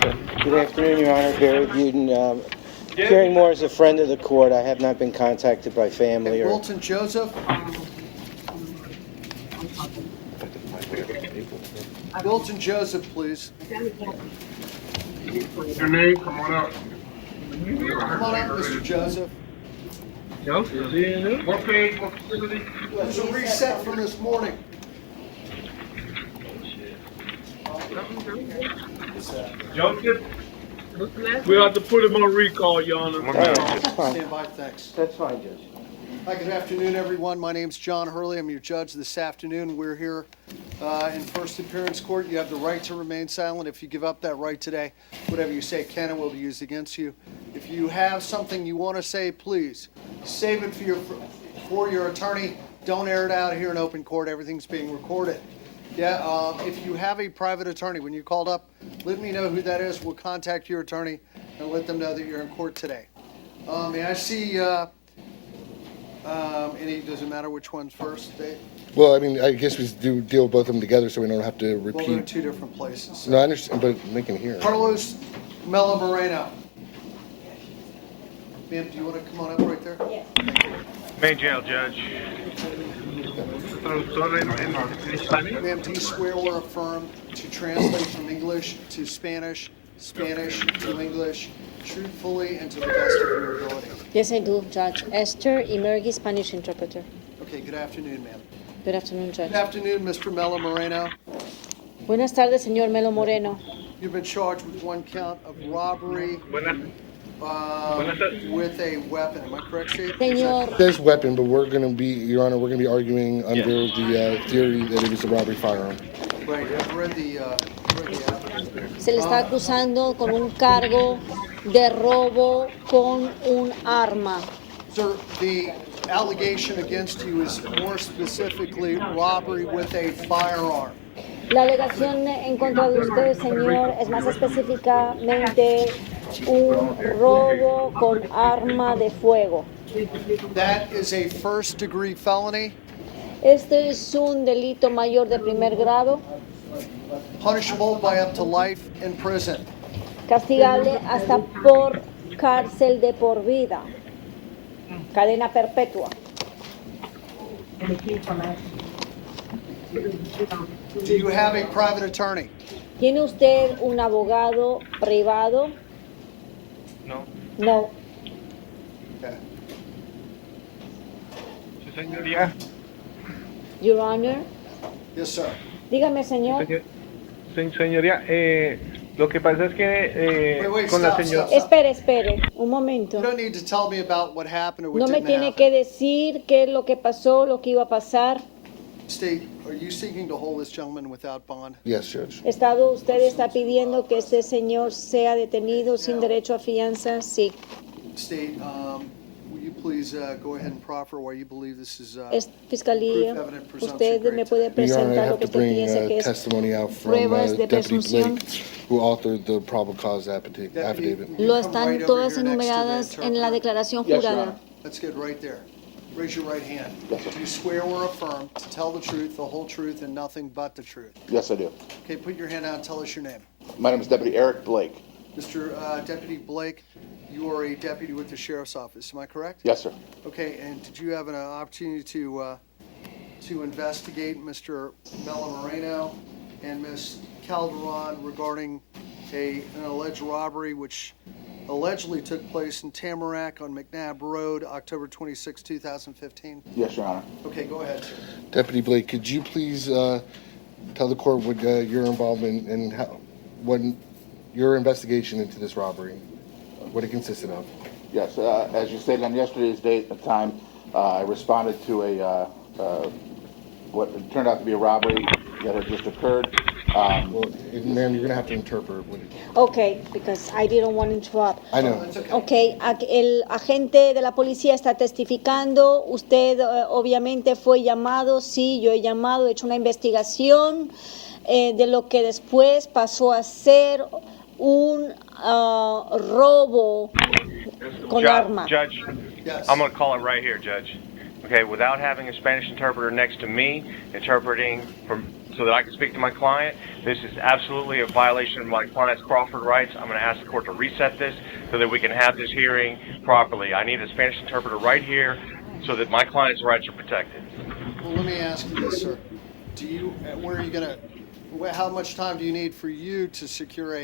Good afternoon, Your Honor. Barry Buden. Appearing more as a friend of the court. I have not been contacted by family or... Wilton Joseph. Wilton Joseph, please. Your name? Come on up. Come on up, Mr. Joseph. Joseph, is he in there? What page? What facility? It's a reset from this morning. Joseph? We'll have to put him on recall, Your Honor. That's fine. Stand by, thanks. That's fine, Judge. Hi, good afternoon, everyone. My name's John Hurley. I'm your judge this afternoon. We're here in first appearance court. You have the right to remain silent. If you give up that right today, whatever you say can and will be used against you. If you have something you want to say, please save it for your attorney. Don't air it out here in open court. Everything's being recorded. Yeah, if you have a private attorney, when you called up, let me know who that is. We'll contact your attorney and let them know that you're in court today. And I see, does it matter which one's first, Dave? Well, I mean, I guess we do deal with both of them together so we don't have to Well, they're in repeat. two different places. So. No, I understand, but they can hear. Carlos Mello Moreno. Ma'am, do you want to come on up right there? Yes. Main jail, Judge. Ma'am, do you swear or affirm to translate from English to Spanish, Spanish to English, truthfully and to the best of your ability? Yes, I do, Judge. Esther Imergi, Spanish interpreter. Okay, good afternoon, ma'am. Good afternoon, Judge. Good afternoon, Mr. Mello Moreno. Buenas tardes, señor Melo Moreno. You've been charged with one count of robbery with a weapon. Am I correct, Steve? Señor, There's weapon, but we're going to be, Your Honor, we're going to be arguing under the theory that it was a robbery firearm. Right, I've read the evidence. se le está acusando con un cargo de robo con un arma. Sir, the allegation against you is more specifically robbery with a firearm. La alegación en contra de usted, señor, es más específicamente un robo con arma de fuego. That is a first-degree felony, Este es un delito mayor de primer grado, punishable by up to life in prison. castigable hasta por cárcel de por vida, cadena perpetua. Do you have a private attorney? ¿Tiene usted un abogado privado? No. No. Okay. Sí, señoría. Your Honor. Yes, sir. Dígame, señor. Señoría, lo que pasa es que Wait, con la stop, señora... stop. Espere, un momento. You don't need to tell me about what happened or what No me didn't tiene happen. que decir qué es lo que pasó, lo que iba a pasar. State, are you seeking to hold this gentleman without bond? Yes, Judge. Estado, usted está pidiendo que este señor sea detenido sin derecho a fianza. Sí. State, will you please go ahead and proffer why you believe this is Es fiscalía. proof evident presumption Usted me great puede today? Your Honor, I presentar lo have que to usted bring piensa que es testimony out from pruebas de Deputy presunción. Blake, who authored the probable cause Deputy, affidavit. will you Lo come están right over todas here next to the enumeradas en la interpreter? declaración Yes, Your jurada. Honor. That's good, right there. Raise your right hand. Do you swear or affirm to tell the truth, the whole truth, and nothing but the truth? Yes, I do. Okay, put your hand out and tell us your name. My name is Deputy Eric Blake. Mr. Deputy Blake, you are a deputy with the Sheriff's Office, am I correct? Yes, sir. Okay, and did you have an opportunity to investigate Mr. Mello Moreno and Ms. Calderon regarding an alleged robbery which allegedly took place in Tamarack on McNabb Road, October 26, 2015? Yes, Your Honor. Okay, go ahead, sir. Deputy Blake, could you please tell the court what your involvement and what your investigation into this robbery, what it consisted of? Yes, as you stated on yesterday's date and time, I responded to what turned out to be a robbery that had just occurred. Well, ma'am, you're going to have to interpret what it... Okay, because I didn't want to interrupt. I know. That's okay. Okay, el agente de la policía está testificando. Usted obviamente fue llamado. Sí, yo he llamado, he hecho una investigación de lo que después pasó a ser un robo con arma. Judge, Yes. I'm going to call it right here, Judge. Okay, without having a Spanish interpreter next to me, interpreting so that I can speak to my client. This is absolutely a violation of my client's Crawford rights. I'm going to ask the court to reset this so that we can have this hearing properly. I need a Spanish interpreter right here so that my client's rights are protected. Well, let me ask you this, sir. Where are you gonna, how much time do you need for you to secure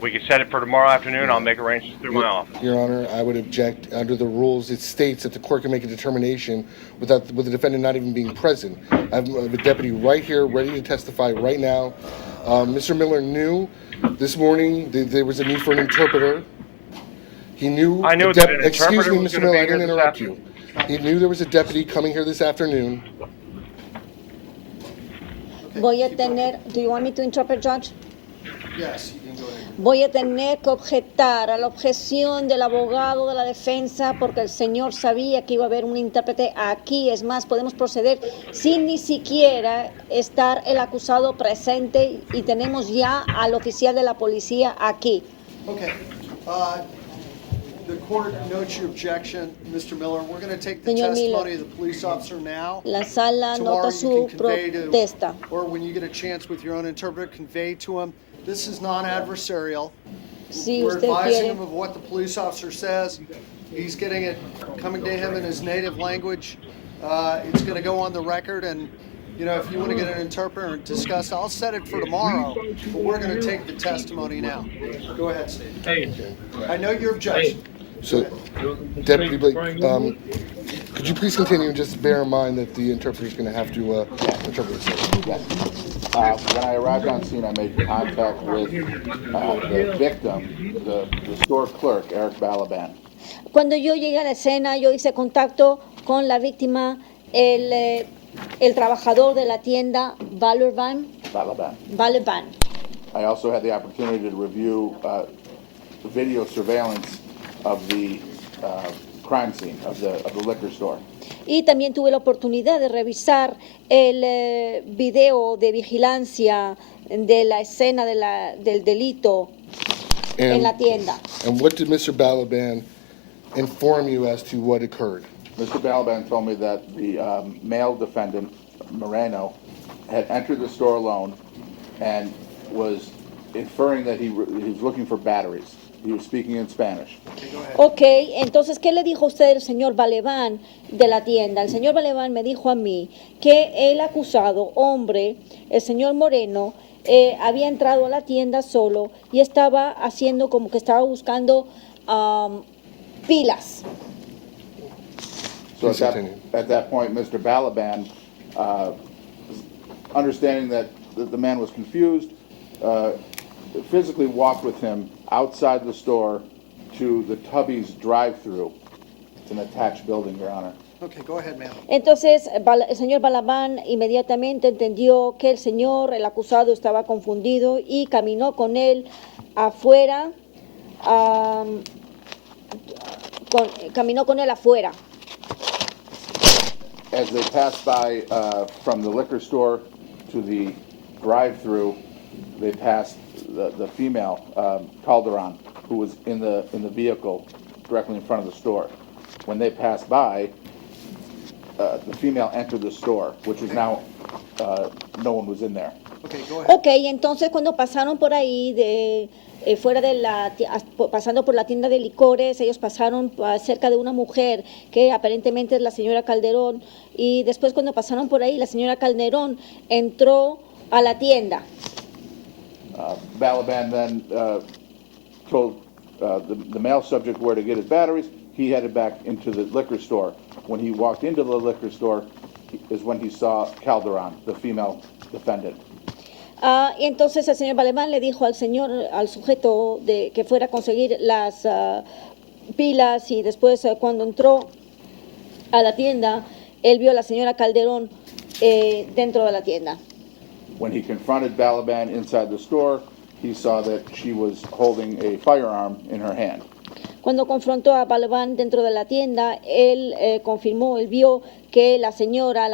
We can set it for tomorrow afternoon. I'll make arrangements through my office. Your Honor, I would object. Under the rules, it states that the court can make a determination with the defendant not even being present. I have a deputy right here, ready to testify right now. Mr. Miller knew this morning there was a need for an interpreter. He knew. I knew that an Excuse interpreter me, was Mr. going to Miller, be I didn't here this interrupt you. afternoon. He knew there was a deputy coming here this afternoon. Voy a tener, do you want me to interpret, Judge? Yes, you can go ahead. Voy a tener que objetar a la objeción del abogado de la defensa porque el señor sabía que iba a haber un intérprete aquí. Es más, podemos proceder sin ni siquiera estar el acusado presente y tenemos ya al oficial de la policía aquí. Okay. The court notes your objection, Mr. Miller. We're going to take the Señor Miller. testimony of the police officer now. La sala Tomorrow nota you su can convey to, protesta. or when you get a chance with your own interpreter, convey to him. This is non-adversarial. Si We're usted advising quiere. him of what the police officer says. He's getting it coming to him in his native language. It's going to go on the record, and you know, if you want to get an interpreter and discuss, I'll set it for tomorrow. But we're going to take the testimony now. Go ahead, Steve. Hey, I know your objection. So, Deputy Blake, could you please continue? Just bear in mind that the interpreter is going to have to interpret this. Yes. When I arrived on scene, I made contact with the victim, the store clerk, Eric Balaban. Cuando yo llegué a la escena, yo hice contacto con la víctima, el trabajador de la tienda, Balaban. Balaban. I also had the opportunity to review video surveillance of the crime scene of the liquor store. Y también tuve la oportunidad de revisar el video de vigilancia de la escena del delito en la tienda. And what did Mr. Balaban inform you as to what occurred? Mr. Balaban told me that the male defendant, Moreno, had entered the store alone and was inferring that he was looking for batteries. He was speaking in Spanish. Ok, entonces, ¿qué le dijo usted el señor Balaban de la tienda? El señor Balaban me dijo a mí que el acusado, hombre, el señor Moreno, había entrado a la tienda solo y estaba haciendo como que estaba buscando pilas. So at that point, Mr. Balaban, understanding that the man was confused, physically walked with him outside the store to the Tubby's drive-through. It's an attached building, Your Honor. Okay, go ahead, ma'am. Entonces, el señor Balaban inmediatamente entendió que el acusado, estaba confundido y caminó con él afuera, caminó con él afuera. As they passed by from the liquor store to the drive-through, they passed the female, Calderon, who was in the vehicle directly in front of the store. When they passed by, the female entered the store, which was now, no one was in there. Okay, go ahead. Ok, entonces cuando pasaron por ahí, pasando por la tienda de licores, ellos pasaron cerca de una mujer que aparentemente es la señora Calderón, y después cuando pasaron por ahí, la señora Calderón entró a la tienda. Balaban then told the male subject where to get his batteries. He headed back into the liquor store. When he walked into the liquor store is when he saw Calderon, the female defendant. Y entonces el señor Balaban le dijo al sujeto que fuera a conseguir las pilas, y después cuando entró a la tienda, él vio a la señora Calderón dentro de la tienda. When he confronted Balaban inside the store, he saw that she was holding a firearm in her hand. Cuando confrontó a Balaban dentro de la tienda, él vio que la señora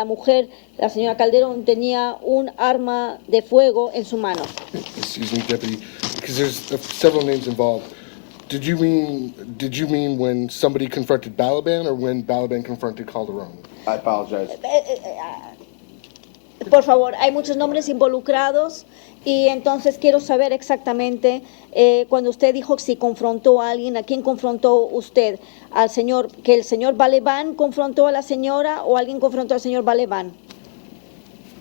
Calderón tenía un arma de fuego en su mano. Excuse me, Deputy, because there's several names involved. Did you mean when somebody confronted Balaban or when Balaban confronted Calderon? I apologize. Por favor, hay muchos nombres involucrados y entonces quiero saber exactamente cuando usted dijo si confrontó a alguien, ¿a quién confrontó usted? ¿Al señor, que el señor Balaban confrontó a la señora o alguien confrontó al señor Balaban?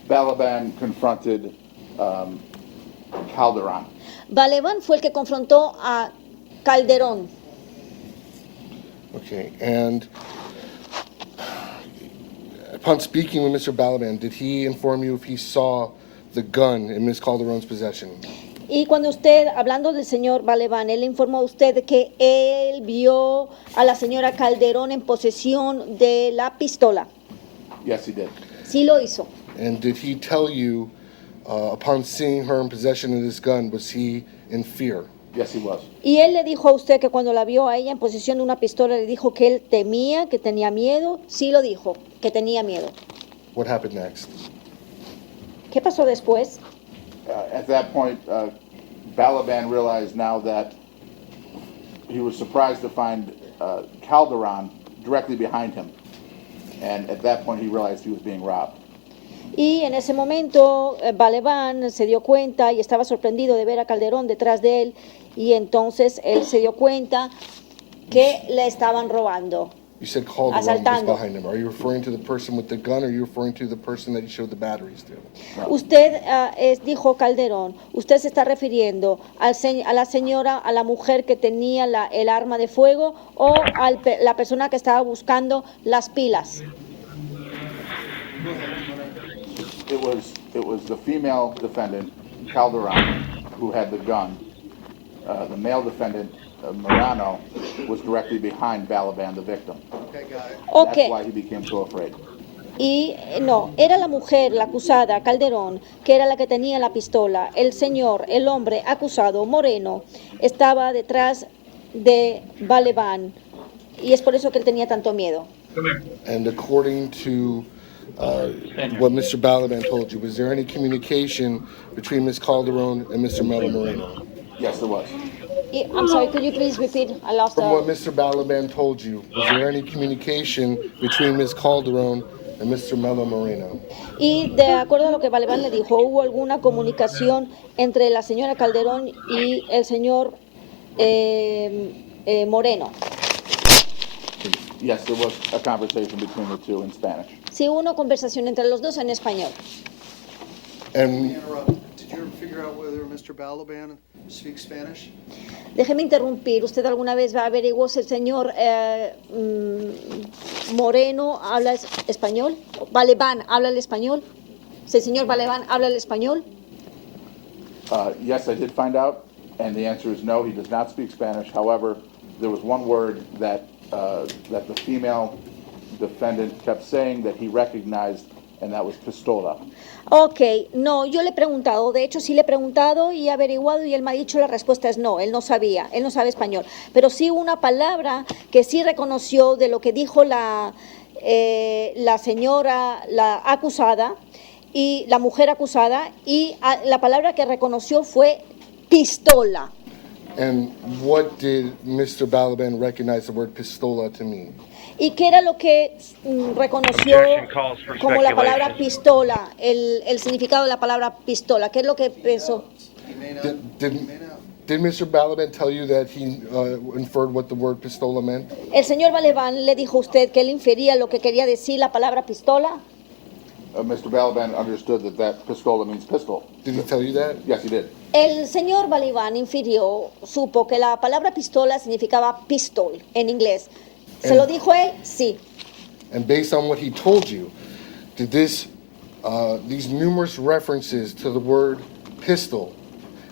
Balaban confronted Calderon. Balaban fue el que confrontó a Calderón. Okay, and upon speaking with Mr. Balaban, did he inform you if he saw the gun in Ms. Calderon's possession? Y cuando usted, hablando del señor Balaban, él le informó a usted que él vio a la señora Calderón en posesión de la pistola. Yes, he did. Sí lo hizo. And did he tell you, upon seeing her in possession of this gun, was he in fear? Yes, he was. Y él le dijo a usted que cuando la vio a ella en posesión de una pistola, le dijo que él temía, que tenía miedo. Sí lo dijo, que tenía miedo. What happened next? ¿Qué pasó después? At that point, Balaban realized now that he was surprised to find Calderon directly behind him. And at that point, he realized he was being robbed. Y en ese momento Balaban se dio cuenta y estaba sorprendido de ver a Calderón detrás de él y entonces él se dio cuenta que le estaban robando. You said Calderon was Asaltando. behind him. Are you referring to the person with the gun, or are you referring to the person that you showed the batteries to? Usted dijo Calderón, usted se está refiriendo a la señora, a la mujer que tenía el arma de fuego o a la persona que estaba buscando las pilas. It was the female defendant, Calderon, who had the gun. The male defendant, Morano, was directly behind Balaban, the victim. Okay, got it. Ok, That's why he became so afraid. y no, era la mujer, la acusada, Calderón, que era la que tenía la pistola. El señor, el hombre acusado, Moreno, estaba detrás de Balaban y es por eso que él tenía tanto miedo. And according to what Mr. Balaban told you, was there any communication between Ms. Calderon and Mr. Melo Moreno? Yes, there was. I'm sorry, could you please repeat? I lost From what Mr. Balaban told you, was there any communication between Ms. Calderon and Mr. Melo Moreno? Y de acuerdo a lo que Balaban le dijo, ¿hubo alguna comunicación entre la señora Calderón y el señor Moreno? Yes, there was a conversation between the two in Spanish. Sí, hubo una conversación entre los dos en español. And Interrupt. Did you ever figure out whether Mr. Balaban speaks Spanish? Déjeme interrumpir. ¿Usted alguna vez averiguó si el señor Moreno habla español? ¿Balaban habla el español? ¿Si el señor Balaban habla el español? Yes, I did find out, and the answer is no, he does not speak Spanish. However, there was one word that the female defendant kept saying that he recognized, and that was pistola. Ok, no, yo le he preguntado, de hecho sí le he preguntado y he averiguado y él me ha dicho la respuesta es no, él no sabía, él no sabe español, pero sí una palabra que sí reconoció de lo que dijo la señora, la acusada y la mujer acusada y la palabra que reconoció fue pistola. And what did Mr. Balaban recognize the word pistola to mean? ¿Y qué era lo que reconoció Objection calls for como la palabra speculation. pistola, el significado de la palabra pistola? ¿Qué es lo que pensó? He may not. Did Mr. Balaban tell you that he inferred what the word pistola meant? ¿El señor Balaban le dijo a usted que él infería lo que quería decir la palabra pistola? Mr. Balaban understood that pistola means pistol. Did he tell you that? Yes, he did. El señor Balaban supo que la palabra pistola significaba pistol en inglés. ¿Se lo dijo él? Sí. And based on what he told you, did these numerous references to the word pistol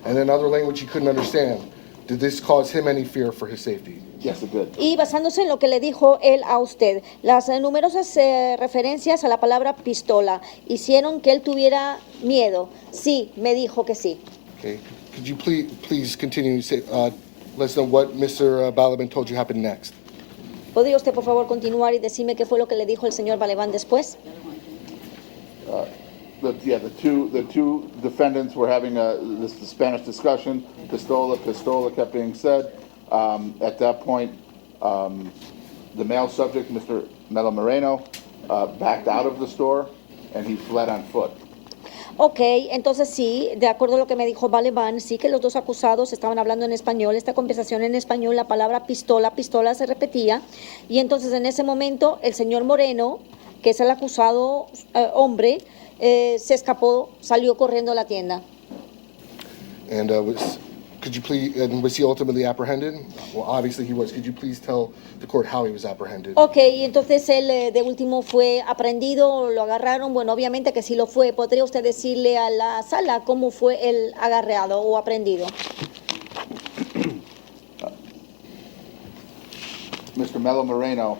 and then other language he couldn't understand, did this cause him any fear for his safety? Yes, it did. Y basándose en lo que le dijo él a usted, las numerosas referencias a la palabra pistola hicieron que él tuviera miedo. Sí, me dijo que sí. Okay. Could you please continue to say, let us know what Mr. Balaban told you happened next? ¿Podría usted, por favor, continuar y decirme qué fue lo que le dijo el señor Balaban después? The two defendants were having the Spanish discussion. Pistola kept being said. At that point, the male subject, Mr. Melo Moreno, backed out of the store, and he fled on foot. Ok, entonces sí, de acuerdo a lo que me dijo Balaban, sí que los dos acusados estaban hablando en español, esta conversación en español, la palabra pistola, pistola se repetía, y entonces en ese momento el señor Moreno, que es el acusado hombre, se escapó, salió corriendo a la tienda. And could you please, and was he ultimately apprehended? Well, obviously he was. Could you please tell the court how he was apprehended? Ok, entonces él de último fue aprehendido, lo agarraron, bueno, obviamente que sí lo fue. ¿Podría usted decirle a la sala cómo fue el agarreado o aprehendido? Mr. Melo Moreno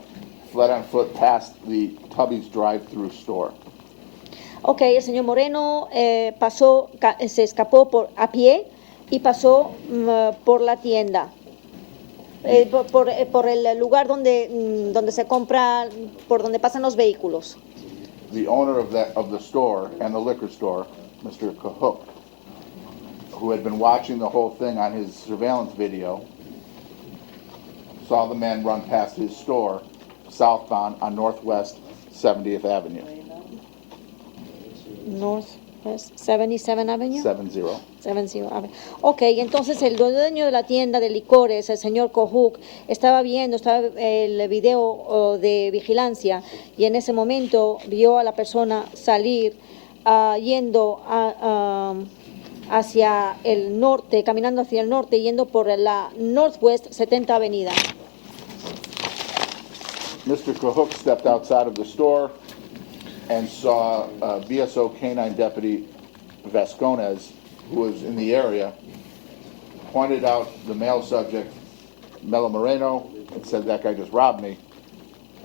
fled on foot past the Tubby's drive-through store. Ok, el señor Moreno se escapó a pie y pasó por la tienda, por el lugar donde se compra, por donde pasan los vehículos. The owner of the store and the liquor store, Mr. Cahook, who had been watching the whole thing on his surveillance video, saw the man run past his store southbound on Northwest 70th Avenue. Northwest 77 Avenue. 70. 70 Avenue. Ok, entonces el dueño de la tienda de licores, el señor Kohuk, estaba viendo el video de vigilancia y en ese momento vio a la persona salir yendo hacia el norte, caminando hacia el norte, yendo por la Northwest 70 Avenida. Mr. Cahook stepped outside of the store and saw BSO Canine Deputy Vasconez, who was in the area, pointed out the male subject, Melo Moreno, and said, "That guy just robbed me."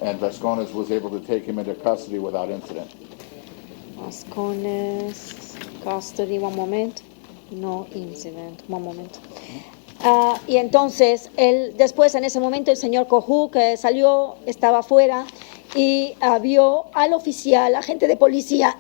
And Vasconez was able to take him into custody without incident. Vasconez, custody, one moment. No incident, one moment. Y entonces, después en ese momento el señor Kohuk salió, estaba afuera y vio al oficial, agente de policía,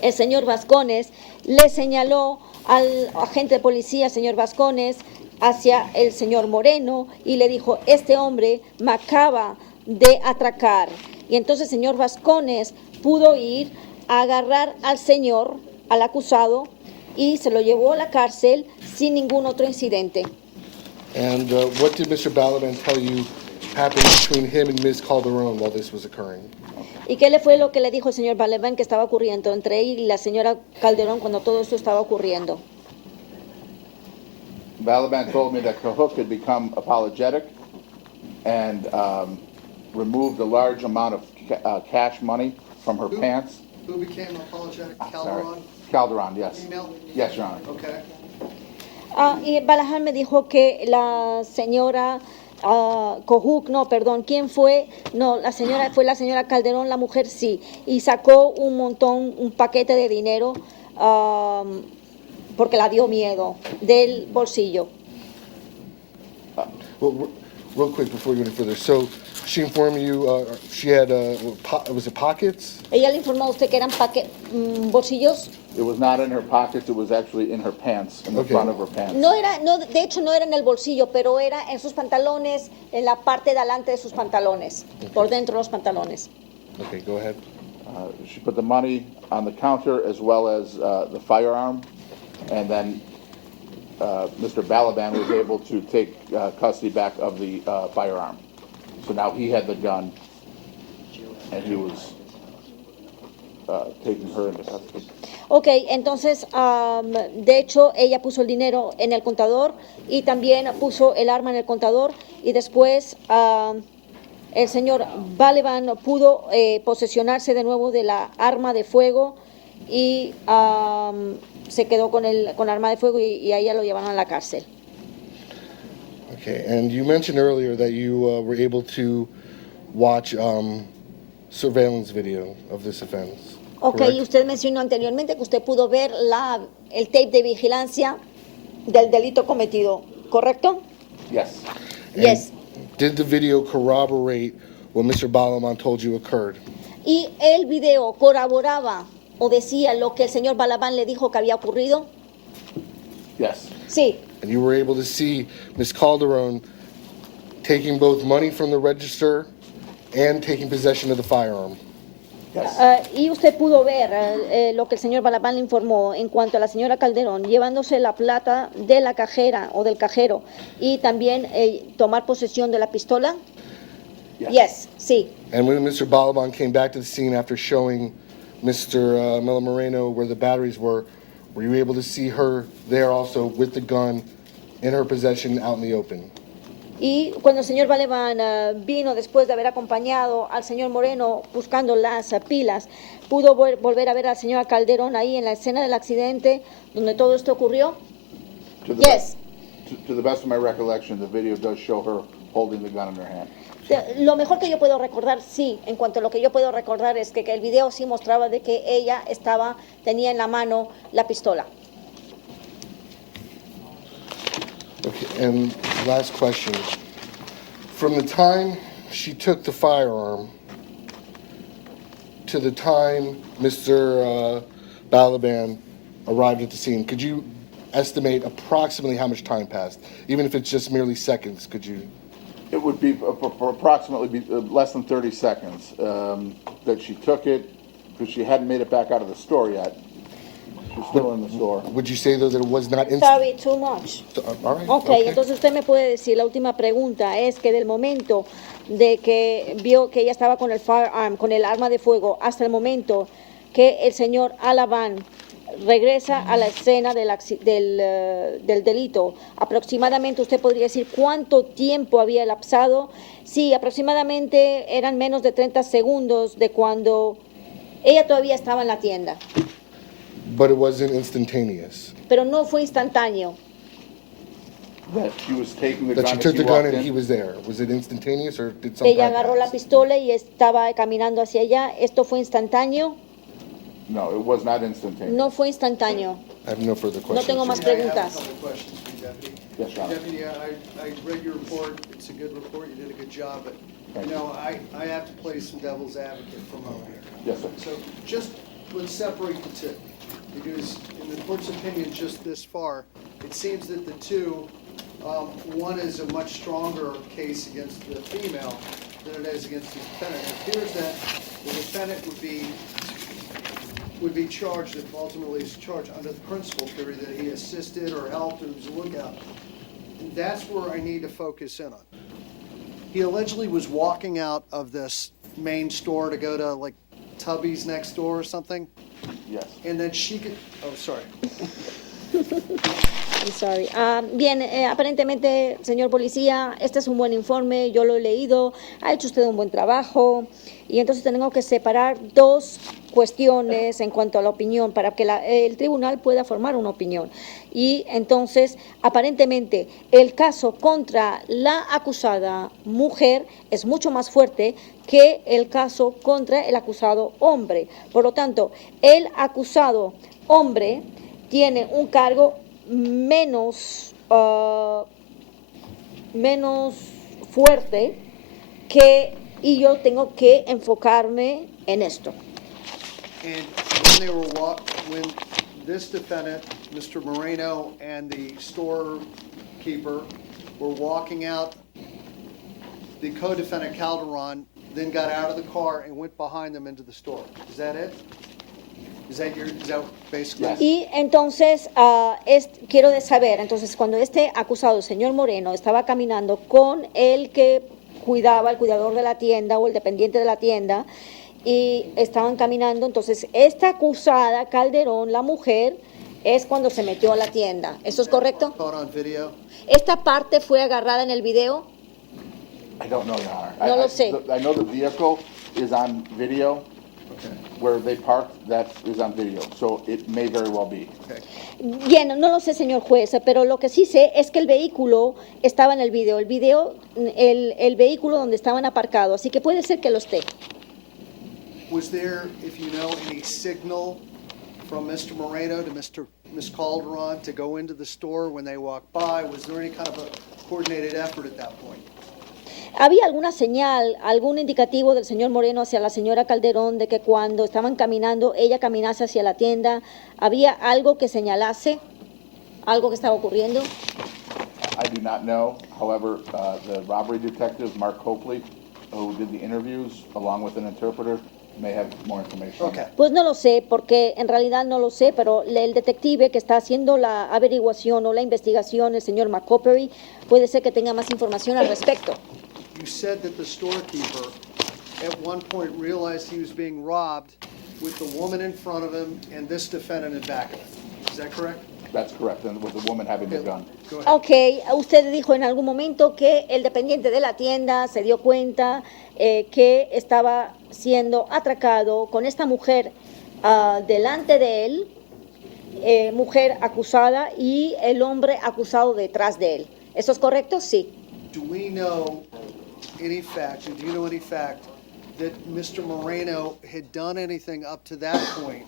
el señor Vasconez, le señaló al agente de policía, señor Vasconez, hacia el señor Moreno y le dijo, este hombre me acaba de atracar. Y entonces el señor Vasconez pudo ir a agarrar al señor, al acusado, y se lo llevó a la cárcel sin ningún otro incidente. And what did Mr. Balaban tell you happened between him and Ms. Calderon while this was occurring? ¿Y qué le fue lo que le dijo el señor Balaban que estaba ocurriendo entre él y la señora Calderón cuando todo esto estaba ocurriendo? Balaban told me that Cahook had become apologetic and removed a large amount of cash money from her pants. Who became apologetic? Sorry. Calderon? Calderon, yes. Female? Yes, Your Honor. Okay. Y Balaban me dijo que la señora Kohuk, no, perdón, ¿quién fue? No, fue la señora Calderón, la mujer sí, y sacó un paquete de dinero porque la dio miedo del bolsillo. Well, real quick before we go any further. So she informed you she had, was it pockets? Ella le informó a usted que eran bolsillos. It was not in her pockets, it was actually in her pants, in the Okay. front of her pants. De hecho no era en el bolsillo, pero era en sus pantalones, en la parte de adelante de sus pantalones, por dentro de los pantalones. Okay, go ahead. She put the money on the counter as well as the firearm, and then Mr. Balaban was able to take custody back of the firearm. So now he had the gun, and he was taking her into custody. Ok, entonces, de hecho, ella puso el dinero en el contador y también puso el arma en el contador y después el señor Balaban pudo posesionarse de nuevo de la arma de fuego y se quedó con arma de fuego y a ella lo llevaron a la cárcel. Okay, and you mentioned earlier that you were able to watch surveillance video of this offense. Ok, correct? y usted mencionó anteriormente que usted pudo ver el tape de vigilancia del delito cometido, ¿correcto? Yes. And Yes. Did the video corroborate what Mr. Balaban told you occurred? Y el video corroboraba o decía lo que el señor Balaban le dijo que había ocurrido. Yes. Sí. And you were able to see Ms. Calderon taking both money from the register and taking possession of the firearm. Y usted pudo ver lo que el señor Balabán le informó en cuanto a la señora Calderón llevándose la plata de la cajera o del cajero y también tomar posesión de la pistola. Yes, sí. And when Mr. Balaban came back to the scene after showing Mr. Miller Moreno where the batteries were you able to see her there also with the gun in her possession out in the open? Y cuando el señor Balabán vino después de haber acompañado al señor Moreno buscando las pilas, pudo volver a ver a la señora Calderón ahí en la escena del accidente donde todo esto ocurrió. Yes. To the best of my recollection, the video does show her holding the gun in her hand. Lo mejor que yo puedo recordar, sí, en cuanto a lo que yo puedo recordar es que el video sí mostraba de que ella tenía en la mano la pistola. Okay, and last question. From the time she took the firearm to the time Mr. Balaban arrived at the scene, could you estimate approximately how much time passed? Even if it's just merely seconds, could you? It would be approximately less than 30 seconds that she took it, because she hadn't made it back out of the store yet. She's still in the store. Would you say, though, that it was not instant? Sorry, too much. All right. Okay, entonces usted me puede decir, la última pregunta es que del momento de que vio que ella estaba con el firearm, con el arma de fuego, hasta el momento que el señor Alabán regresa a la escena del delito, aproximadamente usted podría decir cuánto tiempo había elapsado. Sí, aproximadamente eran menos de 30 segundos de cuando ella todavía estaba en la tienda. But it wasn't instantaneous. Pero no fue instantáneo. That she was taking the That gun she as took he the gun walked and in. he was there. Was it instantaneous or did some Ella time agarró la pass? pistola y estaba caminando hacia allá. ¿Esto fue instantáneo? No, it was not instantaneous. No fue instantáneo. I have no further No questions. tengo más Yeah, I have a preguntas. couple questions for you, Deputy. Yes, Your Honor. Deputy, I read your report. It's a good report. You did a good job. But, Thank you you. know, I have to play some devil's advocate for a moment here. Yes, sir. So just let's separate the two. Because in the court's opinion, just this far, it seems that the two, one is a much stronger case against the female than it is against the defendant. It appears that the defendant would be charged, if ultimately is charged, under the principal theory that he assisted or helped or was a lookout. And that's where I need to focus in on. He allegedly was walking out of this main store to go to like Tubby's next door or something. Yes. And then she could, oh, sorry. I'm sorry. Bien, aparentemente, señor policía, este es un buen informe, yo lo he leído, ha hecho usted un buen trabajo y entonces tengo que separar dos cuestiones en cuanto a la opinión para que el tribunal pueda formar una opinión. Y entonces, aparentemente, el caso contra la acusada mujer es mucho más fuerte que el caso contra el acusado hombre. Por lo tanto, el acusado hombre tiene un cargo menos fuerte y yo tengo que enfocarme en esto. And when this defendant, Mr. Moreno, and the storekeeper were walking out, the co-defendant Calderon then got out of the car and went behind them into the store. Is that it? Is that basically? Yes. Y entonces, quiero saber, entonces, cuando este acusado, el señor Moreno, estaba caminando con el que cuidaba, el cuidador de la tienda o el dependiente de la tienda, y estaban caminando, entonces, esta acusada, Calderón, la mujer, es cuando se metió a la tienda. ¿Esto es correcto? Caught on video? ¿Esta parte fue agarrada en el video? I don't know, Your Honor. No lo sé. I know the vehicle is on video. Okay. Where they parked, that is on video, so it may very well be. Okay. Bien, no lo sé, señor juez, pero lo que sí sé es que el vehículo estaba en el video. El vehículo donde estaban aparcados, así que puede ser que lo esté. Was there, if you know, any signal from Mr. Moreno to Ms. Calderon to go into the store when they walked by? Was there any kind of a coordinated effort at that point? ¿Había alguna señal, algún indicativo del señor Moreno hacia la señora Calderón de que cuando estaban caminando, ella caminase hacia la tienda? ¿Había algo que señalase, algo que estaba ocurriendo? I do not know. However, the robbery detective, Mark Copley, who did the interviews along with an interpreter, may have more information on Okay. that. Pues no lo sé, porque en realidad no lo sé, pero el detective que está haciendo la averiguación o la investigación, el señor McCoppery, puede ser que tenga más información al respecto. You said that the storekeeper at one point realized he was being robbed with the woman in front of him and this defendant in back of him. Is that correct? That's correct, and with the woman having the gun. Go ahead. Ok, usted dijo en algún momento que el dependiente de la tienda se dio cuenta que estaba siendo atracado con esta mujer delante de él, mujer acusada y el hombre acusado detrás de él. ¿Eso es correcto? Sí. Do we know any fact, or do you know any fact, that Mr. Moreno had done anything up to that point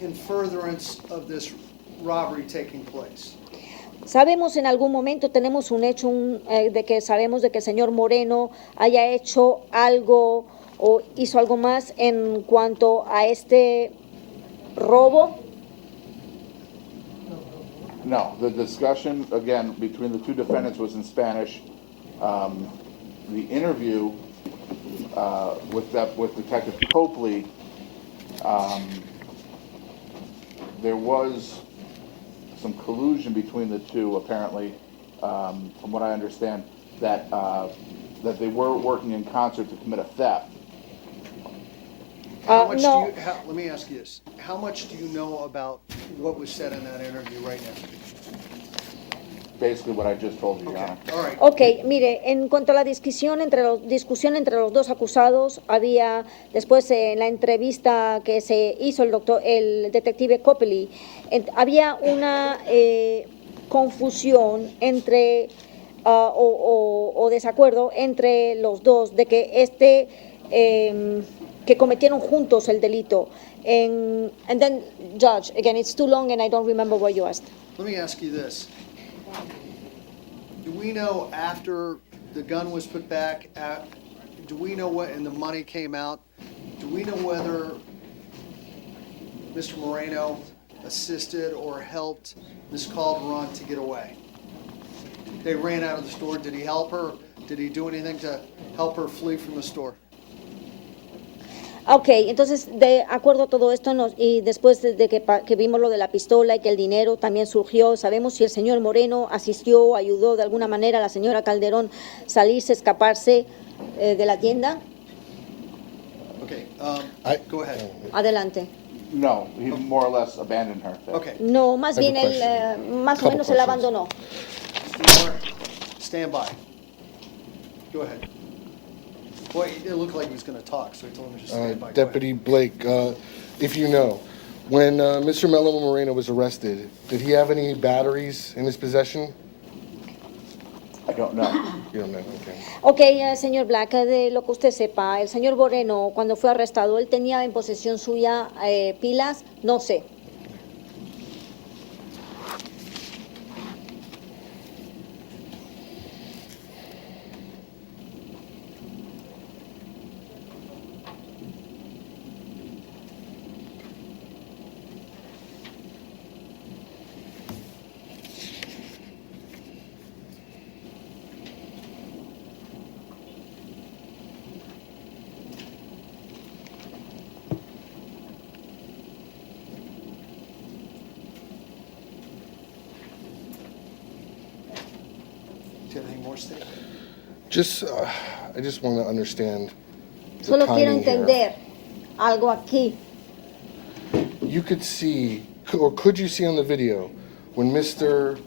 in furtherance of this robbery taking place? Sabemos en algún momento, tenemos un hecho de que sabemos de que el señor Moreno haya hecho algo o hizo algo más en cuanto a este robo. No, the discussion, again, between the two defendants was in Spanish. The interview with Detective Copley, there was some collusion between the two, apparently, from what I understand, that they were working in concert to commit a theft. How much No. let me ask you this. How much do you know about what was said in that interview right now? Basically what I just told you, Your Okay, Honor. all right. Ok, mire, en cuanto a la discusión entre los dos acusados, había después en la entrevista que se hizo el detective Copley, había una confusión entre o desacuerdo entre los dos de que que cometieron juntos el delito. And then, Judge, again, it's too long and I don't remember what you asked. Let me ask you this. Do we know after the gun was put back, do we know what, and the money came out, do we know whether Mr. Moreno assisted or helped Ms. Calderon to get away? They ran out of the store. Did he help her? Did he do anything to help her flee from the store? Ok, entonces de acuerdo a todo esto y después de que vimos lo de la pistola y que el dinero también surgió, sabemos si el señor Moreno asistió o ayudó de alguna manera a la señora Calderón salirse, escaparse de la tienda. Okay, go Oh, ahead. Adelante. No, he more or less abandoned her. Okay, No, más I have bien a él question. más o Couple menos se la questions. abandonó. Mr. Miller, stand by. Go ahead. Boy, it looked like he was going to talk, so I told him to just stand by. Go ahead. Deputy Blake, if you know, when Mr. Melo Moreno was arrested, did he have any batteries in his possession? I don't know. You don't know, okay. Ok, señor Black, de lo que usted sepa, el señor Moreno cuando fue arrestado, ¿él tenía en posesión suya pilas? No sé. Do you have anything more, Steve? I just want to understand the Solo quiero timing here. entender algo aquí. You could see, or could you see on the video, when Mr.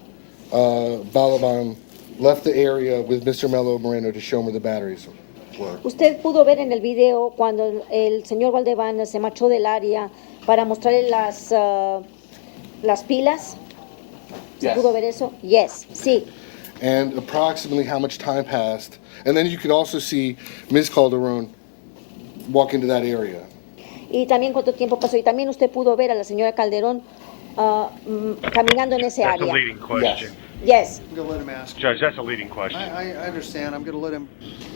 Balaban left the area with Mr. Melo Moreno to show him where the batteries were? Usted pudo ver en el video cuando el señor Valdeván se marchó del área para mostrarle las pilas. ¿Se Yes. pudo ver eso? Yes, sí. And approximately how much time passed? And then you could also see Ms. Calderon walk into that area. Y también cuánto tiempo pasó. Y también usted pudo ver a la señora Calderón caminando en ese That's a área. leading question. Yes. I'm going to let him ask. Judge, that's a leading question. I understand. I'm going to let him,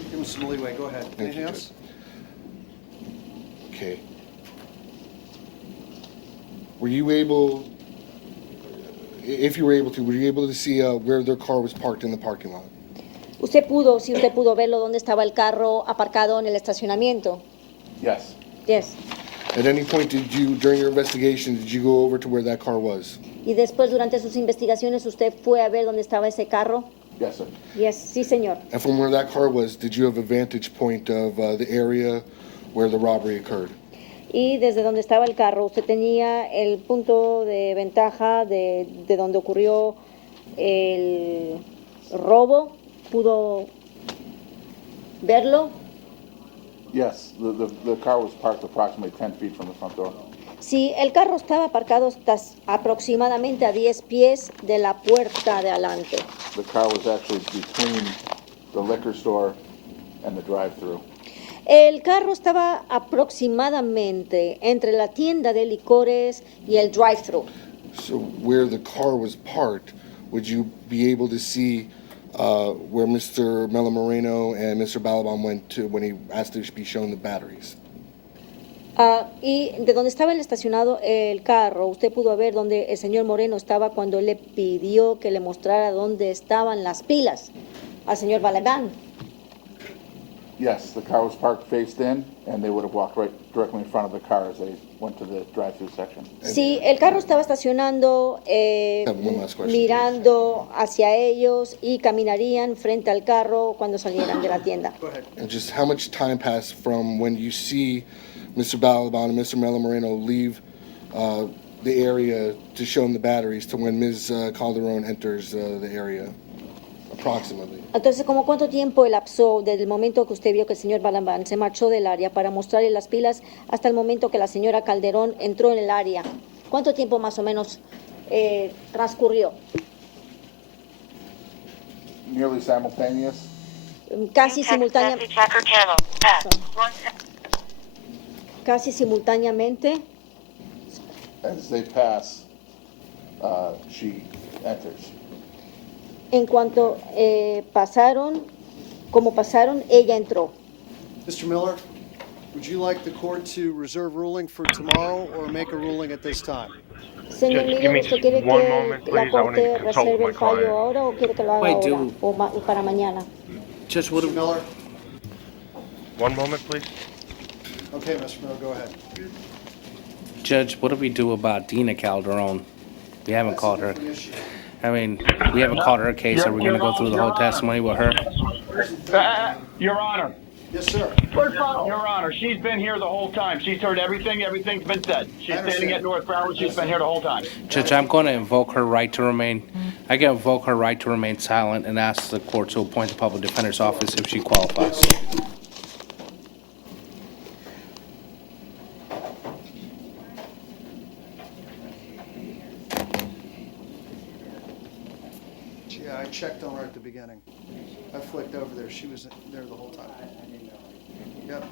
give him some leeway. Go ahead. Thank Anything you, else? Okay. Were you able, if you were able to see where their car was parked in the parking lot? Usted pudo verlo, dónde estaba el carro aparcado en el estacionamiento. Yes. Yes. At any point during your investigation, did you go over to where that car was? Y después, durante sus investigaciones, ¿usted fue a ver dónde estaba ese carro? Yes, sir. Yes, sí, señor. And from where that car was, did you have a vantage point of the area where the robbery occurred? Y desde donde estaba el carro, ¿usted tenía el punto de ventaja de donde ocurrió el robo? ¿Pudo verlo? Yes, the car was parked approximately 10 feet from the front door. Sí, el carro estaba aparcado aproximadamente a 10 pies de la puerta de adelante. The car was actually between the liquor store and the drive-through. El carro estaba aproximadamente entre la tienda de licores y el drive-thru. So where the car was parked, would you be able to see where Mr. Melo Moreno and Mr. Balaban went to when he asked to be shown the batteries? Y de donde estaba el estacionado el carro, usted pudo ver donde el señor Moreno estaba cuando él le pidió que le mostrara dónde estaban las pilas al señor Balaban. Yes, the car was parked faced in, and they would have walked right directly in front of the car as they went to the drive-through section. Sí, el carro estaba estacionando One last question, mirando hacia ellos y caminarían frente al carro cuando salieran de la tienda. Go ahead. And just how much time passed from when you see Mr. Balaban and Mr. Melo Moreno leave the area to show them the batteries to when Ms. Calderon enters the area, approximately? Entonces, ¿cómo cuánto tiempo elapsó desde el momento que usted vio que el señor Balaban se marchó del área para mostrarle las pilas hasta el momento que la señora Calderón entró en el área? ¿Cuánto tiempo más o menos transcurrió? Nearly simultaneous. Casi simultáneamente. As they pass, she enters. En cuanto pasaron, ella entró. Mr. Miller, would you like the court to reserve ruling for tomorrow or make a ruling at this time? Señor Judge, give Miguel, me ¿usted quiere one que moment, la please. I wanna corte consult with reserve my el fallo client. ahora o quiere que lo haga I ahora do. o para mañana? Judge, what Mr. Miller? One moment, please. Okay, Mr. Miller, go ahead. Judge, what do we do about Dina Calderon? We haven't That's a called her. different issue. I mean, we haven't called her case. Are we going to go through the whole testimony with her? Your Honor, Yes, sir. Your Honor, she's been here the whole time. She's heard everything. Everything's been said. She's standing at North Broward. She's been here the whole time. Judge, I'm going to invoke her right to remain. I can invoke her right to remain silent and ask the court to appoint the public defender's office if she qualifies. Yeah, I checked on her at the beginning. I flicked over there. She was there the whole time. Yep.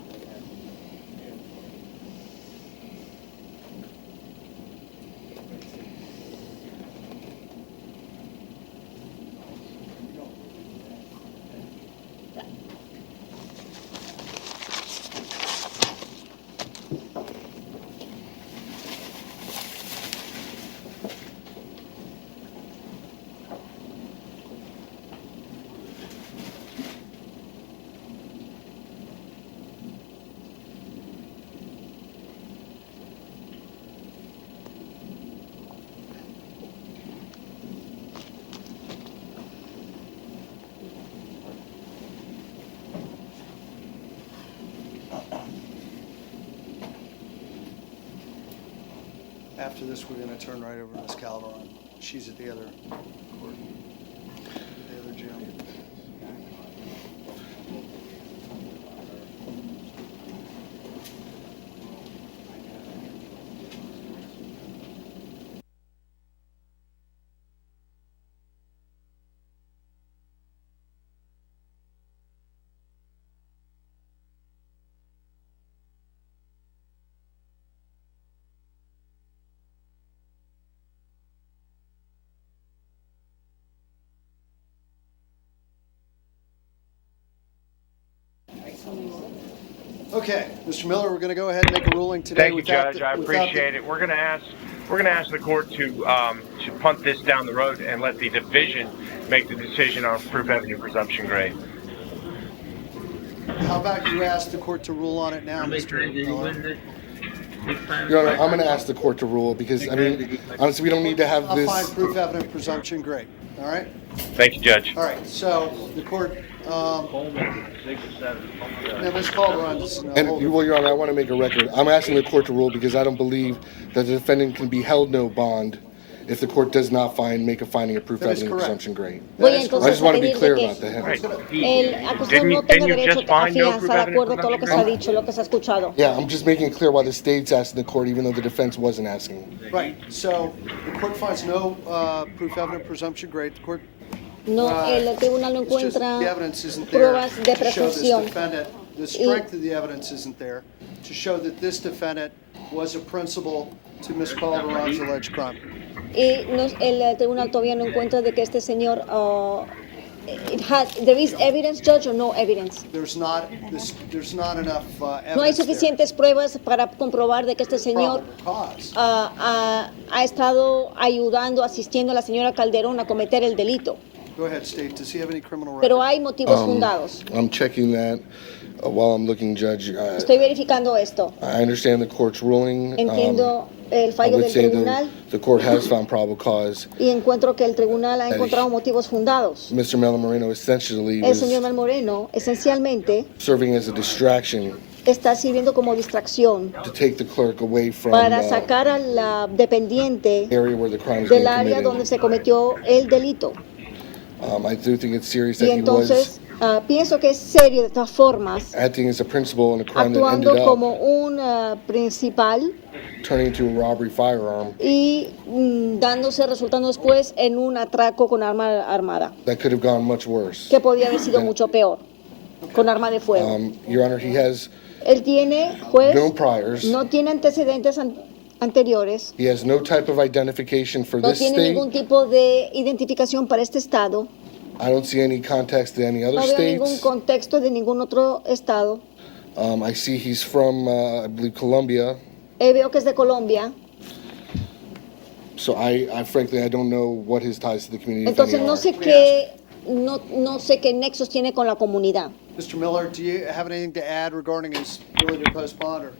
After this, we're going to turn right over to Ms. Calderon. She's at the other court, the other jail. Okay, Mr. Miller, we're going to go ahead and make a ruling today. Thank you, Judge. I appreciate it. We're going to ask the court to punt this down the road and let the division make the decision on proof evidence presumption grade. How about you ask the court to rule on it now, Mr. Miller? Your Honor, I'm going to ask the court to rule because, I mean, honestly, we don't need to have I'll this. find proof, evident, presumption, great. All right? Thank you, Judge. All right, so the court, now Ms. Calderon, this is no And, holder. well, Your Honor, I want to make a record. I'm asking the court to rule because I don't believe that the defendant can be held no bond if the court does not make a finding of proof, That is evidence, correct. presumption, great. Voy That is entonces I just want to be pedir clear de about que that. Right. el acusado no Didn't tenga you derecho just a find no fianza proof, de evidence, acuerdo a todo lo que se ha presumption? dicho, lo que se ha escuchado. Yeah, I'm just making it clear why the state's asking the court, even though the defense wasn't asking. Right, so the court finds no proof, evident, presumption, great. The court, No, el tribunal no it's just encuentra the evidence isn't there pruebas de to show this presunción. defendant, the strength of the evidence isn't there to show that this defendant was a principal to Ms. Calderon's alleged crime. Y el tribunal todavía no encuentra de que este señor, there is evidence, judge, or no evidence. There's not enough No hay evidence there. suficientes pruebas para comprobar de que este señor Probable cause. ha estado ayudando, asistiendo a la señora Calderón a cometer el delito. Go ahead, State. Does he have any criminal record? Pero hay motivos fundados. I'm checking that while I'm looking, Judge. Estoy verificando esto. I understand the court's ruling. Entiendo el I fallo would del say tribunal the court has found probable cause. y encuentro que el tribunal ha encontrado motivos fundados. Mr. Melo Moreno essentially El was señor Mel Moreno esencialmente serving as a distraction está sirviendo como distracción to take the clerk away from para the sacar a la dependiente area where the crime is being del área donde committed. se cometió el delito. I do think it's serious Y that he was entonces pienso que es serio de todas formas, acting as a principal in a crime that ended actuando up como un principal turning into a robbery firearm y resultando después en un atraco con arma armada, that could have gone much worse. que podía haber sido mucho peor, con arma de fuego. Your Honor, he has Él tiene, juez, no priors. no tiene antecedentes anteriores, He has no type of identification for no this tiene state. ningún tipo de identificación para este estado, I don't see any context to any other no veo ningún states. contexto de ningún otro estado. I see he's from, I believe, Colombia. Veo que es de Colombia, So I frankly, I don't know what his ties to the community, if any, entonces no are. sé qué, no sé qué nexos tiene con la comunidad. Mr. Miller, do you have anything to add regarding his ability to postpone or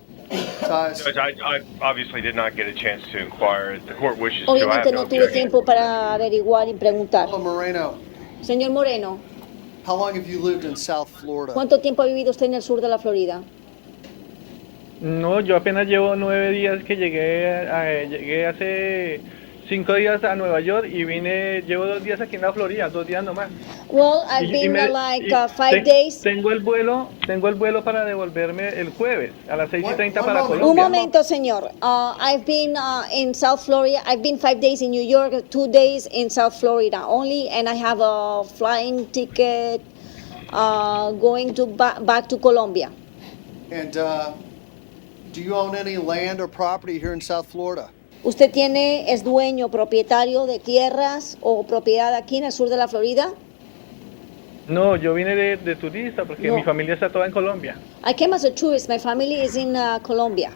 ties? Judge, I obviously did not get a chance to inquire. If the court wishes to, I have Obviamente no no tuve objection. tiempo para averiguar y preguntar. Hello, Moreno. Señor Moreno, How long have you lived in South Florida? ¿cuánto tiempo ha vivido usted en el sur de la Florida? No, yo apenas llevo 9 días que llegué hace 5 días a Nueva York y llevo 2 días aquí en la Florida, 2 días nomás. Well, I've been like 5 days. Tengo el vuelo para devolverme el jueves a las 6:30 para One moment. Un Colombia. momento, señor. I've been in South Florida. I've been 5 days in New York, 2 days in South Florida only, and I have a flying ticket going to back to Colombia. And do you own any land or property here in South Florida? ¿Usted es dueño, propietario de tierras o propiedad aquí en el sur de la Florida? No, yo vine de turista porque No. mi familia está toda en Colombia. I came as a tourist. My family is in Colombia.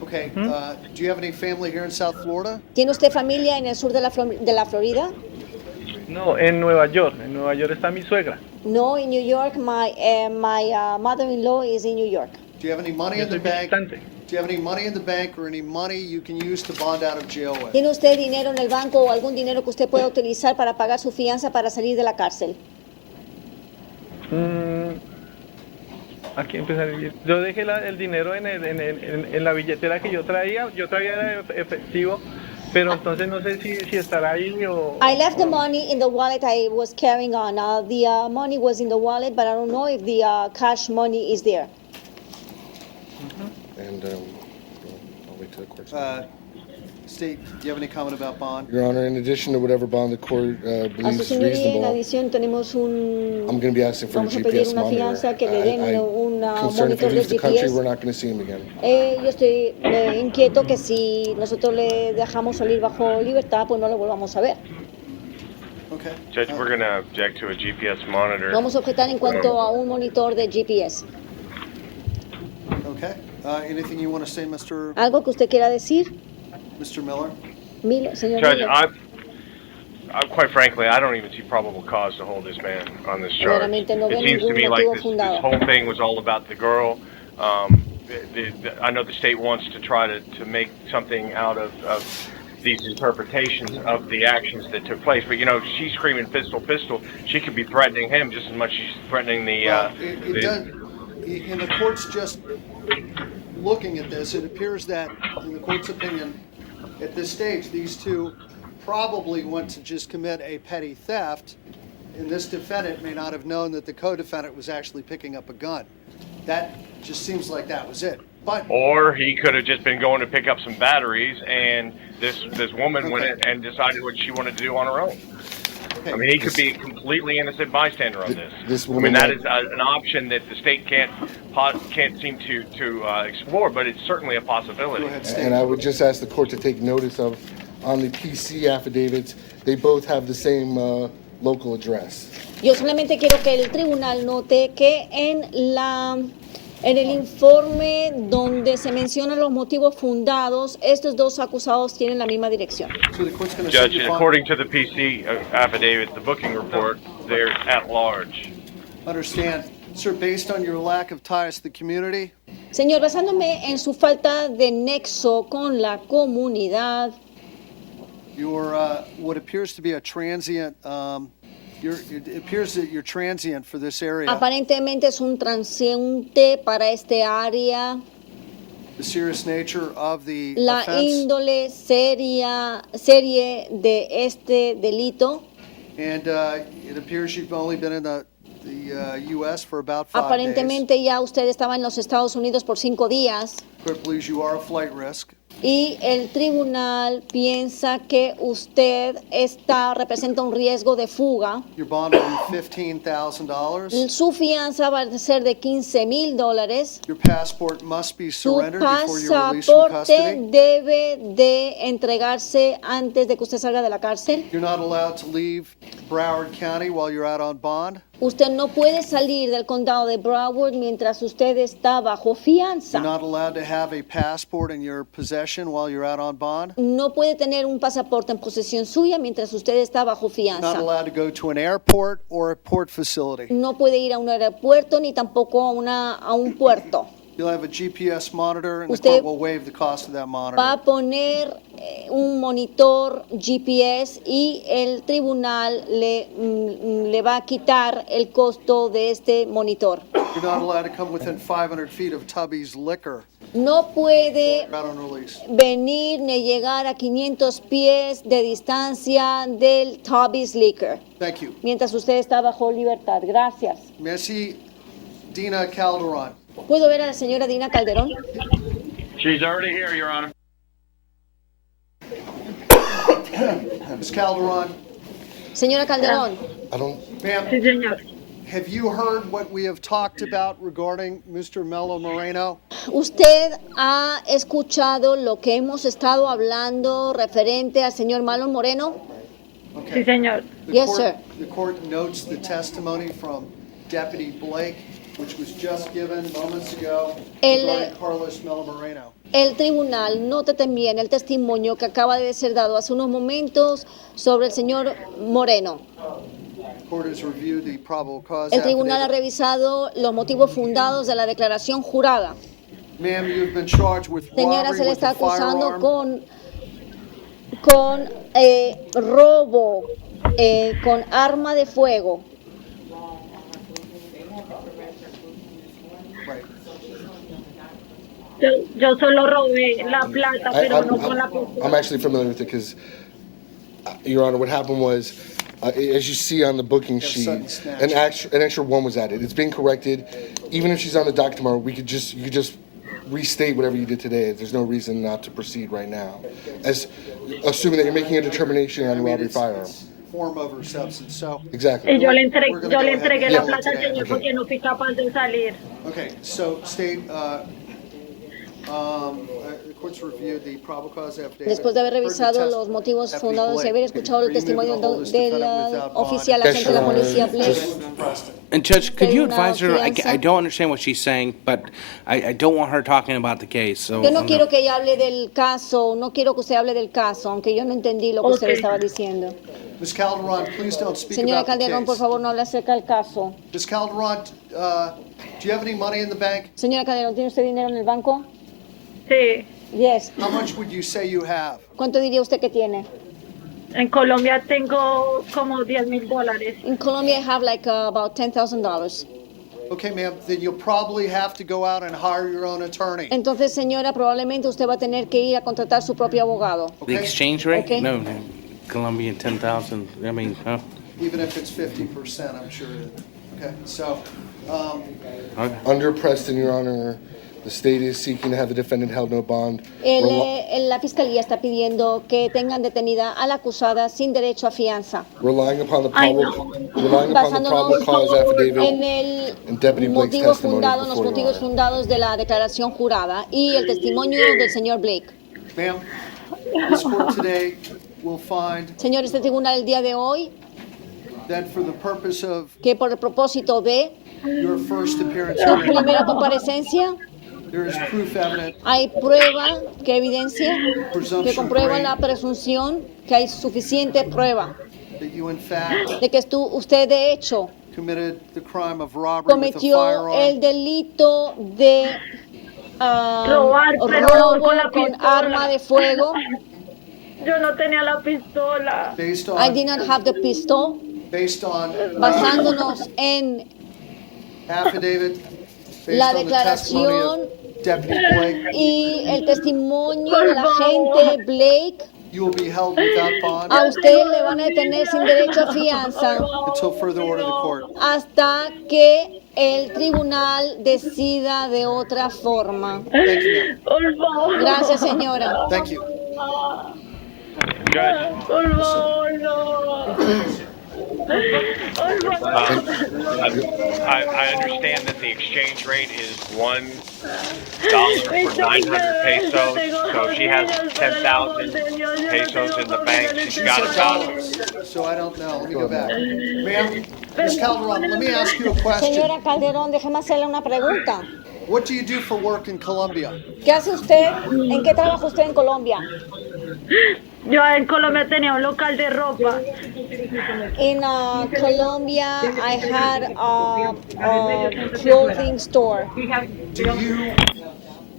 Okay, do you have any family here in South Florida? ¿Tiene usted familia en el sur de la Florida? No, en Nueva York. En Nueva York está mi suegra. No, in New York. My mother-in-law is in New York. Do you have any money Yo in the soy bank? visitante. Do you have any money in the bank or any money you can use to bond out of jail with? ¿Tiene usted dinero en el banco o algún dinero que usted pueda utilizar para pagar su fianza para salir de la cárcel? Aquí empezar. Yo dejé el dinero en la billetera que yo traía era efectivo, pero entonces no sé si estará ahí o... I left the money in the wallet I was carrying on. The money was in the wallet, but I don't know if the cash money is there. And I'll wait till the court's State, do you have any comment about bond? Your Honor, in addition to whatever bond the court A su believes is señoría, en reasonable, adición, tenemos I'm going to be asking for a vamos a pedir GPS una monitor. fianza que le den un concerned if he monitor de leaves the country, GPS. we're not going to see him again. Yo estoy inquieto que si nosotros le dejamos salir bajo libertad, pues no lo volvamos a ver. Okay. Judge, we're going to object to a GPS monitor. Vamos a objetar en cuanto a un monitor de GPS. Okay. Anything you want to say, Mr. ¿Algo que usted quiera decir, Miller? señor Judge, Miller? quite frankly, I don't even see probable cause to hold this man on this charge. Verdaderamente no It veo seems to ningún me like motivo this fundado. whole thing was all about the girl. I know the state wants to try to make something out of these interpretations of the actions that took place, but she's screaming pistol, pistol. She could be threatening him just as much as she's threatening the. Well, it does, in the court's just looking at this, it appears that, in the court's opinion, at this stage, these two probably went to just commit a petty theft, and this defendant may not have known that the co-defendant was actually picking up a gun. That just seems like that was it. But Or he could have just been going to pick up some batteries, and this woman went in and decided what she wanted to do on her own. okay, I mean, he could be a completely innocent bystander on this. This I woman mean, that is an option that the state can't seem to explore, but it's certainly a possibility. go ahead, State. And I would just ask the court to take notice of, on the PC affidavits, they both have the same local address. Yo solamente quiero que el tribunal note que en el informe donde se mencionan los motivos fundados, estos dos acusados tienen la misma dirección. So the court's going to Judge, according to the PC affidavit, the booking report, they're at large. understand, sir, based on your lack of ties to the community, Señor, basándome en su falta de nexo con la comunidad, your what appears to be a transient, it appears that you're transient for this area. aparentemente es un transeúnte para este área. The serious nature of the La offense, índole serie de este delito. and it appears you've only been in the U.S. for about 5 days. Aparentemente ya usted estaba en los Estados Unidos por 5 días. Court believes you are a flight risk. Y el tribunal piensa que usted representa un riesgo de fuga. Your bond will be $15,000. Su fianza va a ser de $15,000. Your passport must be Su surrendered before you're released from pasaporte custody. debe de entregarse antes de que usted salga de la cárcel. You're not allowed to leave Broward County while you're out on bond. Usted no puede salir del condado de Broward mientras usted está bajo fianza. You're not allowed to have a passport in your possession while you're out on bond. No puede tener un pasaporte en posesión suya mientras usted está bajo Not fianza. allowed to go to an airport or a port facility. No puede ir a un aeropuerto ni tampoco a un puerto. You'll have a GPS monitor, and the Usted court will waive the cost of that Va monitor. a poner un monitor GPS y el tribunal le va a quitar el costo de este monitor. You're not allowed to come within 500 feet of Tubby's Liquor No puede out on release. venir ni llegar a 500 pies de distancia del Tubby's Liquor Thank you. mientras usted está bajo libertad. Gracias. Merci, Dina Calderon. ¿Puedo ver a la señora Dina Calderón? She's already here, Your Honor. Ms. Calderon, Señora Calderón, I don't. ma'am, Sí, señor. have you heard what we have talked about regarding Mr. Melo Moreno? ¿usted ha escuchado lo que hemos estado hablando referente al señor Marlon Moreno? Sí, señor. The Yes, court- sir. The court notes the testimony from Deputy Blake, which was just given moments ago regarding Carlos Melo Moreno. El tribunal nota también el testimonio que acaba de ser dado hace unos momentos sobre el señor Moreno. The court has reviewed the probable cause El tribunal ha affidavit. revisado los motivos fundados de la declaración jurada. Ma'am, you've been charged with Señora, robbery se le with está a acusando firearm. con robo con arma de fuego. Right. Yo solo robé la plata, pero no con la I'm actually familiar with it because, Your Honor, what happened was, as you see on the booking sheet, sudden snatch. an extra one was added. It's being corrected. Even if she's on the dock tomorrow, you could just restate whatever you did today. There's no reason not to proceed right now, as assuming that you're making a determination on I mean, robbery it's firearm. form over substance. So, Exactly. Y yo le We're gonna go ahead entregué and la do it plata al today. señor porque no fui capaz de salir. okay, so State, The court's reviewed the probable cause affidavit. Después de haber heard the revisado test- los motivos Deputy fundados y haber Blake. escuchado el Are you moving testimonio to hold this del defendant without bond? oficial Yes, agente de la Your Honor. policía Blake. Preston. And Judge, could you Una advise her? fianza. I don't understand what she's saying, but I don't want her talking about the case. So Yo no quiero que ella hable del caso, no quiero que usted hable del caso, aunque yo no entendí lo que usted estaba diciendo. Ms. Calderon, please don't speak Señora about the Calderón, por case. favor, no hable acerca del caso. Ms. Calderon, do you have any money in the bank? Señora Calderón, ¿tiene usted dinero en el banco? Sí. Yes. How much would you say you have? ¿Cuánto diría usted que tiene? En Colombia tengo como $10,000. In Colombia, I have like about $10,000. Okay, ma'am, then you'll probably have to go out and hire your own attorney. Entonces, señora, probablemente usted va a tener que ir a contratar su propio abogado. the exchange rate? Okay. No, Colombian 10,000. I mean, Even if it's 50%, I'm sure. Okay, so, okay. Under Preston, Your Honor, the state is seeking to have the defendant held no bond. La fiscalía está pidiendo que tengan detenida a la acusada sin derecho a fianza, Relying upon the Ay, probable cause affidavit en el and Deputy Blake's motivo testimony fundado, los before Your motivos Honor. fundados de la declaración jurada y el testimonio del señor Blake. ma'am, this court today will find Señor, este tribunal el día de hoy, that for the purpose of que por el propósito de your first appearance su here, primera comparecencia, there is proof evident hay prueba que evidencia, que comprueba la presunción que hay suficiente prueba that you in fact de que usted de hecho committed the crime of robbery with a cometió el firearm. delito de Robar, pero no robo con la con pistola. arma de fuego. Yo no tenía la pistola. Based I did on, not have the pistol. based on Basándonos en affidavit, based la on the testimony declaración of Deputy Blake, y el testimonio del agente Blake, you will be held without bond a usted le van a detener sin derecho a fianza until further order of the court. hasta que el tribunal decida de otra forma. Thank you, ma'am. Por favor. Gracias, señora. Thank you. Judge, Por favor, no. Por favor. I understand that the exchange rate is $1 for 900 pesos. So if she has 10,000 pesos in the bank, she's got about. So I don't know. Let me go back. Ma'am, Ms. Calderon, let me ask you a question. Señora Calderón, déjeme hacerle una pregunta. What do you do for work in Colombia? ¿Qué hace usted? ¿En qué trabaja usted en Colombia? Yo en Colombia tenía un local de ropa. In Colombia, I had a clothing store. Do you,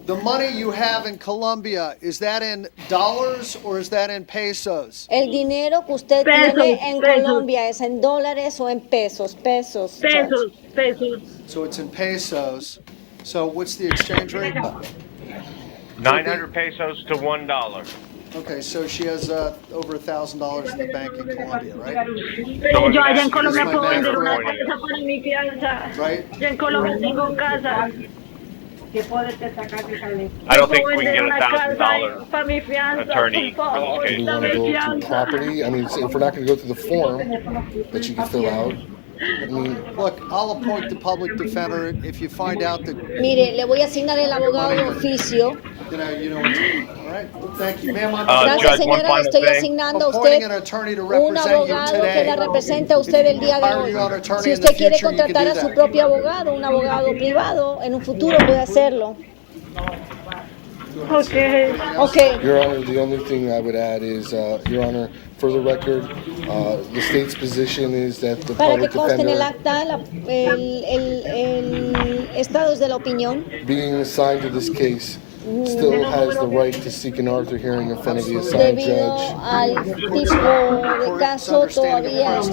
the money you have in Colombia, is that in dollars or is that in pesos? El dinero que usted Pesos, tiene en pesos. Colombia, ¿es en dólares o en pesos? Pesos. Pesos, pesos. So it's in pesos. So what's the exchange rate? 900 pesos to $1. Okay, so she has over $1,000 in the bank in Colombia, right? Yo allá en Colombia my puedo man vender for una one. casa para mi fianza. Right? Yo en Colombia tengo casa. I don't think we can get $1,000 para mi fianza. attorney Por favor, for this Do you case. want to dame go through fianza. property? I mean, if we're not going to go through the form that you can fill out, I mean, Look, I'll appoint the public defender if you find out that, Mire, le voy a asignar el abogado de oficio. you know what to do. All right? Thank you, ma'am. Gracias, Judge, one señora. Le final estoy thing. asignando a Appointing usted an attorney to un represent you abogado que today. la represente a usted el día de Hire hoy. your own attorney Si in the usted quiere future, you can contratar do a su that. propio abogado, un abogado privado, en un futuro puede hacerlo. Okay. Okay. Your Honor, the only thing I would add is, Your Honor, for the record, the state's position is that the Para que public conste en el defender acta, el Estado es de la opinión being assigned to this case still has the right to seek an Arthur hearing in front of the assigned debido judge. al tipo de caso todavía se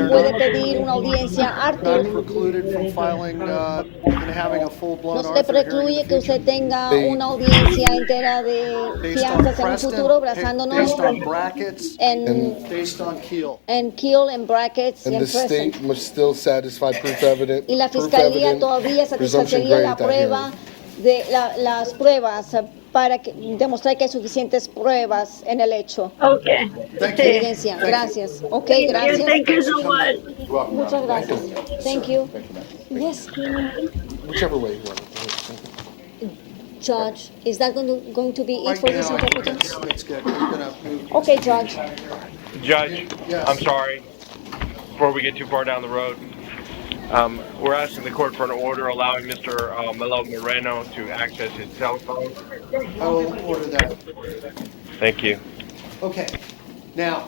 puede pedir una audiencia Not Arthur. precluded from filing and having a full-blown No se le Arthur hearing in precluye the que usted future. tenga una audiencia entera de Based on fianzas en un futuro, Preston, basándonos based on brackets, en based on Keel. kill, en brackets y And en the state present. must still satisfy proof evident, Y la proof fiscalía evident, todavía presumption satisfacería great la at that prueba hearing. de las pruebas para demostrar que hay suficientes pruebas en el hecho. Okay. Thank De you. evidencia. Gracias. Ok, Thank gracias. you so much. You're welcome, Muchas Your Honor. gracias. Thank you. Thank you, ma'am. Yes. Whichever way you want. Judge, is that going to be it Right for these now, I think interpreters? that's good. We're gonna move. Okay, Judge. Judge, Yes. I'm sorry, before we get too far down the road, we're asking the court for an order allowing Mr. Melo Moreno to access his cell phone. I will order that. Thank you. Okay, now,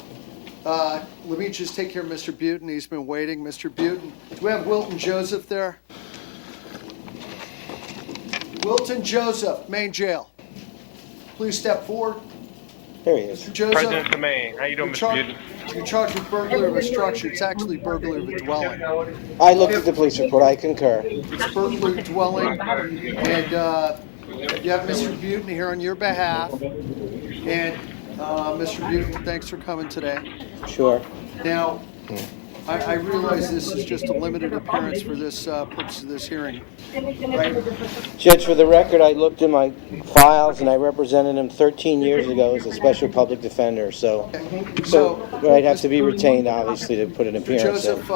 let me just take care of Mr. Butin. He's been waiting. Mr. Butin, do we have Wilton Joseph there? Wilton Joseph, Main Jail. Please step forward. There he is. Mr. Joseph, President of the Maine, how you doing, Mr. Butin? you're charged with burglary of a structure. It's actually burglary of a dwelling. I looked at the police report. I concur. It's burglary of dwelling, and you have Mr. Butin here on your behalf. And Mr. Butin, thanks for coming today. Sure. Now, I realize this is just a limited appearance for this purpose of this hearing, right? Judge, for the record, I looked in my files and I represented him 13 years ago as a special public defender. So I'd have to be retained, obviously, to put an appearance in. Joseph,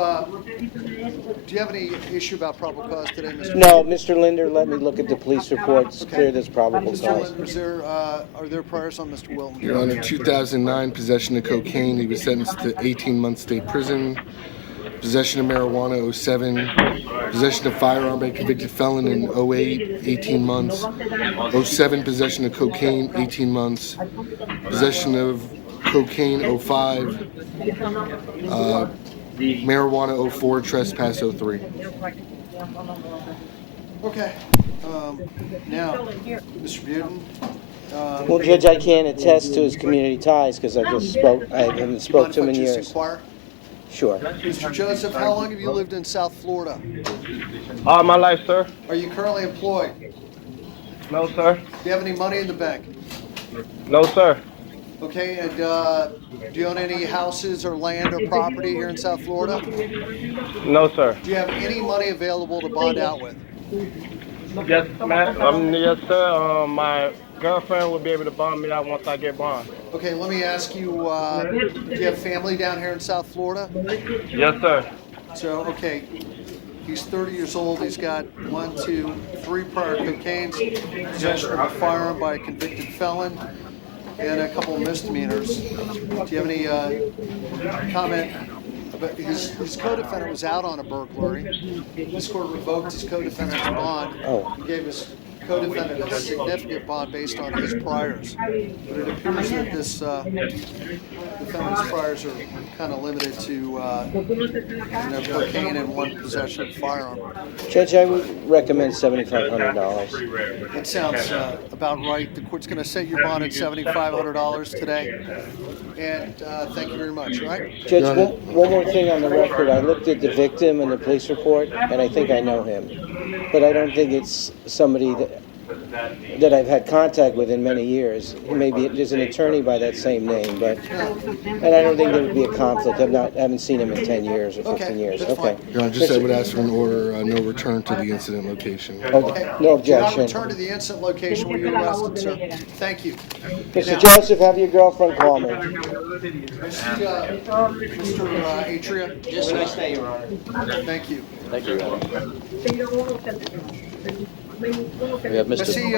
do you have any issue about probable cause today, Mr.? No, Mr. Linder, let me look at the police report. It's clear there's probable Mr. cause. Linder, are there priors on Mr. Wilton? Your Honor, 2009, possession of cocaine. He was sentenced to 18-month state prison. Possession of marijuana, 07. Possession of firearm by a convicted felon in 08, 18 months. 07, possession of cocaine, 18 months. Possession of cocaine, 05. Marijuana, 04. Trespass, 03. Okay. Now, Mr. Butin. Well, Judge, I can't attest to his community ties because I haven't spoke to him in Mind if I just years. inquire? Sure. Mr. Joseph, how long have you lived in South Florida? All my life, sir. Are you currently employed? No, sir. Do you have any money in the bank? No, sir. Okay, and do you own any houses or land or property here in South Florida? No, sir. Do you have any money available to bond out with? Yes, ma'am. Yes, sir. My girlfriend will be able to bond me out once I get bond. Okay, let me ask you, do you have family down here in South Florida? Yes, sir. So, okay, he's 30 years old. He's got 1, 2, 3 prior cocaines, possession of a firearm by a convicted felon, and a couple of misdemeanors. Do you have any comment about his co-defendant was out on a burglary? This court revoked his co-defendant's bond. He gave his co-defendant a significant bond based on his priors. But it appears that this defendant's priors are kind of limited to cocaine and 1 possession of a firearm. Judge, I would recommend $7,500. That sounds about right. The court's going to set your bond at $7,500 today. And thank you very much, all right? Judge, one more thing on the record. I looked at the victim in the police report, and I think I know him. But I don't think it's somebody that I've had contact with in many years. Maybe there's an attorney by that same name, but and I don't think there would be a conflict. I haven't seen him in 10 years or 15 years. Okay. Your Honor, just I would ask for an order, no return to the incident location. No Do not objection. return to the incident location where you were arrested, sir. Thank you. Mr. Joseph, have your girlfriend call me. Mr. Atria? Just so I stay, Your Honor. Thank you. Thank you, Your Honor. We have I Mr. see,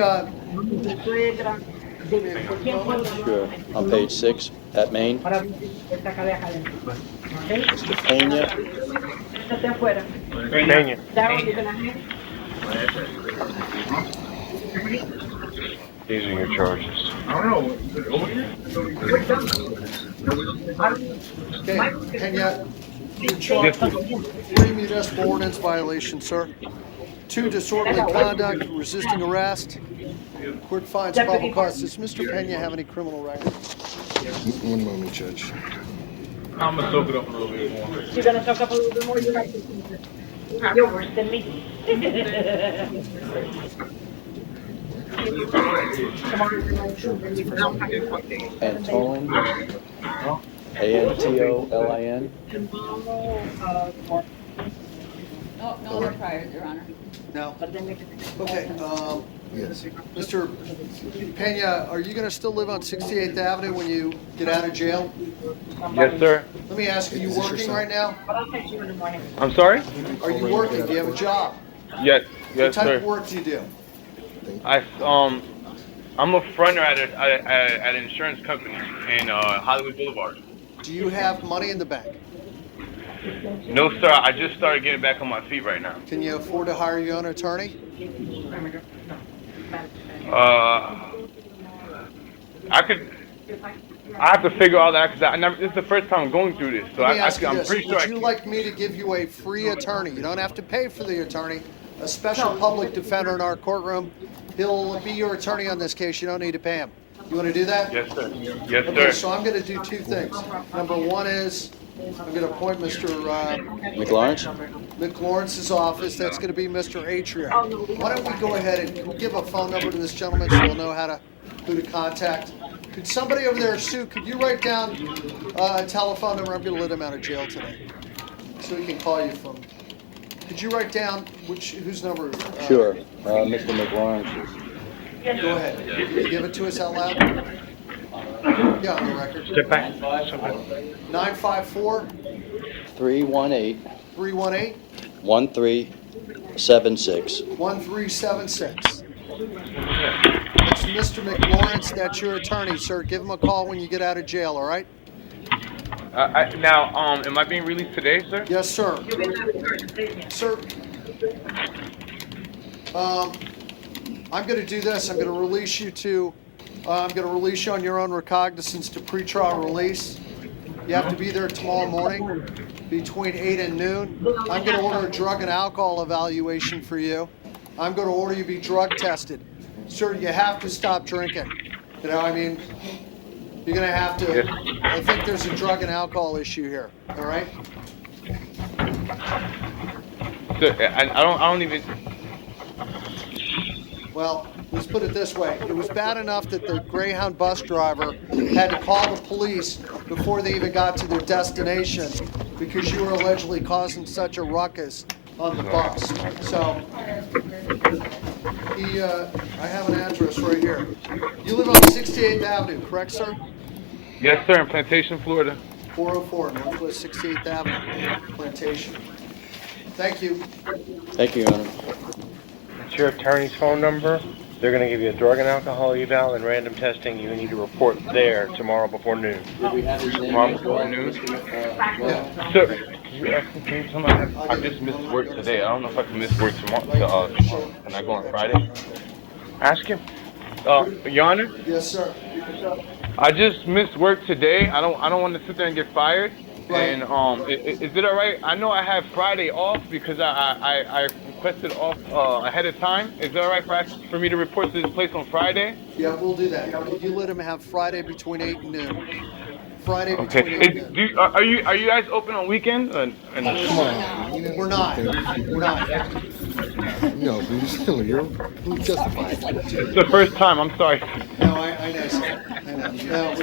Sure. On page 6 at Maine. Mr. Pena. Pena. These are your charges. okay, Pena, you're charged with 3 municipal ordinance violations, sir. 2 disorderly conduct, resisting arrest. Court finds probable cause. Does Mr. Pena have any criminal record? One moment, Judge. I'm gonna soak it up a little bit more. You're gonna soak up a little bit more. You're right. You're worse than me. Antolin. A-N-T-O-L-I-N. No prior, Your Honor. No? Okay, Yes. Mr. Pena, are you gonna still live on 68th Avenue when you get out of jail? Yes, sir. Let me ask, are you working right now? I'm sorry? Are you working? Do you have a job? Yes, What yes, type sir. of work do you do? I'm a fronter at an insurance company in Hollywood Boulevard. Do you have money in the bank? No, sir. I just started getting back on my feet right now. Can you afford to hire your own attorney? I could. I have to figure all that because this is the first time I'm going through this, so Let me ask you I'm this. pretty sure Would I you can. like me to give you a free attorney? You don't have to pay for the attorney. A special public defender in our courtroom. He'll be your attorney on this case. You don't need to pay him. You want to do that? Yes, sir. Yes, Okay, sir. so I'm going to do two things. Number one is I'm going to appoint Mr. McLawrence? McLawrence's office. That's going to be Mr. Atria. Why don't we go ahead and give a phone number to this gentleman so we'll know who to contact. Could somebody over there, Sue, could you write down a telephone number? I'm going to let him out of jail today, so he can call you from. Could you write down whose number? Sure. Mr. McLawrence's. Go ahead. Give it to us out loud. Yeah, on the record. Step back. 954 318 318 1376. 1376. That's Mr. McLawrence. That's your attorney, sir. Give him a call when you get out of jail, all right? Now, am I being released today, sir? Yes, sir. Sir, I'm going to do this. I'm going to release you on your own recognizance to pretrial release. You have to be there tomorrow morning between 8 and noon. I'm going to order a drug and alcohol evaluation for you. I'm going to order you be drug tested. Sir, you have to stop drinking. You know, I mean, you're going to have to. Yes. I think there's a drug and alcohol issue here. All right? Sir, I don't even. Well, let's put it this way. It was bad enough that the Greyhound bus driver had to call the police before they even got to their destination because you were allegedly causing such a ruckus on the bus. So, I have an address right here. You live on 68th Avenue, correct, sir? Yes, sir. In Plantation, Florida. 404 Northwest 68th Avenue, Plantation. Thank you. Thank you, Your Honor. It's your attorney's phone number. They're going to give you a drug and alcohol eval and random testing. You need to report there tomorrow before noon. Did we have his name? Tomorrow before noon? Sir, can you tell me? I just missed work today. I don't know if I can miss work tomorrow. Can I go on Friday? Ask him. Your Honor? Yes, sir. I just missed work today. I don't want to sit there and get fired. Right. And is it all right? I know I have Friday off because I requested off ahead of time. Is it all right for me to report to this place on Friday? Yeah, we'll do that. You let him have Friday between 8 and noon. Friday Okay. between 8 and noon. Are you guys open on weekends? Come on. We're not. We're not. No, but you're justified. It's the first time. I'm sorry. No, I know, sir. I know. No,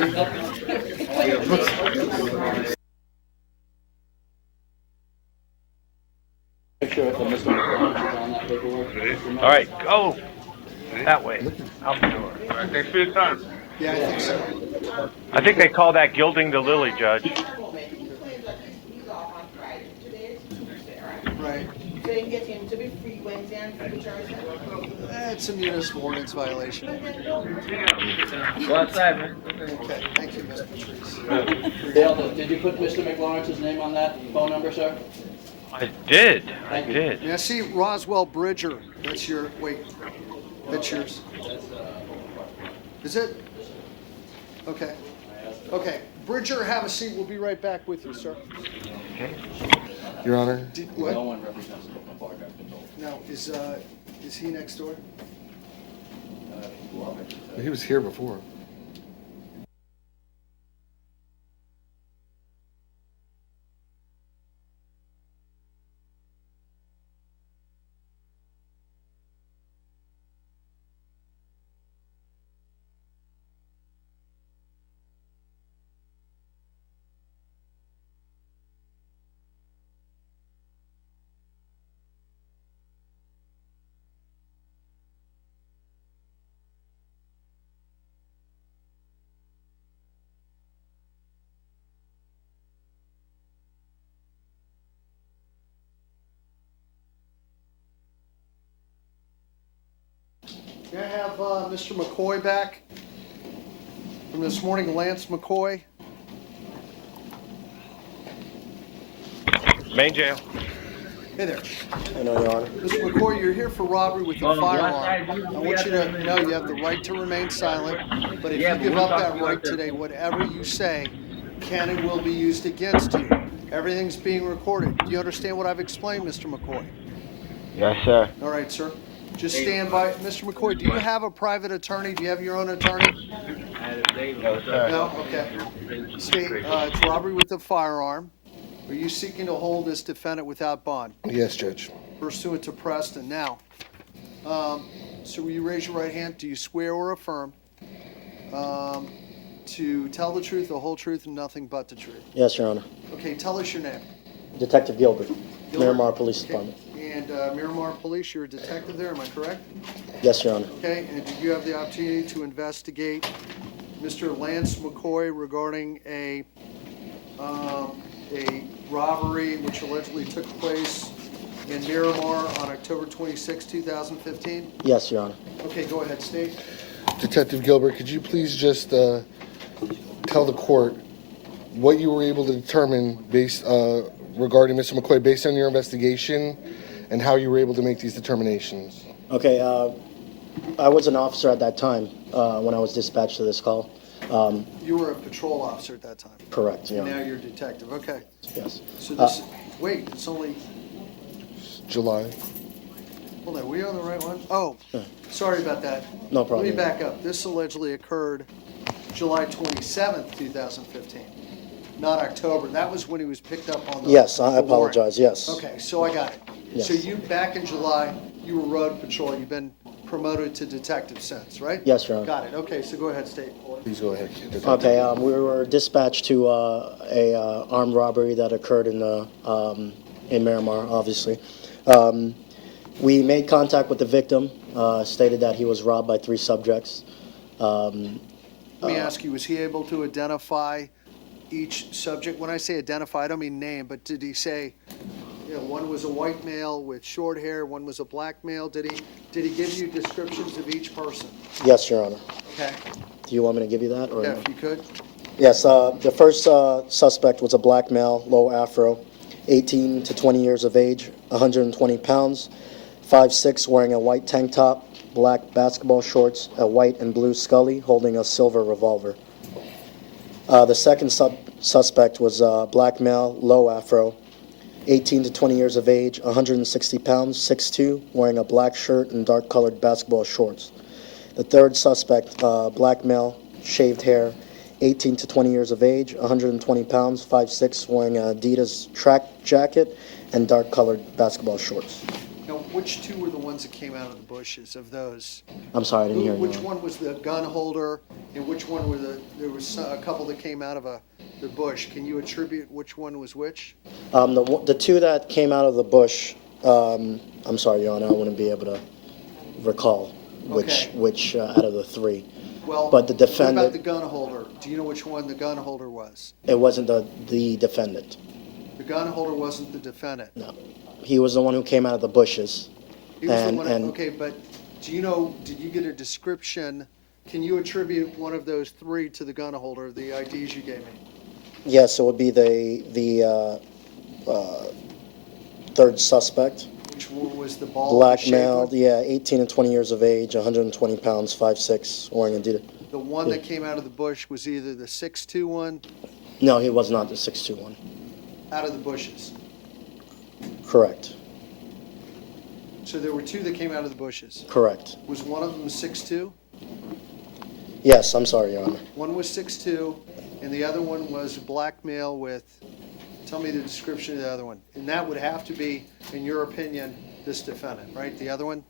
Make sure that Mr. McLawrence is on that paperwork. All right, go that way. Out the door. All right, thanks for your time. Yeah, I think so. I think they call that gilding the lily, Judge. Right. So you can get him to be free Wednesday and free Thursday? It's a municipal ordinance violation. Go outside, man. Okay, thank you, Ms. Patrice. Dale, did you put Mr. McLawrence's name on that phone number, sir? I did. I did. Yeah, see, Roswell Bridger. That's your, wait, that's yours. Is it? Okay. Okay. Bridger, have a seat. We'll be right back with you, sir. Your Honor. What? No one represents the bar, I've been told. No, is he next door? He was here before. Mr. McCoy back from this morning, Lance McCoy. Main jail. Hey there. I know, Your Honor. Mr. McCoy, you're here for robbery with a firearm. I want you to know you have the right to remain silent, but if you give up that right today, whatever you say can and will be used against you. Everything's being recorded. Do you understand what I've explained, Mr. McCoy? Yes, sir. All right, sir. Just stand by. Mr. McCoy, do you have a private attorney? Do you have your own attorney? No, sir. No? Okay. State, it's robbery with a firearm. Are you seeking to hold this defendant without bond? Yes, Judge. Pursuant to Preston. Now, so will you raise your right hand? Do you swear or affirm to tell the truth, the whole truth, and nothing but the truth? Yes, Your Honor. Okay, tell us your name. Detective Gilbert, Gilbert? Miramar Police Okay. Department. And Miramar Police, you're a detective there, am I correct? Yes, Your Honor. Okay, and did you have the opportunity to investigate Mr. Lance McCoy regarding a robbery which allegedly took place in Miramar on October 26, 2015? Yes, Your Honor. Okay, go ahead, state. Detective Gilbert, could you please just tell the court what you were able to determine based regarding Mr. McCoy based on your investigation and how you were able to make these determinations? Okay, I was an officer at that time when I was dispatched to this call. You were a patrol officer at that time? Correct, yeah. And now you're a detective, okay. Yes. So this, wait, it's only, July. hold on, were you on the right one? Oh, sorry about that. No problem. Let me back up. This allegedly occurred July 27th, 2015, not October. That was when he was picked up on the Yes, I the warrant. apologize, yes. Okay, so I got it. Yes. So you, back in July, you were road patrol. You've been promoted to detective since, right? Yes, Your Honor. Got it. Okay, so go ahead, State. Please go ahead. Detective. Okay, we were dispatched to a armed robbery that occurred in Miramar, obviously. We made contact with the victim, stated that he was robbed by 3 subjects. Let me ask you, was he able to identify each subject? When I say identify, I don't mean name, but did he say, you know, one was a white male with short hair, one was a black male? Did he give you descriptions of each person? Yes, Your Honor. Okay. Do you want me to give you that? Or Yeah, no? if you could. Yes, the first suspect was a black male, low afro, 18 to 20 years of age, 120 pounds, 5'6", wearing a white tank top, black basketball shorts, a white and blue Scully, holding a silver revolver. The second suspect was a black male, low afro, 18 to 20 years of age, 160 pounds, 6'2", wearing a black shirt and dark-colored basketball shorts. The third suspect, black male, shaved hair, 18 to 20 years of age, 120 pounds, 5'6", wearing an Adidas track jacket and dark-colored basketball shorts. Now, which 2 were the ones that came out of the bushes of those? I'm sorry, I didn't hear you. Which one was the gun holder, and which one were there was a couple that came out of the bush. Can you attribute which one was which? The 2 that came out of the bush, I'm sorry, Your Honor, I wouldn't be able to recall which out of the 3. Well, but the defendant, what about the gun holder? Do you know which one the gun holder was? It wasn't the defendant. The gun holder wasn't the defendant? No. He was the one who came out of the bushes. He was the one, okay, but do you know, did you get a description? Can you attribute one of those 3 to the gun holder, the IDs you gave me? Yes, it would be the third suspect. Which was the bald, black shaved male, one? yeah, 18 to 20 years of age, 120 pounds, 5'6", wearing a Adidas. The one that came out of the bush was either the 6'2" one? No, he was not the 6'2" one. Out of the bushes? Correct. So there were 2 that came out of the bushes? Correct. Was one of them 6'2"? Yes, I'm sorry, Your Honor. One was 6'2", and the other one was a black male with, tell me the description of the other one. And that would have to be, in your opinion, this defendant, right? The other one?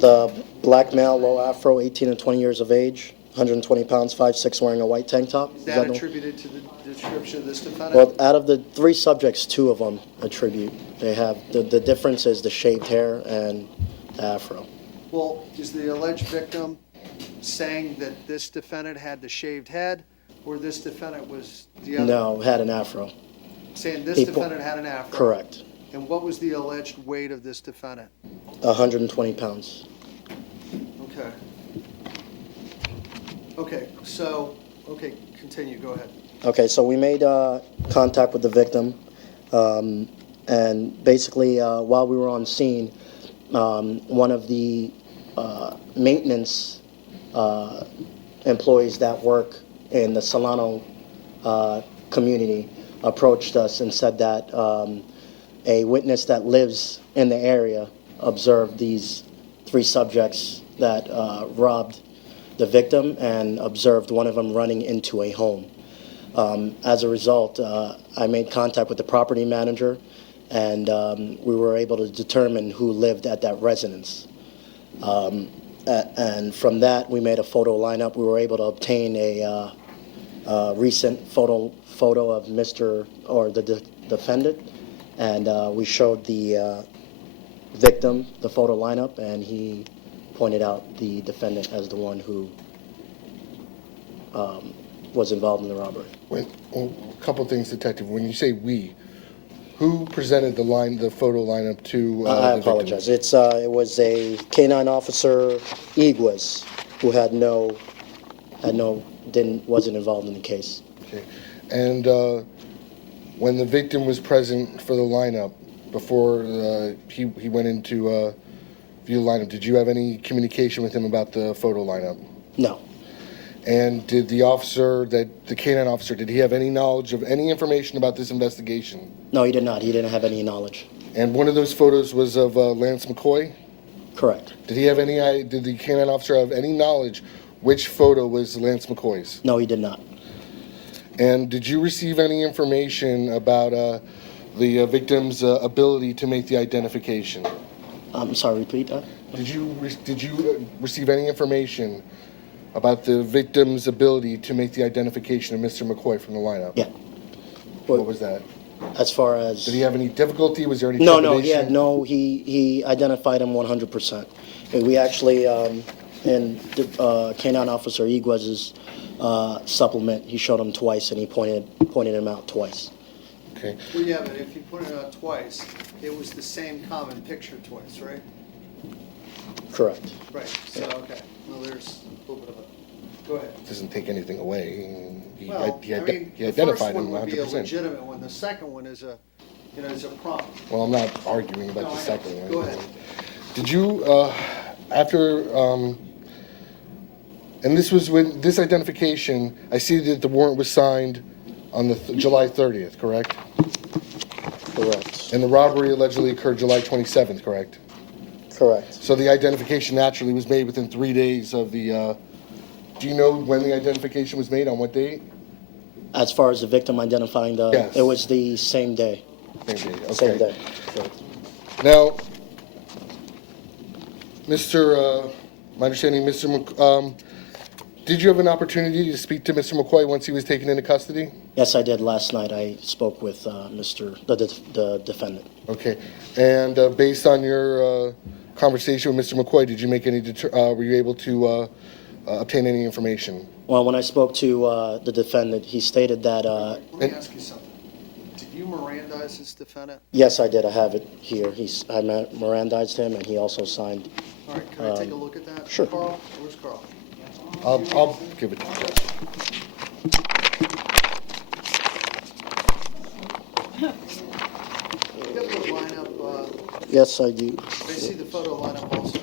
The black male, low afro, 18 to 20 years of age, 120 pounds, 5'6", wearing a white tank top. Is that attributed to the description of this defendant? Well, out of the 3 subjects, 2 of them attribute. They have, the difference is the shaved hair and the afro. Well, is the alleged victim saying that this defendant had the shaved head, or this defendant was the other? No, had an afro. Saying this defendant had an afro? Correct. And what was the alleged weight of this defendant? 120 pounds. Okay. Okay, continue, go ahead. Okay, so we made contact with the victim, and basically, while we were on scene, one of the maintenance employees that work in the Solano community approached us and said that a witness that lives in the area observed these three subjects that robbed the victim and observed one of them running into a home. As a result, I made contact with the property manager, and we were able to determine who lived at that residence. And from that, we made a photo lineup. We were able to obtain a recent photo of the defendant, and we showed the victim the photo lineup, and he pointed out the defendant as the one who was involved in the robbery. A couple things, Detective. When you say we, who presented the photo lineup to I the apologize. victim? It was a canine officer, Iguas, who wasn't involved in the case. Okay. And when the victim was present for the lineup, before he went into view the lineup, did you have any communication with him about the photo lineup? No. And did the canine officer, did he have any knowledge of any information about this investigation? No, he did not. He didn't have any knowledge. And one of those photos was of Lance McCoy? Correct. Did the canine officer have any knowledge which photo was Lance McCoy's? No, he did not. And did you receive any information about the victim's ability to make the identification? I'm sorry, repeat that? Did you receive any information about the victim's ability to make the identification of Mr. McCoy from the lineup? Yeah. What was that? As far as... Did he have any difficulty? Was there any No, trepidation? he identified him 100%. And we actually, in canine officer Iguaz's supplement, he showed him twice, and he pointed him out twice. Okay. Well, yeah, but if you pointed it out twice, it was the same common picture twice, right? Correct. Right, so, okay. Well, there's a little bit of a, go ahead. Doesn't take anything away. He The identified first him one would be a 100%. legitimate one. The second one is a problem. Well, I'm not arguing about No, the I know. second one. Go ahead. Did you, after, and this was when, this identification, I see that the warrant was signed on the July 30th, correct? Correct. And the robbery allegedly occurred July 27th, correct? Correct. So the identification naturally was made within 3 days of the, do you know when the identification was made, on what date? As far as the victim identifying Yes. it was the same day. Same day, okay. Same day. Correct. Now, my understanding, did you have an opportunity to speak to Mr. McCoy once he was taken into custody? Yes, I did. Last night I spoke with the defendant. Okay. And based on your conversation with Mr. McCoy, did you make any, were you able to obtain any information? Well, when I spoke to the defendant, he stated that... Let me ask you something. Did you Mirandize this defendant? Yes, I did. I have it here. I Mirandized him, and he also signed... All right, can I take a look at that? Sure. Carl, where's Carl? I'll give it to the judge. You got the lineup, Yes, I do. they see the photo lineup also.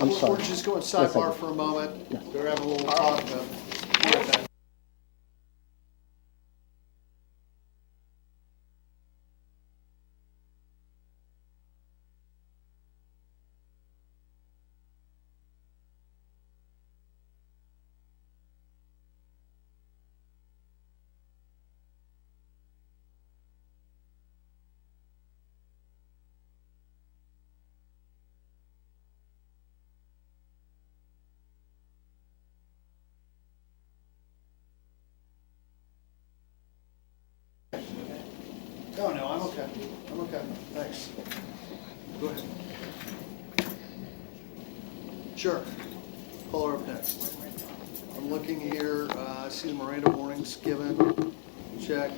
I'm sorry. We're just going Yes, I sidebar did. for a moment. We're having a little talk about the event. No, I'm okay. I'm okay. Thanks. Go ahead. Sure. Call her up next. I'm looking here. I see the Miranda warnings given. Checked.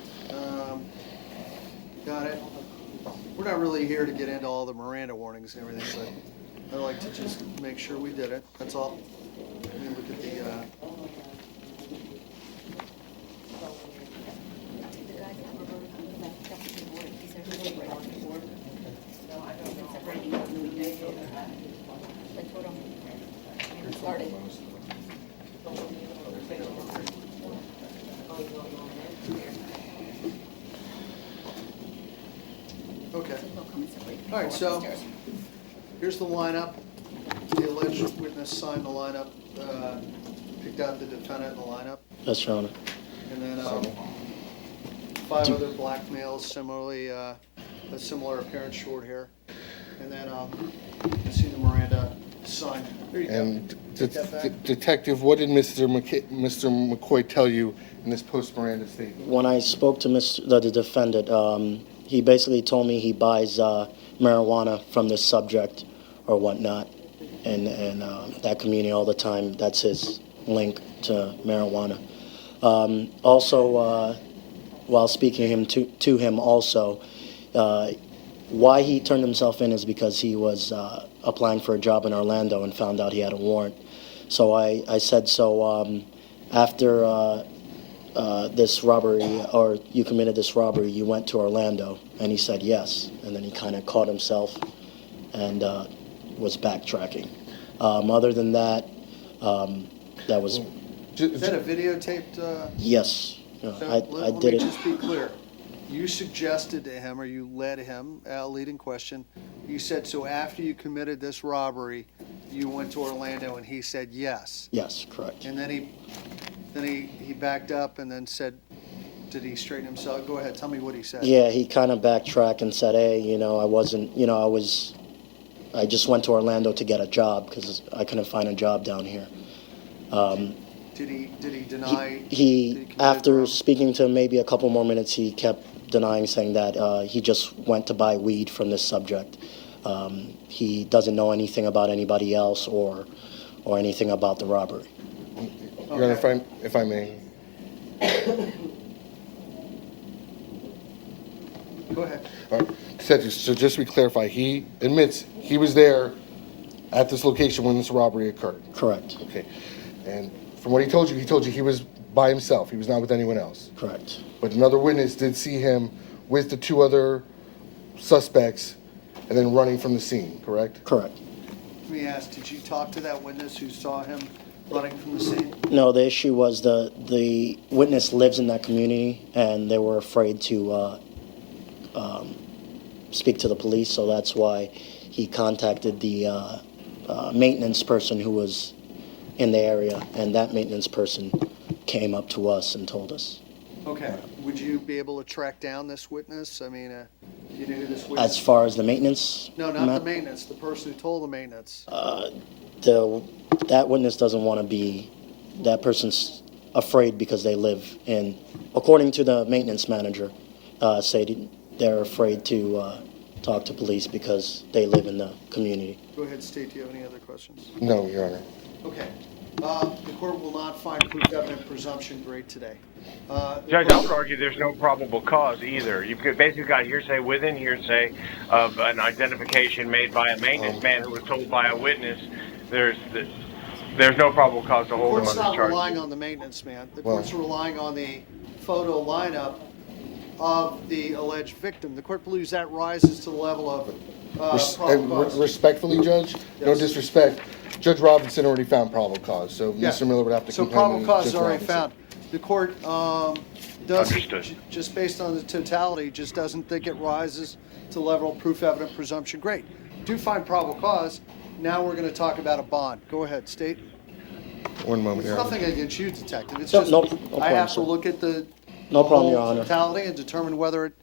Got it. We're not really here to get into all the Miranda warnings and everything, but I'd like to just make sure we did it. That's all. Let me look at the. Okay. All right, so here's the lineup. The alleged witness signed the lineup, picked out the defendant in the lineup, Yes, Your Honor. and then 5 other black males, similarly, a similar appearance, short hair. And then you see the Miranda sign. There you And go. Take that back. Detective, what did Mr. McCoy tell you in this post-Miranda statement? When I spoke to the defendant, he basically told me he buys marijuana from this subject or whatnot, and that community all the time. That's his link to marijuana. Also, while speaking to him also, why he turned himself in is because he was applying for a job in Orlando and found out he had a warrant. So I said, so after this robbery, or you committed this robbery, you went to Orlando? And he said yes. And then he kind of caught himself and was backtracking. Other than that, that was... Is that a videotaped? Yes. So I let did me it. just be clear. You suggested to him, or you led him, leading question, you said, so after you committed this robbery, you went to Orlando, and he said yes. Yes, correct. And then he backed up and then said, did he straighten himself? Go ahead, tell me what he said. Yeah, he kind of backtracked and said, hey, I just went to Orlando to get a job because I couldn't find a job down here. Did he deny? He after speaking to him maybe a couple more minutes, he kept denying, saying that he just went to buy weed from this subject. He doesn't know anything about anybody else or anything about the robbery. Your Honor, if I may. Go ahead. All right. So just to clarify, he admits he was there at this location when this robbery occurred. Correct. Okay. And from what he told you he was by himself. He was not with anyone else. Correct. But another witness did see him with the 2 other suspects and then running from the scene, correct? Correct. Let me ask, did you talk to that witness who saw him running from the scene? No, the issue was the witness lives in that community, and they were afraid to speak to the police, so that's why he contacted the maintenance person who was in the area, and that maintenance person came up to us and told us. Okay. Would you be able to track down this witness? I mean, you knew who this witness? As far as the maintenance? No, not the maintenance. The person who told the maintenance. That witness doesn't want to be. That person's afraid because they live in. According to the maintenance manager, they're afraid to talk to police because they live in the community. Go ahead, State. Do you have any other questions? No, Your Honor. Okay. The court will not find proof evident presumption great today. Judge, I would argue there's no probable cause either. You've basically got hearsay within hearsay of an identification made by a maintenance man who was told by a witness. There's no probable cause to hold him The court's on this not charge. relying on the maintenance man. The court's relying on the photo lineup of the alleged victim. The court believes that rises to the level of probable cause. Respectfully, Judge, no disrespect, Judge Robinson already found probable cause, so Yeah. Mr. Miller would have to So complain probable to cause is Judge already Robinson. found. The court doesn't, Understood. just based on the totality, just doesn't think it rises to the level of proof evident presumption. Great. Do find probable cause. Now we're going to talk about a bond. Go ahead, State. One moment, It's Your Honor. nothing against you, Detective. It's No, just no I problem, have to sir. look at the No problem, whole Your Honor. totality and determine whether it,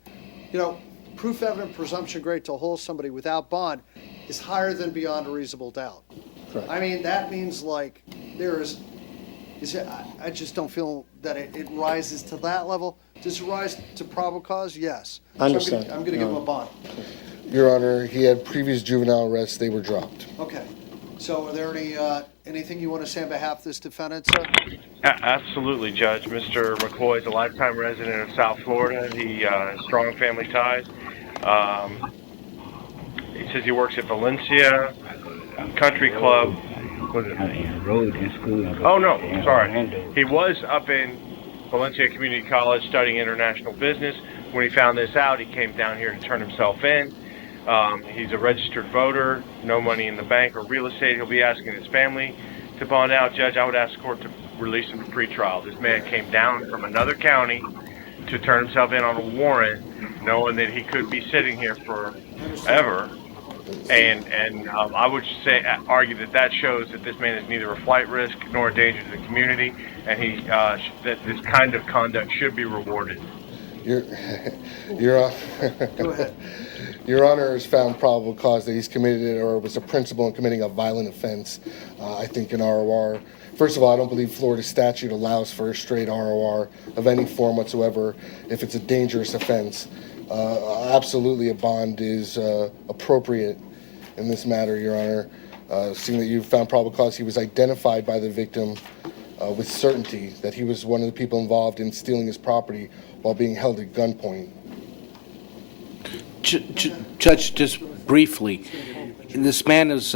proof evident presumption great to hold somebody without bond is higher than beyond a reasonable doubt. Correct. I mean, that means like there is Is it, I just don't feel that it rises to that level. Does it rise to probable cause? Yes. I understand. So I'm going to give him a bond. Your Honor, he had previous juvenile arrests. They were dropped. Okay. So are there anything you want to say on behalf of this defendant, sir? Absolutely, Judge. Mr. McCoy is a lifetime resident of South Florida. He has strong family ties. He says he works at Valencia Country Club. Oh, no, sorry. He was up in Valencia Community College studying international business. When he found this out, he came down here to turn himself in. He's a registered voter, no money in the bank or real estate. He'll be asking his family to bond out. Judge, I would ask the court to release him to pretrial. This man came down from another county to turn himself in on a warrant, knowing that he could be sitting here forever. And I would argue that shows that this man is neither a flight risk nor a danger to the community, and that this kind of conduct should be rewarded. Your Go ahead. Your Honor has found probable cause that he's committed or was a principal in committing a violent offense, I think in ROR. First of all, I don't believe Florida statute allows for a straight ROR of any form whatsoever if it's a dangerous offense. Absolutely a bond is appropriate in this matter, Your Honor. Seeing that you found probable cause, he was identified by the victim with certainty that he was one of the people involved in stealing his property while being held at gunpoint. Judge, just briefly, this man is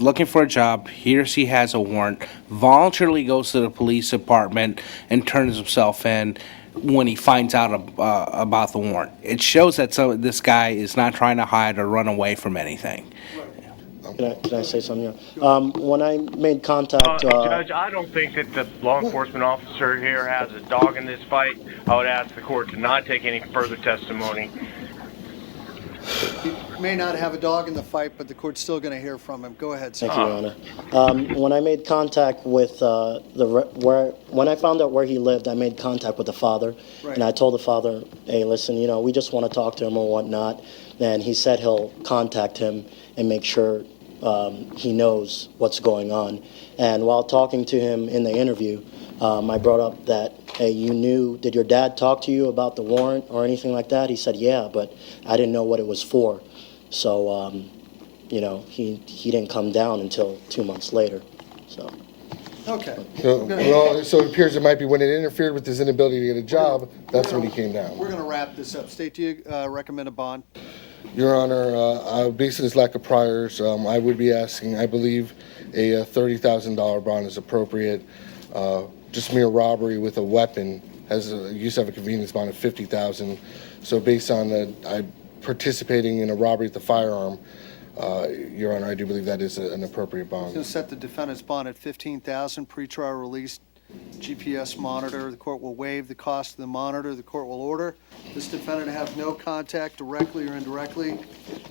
looking for a job. He or she has a warrant, voluntarily goes to the police department and turns himself in when he finds out about the warrant. It shows that this guy is not trying to hide or run away from anything. Can I say something? When I made contact... Judge, I don't think that the law enforcement officer here has a dog in this fight. I would ask the court to not take any further testimony. He may not have a dog in the fight, but the court's still going to hear from him. Go ahead, sir. Thank you, Your Honor. When I made contact with when I found out where he lived, I made contact with the father, Right. and I told the father, "Hey, listen, we just want to talk to him or whatnot." And he said he'll contact him and make sure he knows what's going on. And while talking to him in the interview, I brought up that, hey, did your dad talk to you about the warrant or anything like that? He said, yeah, but I didn't know what it was for. So, he didn't come down until 2 months later. So. Okay. So it appears it might be when it interfered with his inability to get a job, that's when he came down. We're going to wrap this up. State, do you recommend a bond? Your Honor, based on his lack of priors, I would be asking, I believe, a $30,000 bond is appropriate. Just mere robbery with a weapon used to have a convenience bond of $50,000. So based on participating in a robbery with a firearm, Your Honor, I do believe that is an appropriate bond. I'm going to set the defendant's bond at $15,000, pretrial release, GPS monitor. The court will waive the cost of the monitor. The court will order this defendant to have no contact directly or indirectly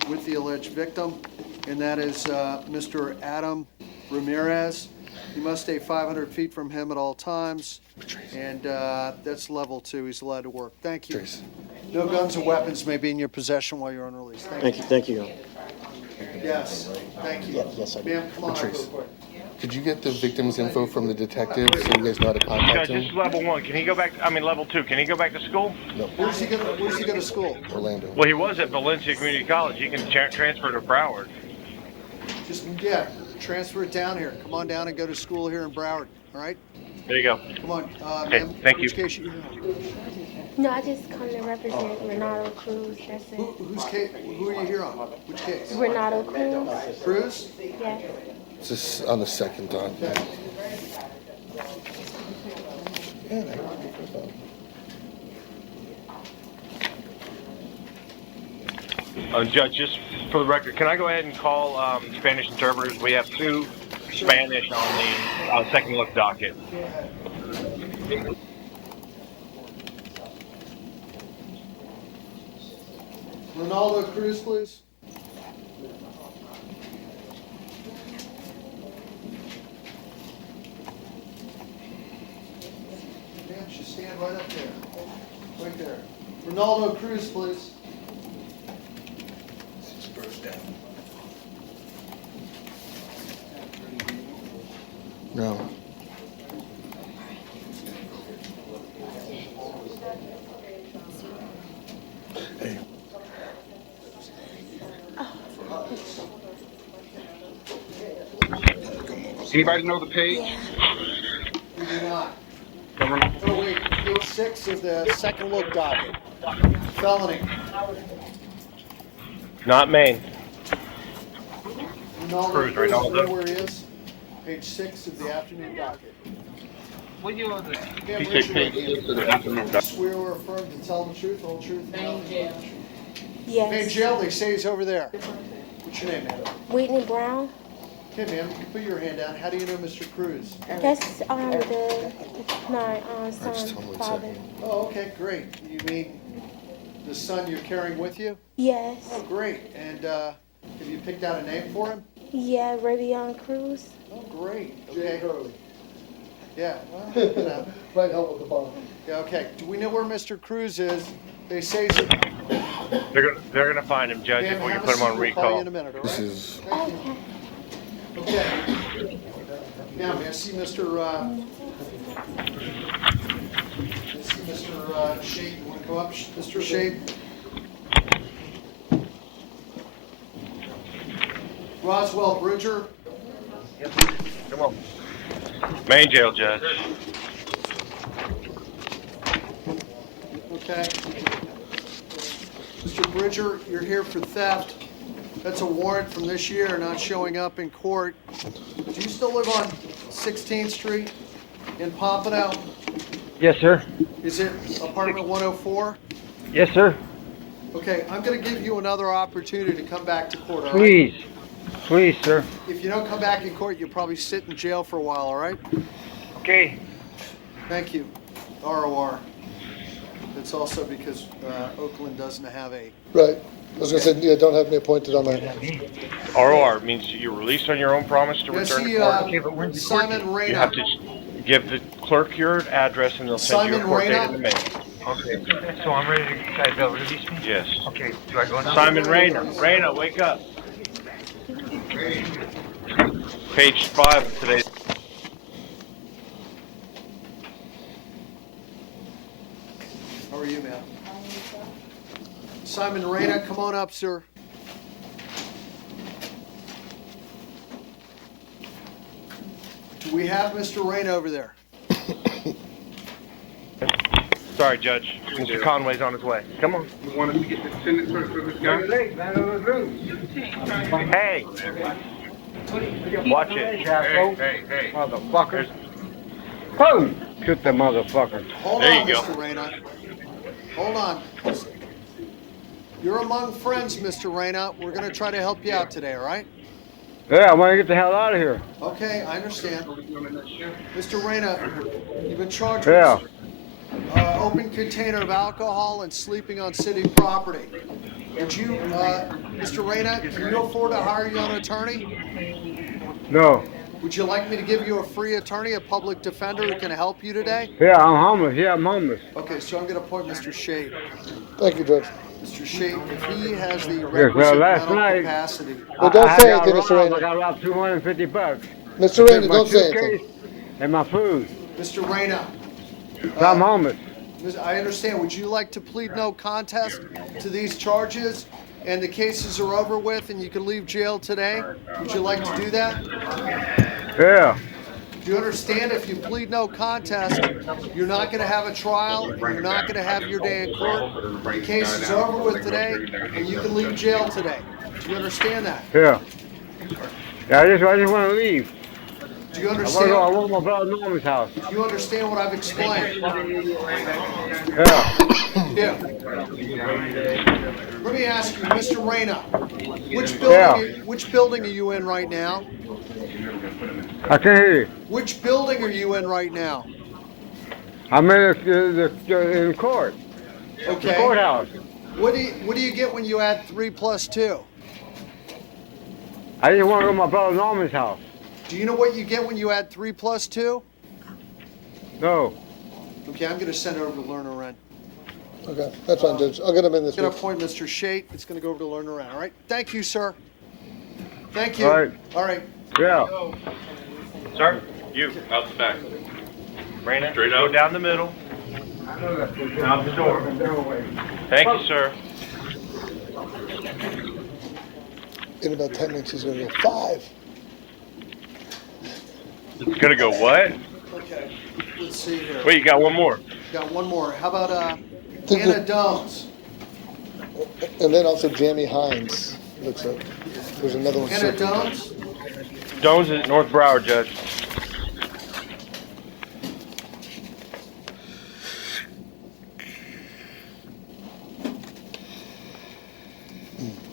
with the alleged victim, and that is Mr. Adam Ramirez. You must stay 500 feet from him at all times, and that's level 2. He's allowed to work. Thank you. No guns or weapons may be in your possession while you're on release. Thank you. Thank you. Yes, thank you. Yes, I do. Ma'am, come on. Patrice, could you get the victim's info from the detective so you guys know how to contact Judge, this him? is level 1. Can he go back? Level 2. Can he go back to school? No. Where's he going to school? Orlando. Well, he was at Valencia Community College. He can transfer to Broward. Just, transfer it down here. Come on down and go to school here in Broward, all right? There you go. Come on. Okay, Ma'am, thank which you. case you No, I just come to represent Renato Cruz. That's it. Whose case? Who are you here on? Which case? Renato Cruz. Cruz? Yes. It's just on the second document. Judge, just for the record, can I go ahead and call Spanish interpreters? We have 2 Spanish on the second look docket. Ronaldo Cruz, please. Man, should stand right up there. Right there. Ronaldo Cruz, please. No. Anybody know the page? We do not. Oh, wait, page 6 of the second look docket. Felony. Not Maine. Ronaldo Cruz, Cruz, Ronaldo. you know where he is? Page 6 of the afternoon docket. He Raise said your page right 6 of the hand. afternoon docket. Swear or affirm to tell the truth, the whole truth, and nothing but the truth. Yes. Hey, jail, they say he's over there. What's your name, man? Whitney Brown. Okay, ma'am, you can put your hand down. How do you know Mr. Cruz? That's my son's father. Oh, okay, great. You mean the son you're carrying with you? Yes. Oh, great. And have you picked out a name for him? Yeah, Ravion Cruz. Oh, great. Okay. Yeah, well, you know. Right help with the bottom. Yeah, okay. Do we know where Mr. Cruz is? They say he's... They're gonna find him, Judge, Ma'am, before you have a put him on seat. We'll call you recall. in a minute, all This right? is Okay. Now, may I see Mr. Shade? You want to go up, Mr. Shade? Roswell Bridger? Come on. Main jail, Judge. Okay. Mr. Bridger, you're here for theft. That's a warrant from this year, not showing up in court. Do you still live on 16th Street in Pompano? Yes, sir. Is it apartment 104? Yes, sir. Okay, I'm going to give you another opportunity to come back to court, all right? Please. Please, sir. If you don't come back in court, you'll probably sit in jail for a while, all right? Okay. Thank you. ROR. It's also because Oakland doesn't have a... right. I was gonna say, yeah, don't have me appointed on that. ROR means you're released on your own promise to Yes, return he, to court. Simon Reyna. You have to give the clerk your address and they'll send you a Simon court date Reyna? in the mail. Okay. So I'm ready to they'll release me? Yes. Okay. Do I go now? Simon Reyna. Reyna, wake up. Page 5 of today's. How are you, man? Simon Reyna, come on up, sir. Do we have Mr. Reyna over there? Sorry, Judge. Mr. Conway's on his way. Come on. You want us to get the sentence for this guy? Hey. Watch it. Hey. Motherfucker. Boom! Shoot the motherfucker. Hold There on, you go. Mr. Reyna. Hold on. You're among friends, Mr. Reyna. We're going to try to help you out today, all right? Yeah, I want to get the hell out of here. Okay, I understand. Mr. Reyna, you've been charged Yeah. with open container of alcohol and sleeping on city property. Would you, Mr. Reyna, can you afford to hire your own attorney? No. Would you like me to give you a free attorney, a public defender who can help you today? Yeah, I'm homeless. Yeah, I'm homeless. Okay, so I'm going to appoint Mr. Shade. Thank you, Judge. Mr. Shade, if he has the Yes, well, requisite last mental night, capacity. Well, don't I say got anything, Mr. robbed. Reyna. I got robbed $250. Mr. Reyna, My don't say suitcase anything. and my food. Mr. Reyna, So I'm homeless. I understand. Would you like to plead no contest to these charges and the cases are over with and you can leave jail today? Would you like to do that? Yeah. Do you understand if you plead no contest, you're not going to have a trial, and you're not going to have your day in court? The case is over with today and you can leave jail today. Do you understand that? Yeah. Yeah, I just want to leave. Do you I understand? want my brother Norman's house. You understand what I've explained? Yeah. Yeah. Let me ask you, Mr. Reyna, which building are you in right now? I can't hear you. Which building are you in right now? I'm in the court. Okay. The courthouse. What do you get when you add 3 plus 2? I just want to go to my brother Norman's house. Do you know what you get when you add 3 plus 2? No. Okay, I'm going to send it over to Lerner Wren. Okay, that's fine, Judge. I'll get him in this I'm going week. to appoint Mr. Shate. It's going to go over to Lerner Wren. All right. Thank you, sir. Thank you. All right. All right. Yeah. Sir, you, out the back. Reyna, straight out. Go down the middle. Out the door. Thank you, sir. In about 10 minutes, he's gonna go 5. It's gonna go what? Okay, let's see here. Wait, you got one more. Got one more. How about Think Anna that- Dones? And then also Jamie Hines, looks like. There's another one. Anna circled. Dones? Jones is at North Broward, Judge.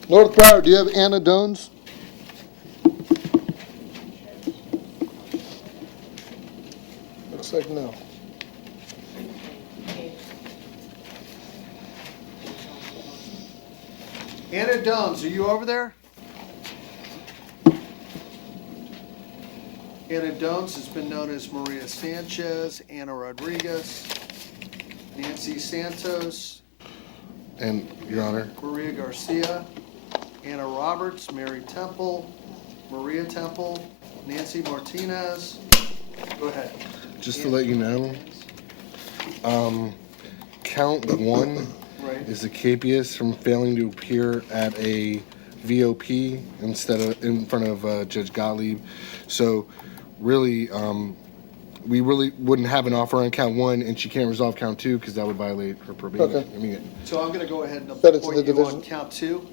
North Broward, do you have Anna Dones? Looks like no. Anna Dones, are you over there? Anna Dones has been known as Maria Sanchez, Anna Rodriguez, Nancy Santos, And, Your Honor, Maria Garcia, Anna Roberts, Mary Temple, Maria Temple, Nancy Martinez. Go ahead. just to let you know, count one Right. is Acapius from failing to appear at a VOP instead of in front of Judge Gottlieb. So, really, we really wouldn't have an offer on count one, and she can't resolve count two because that would violate her probation. Okay. I mean, So I'm going to go ahead and Send it to appoint the you on division. count two.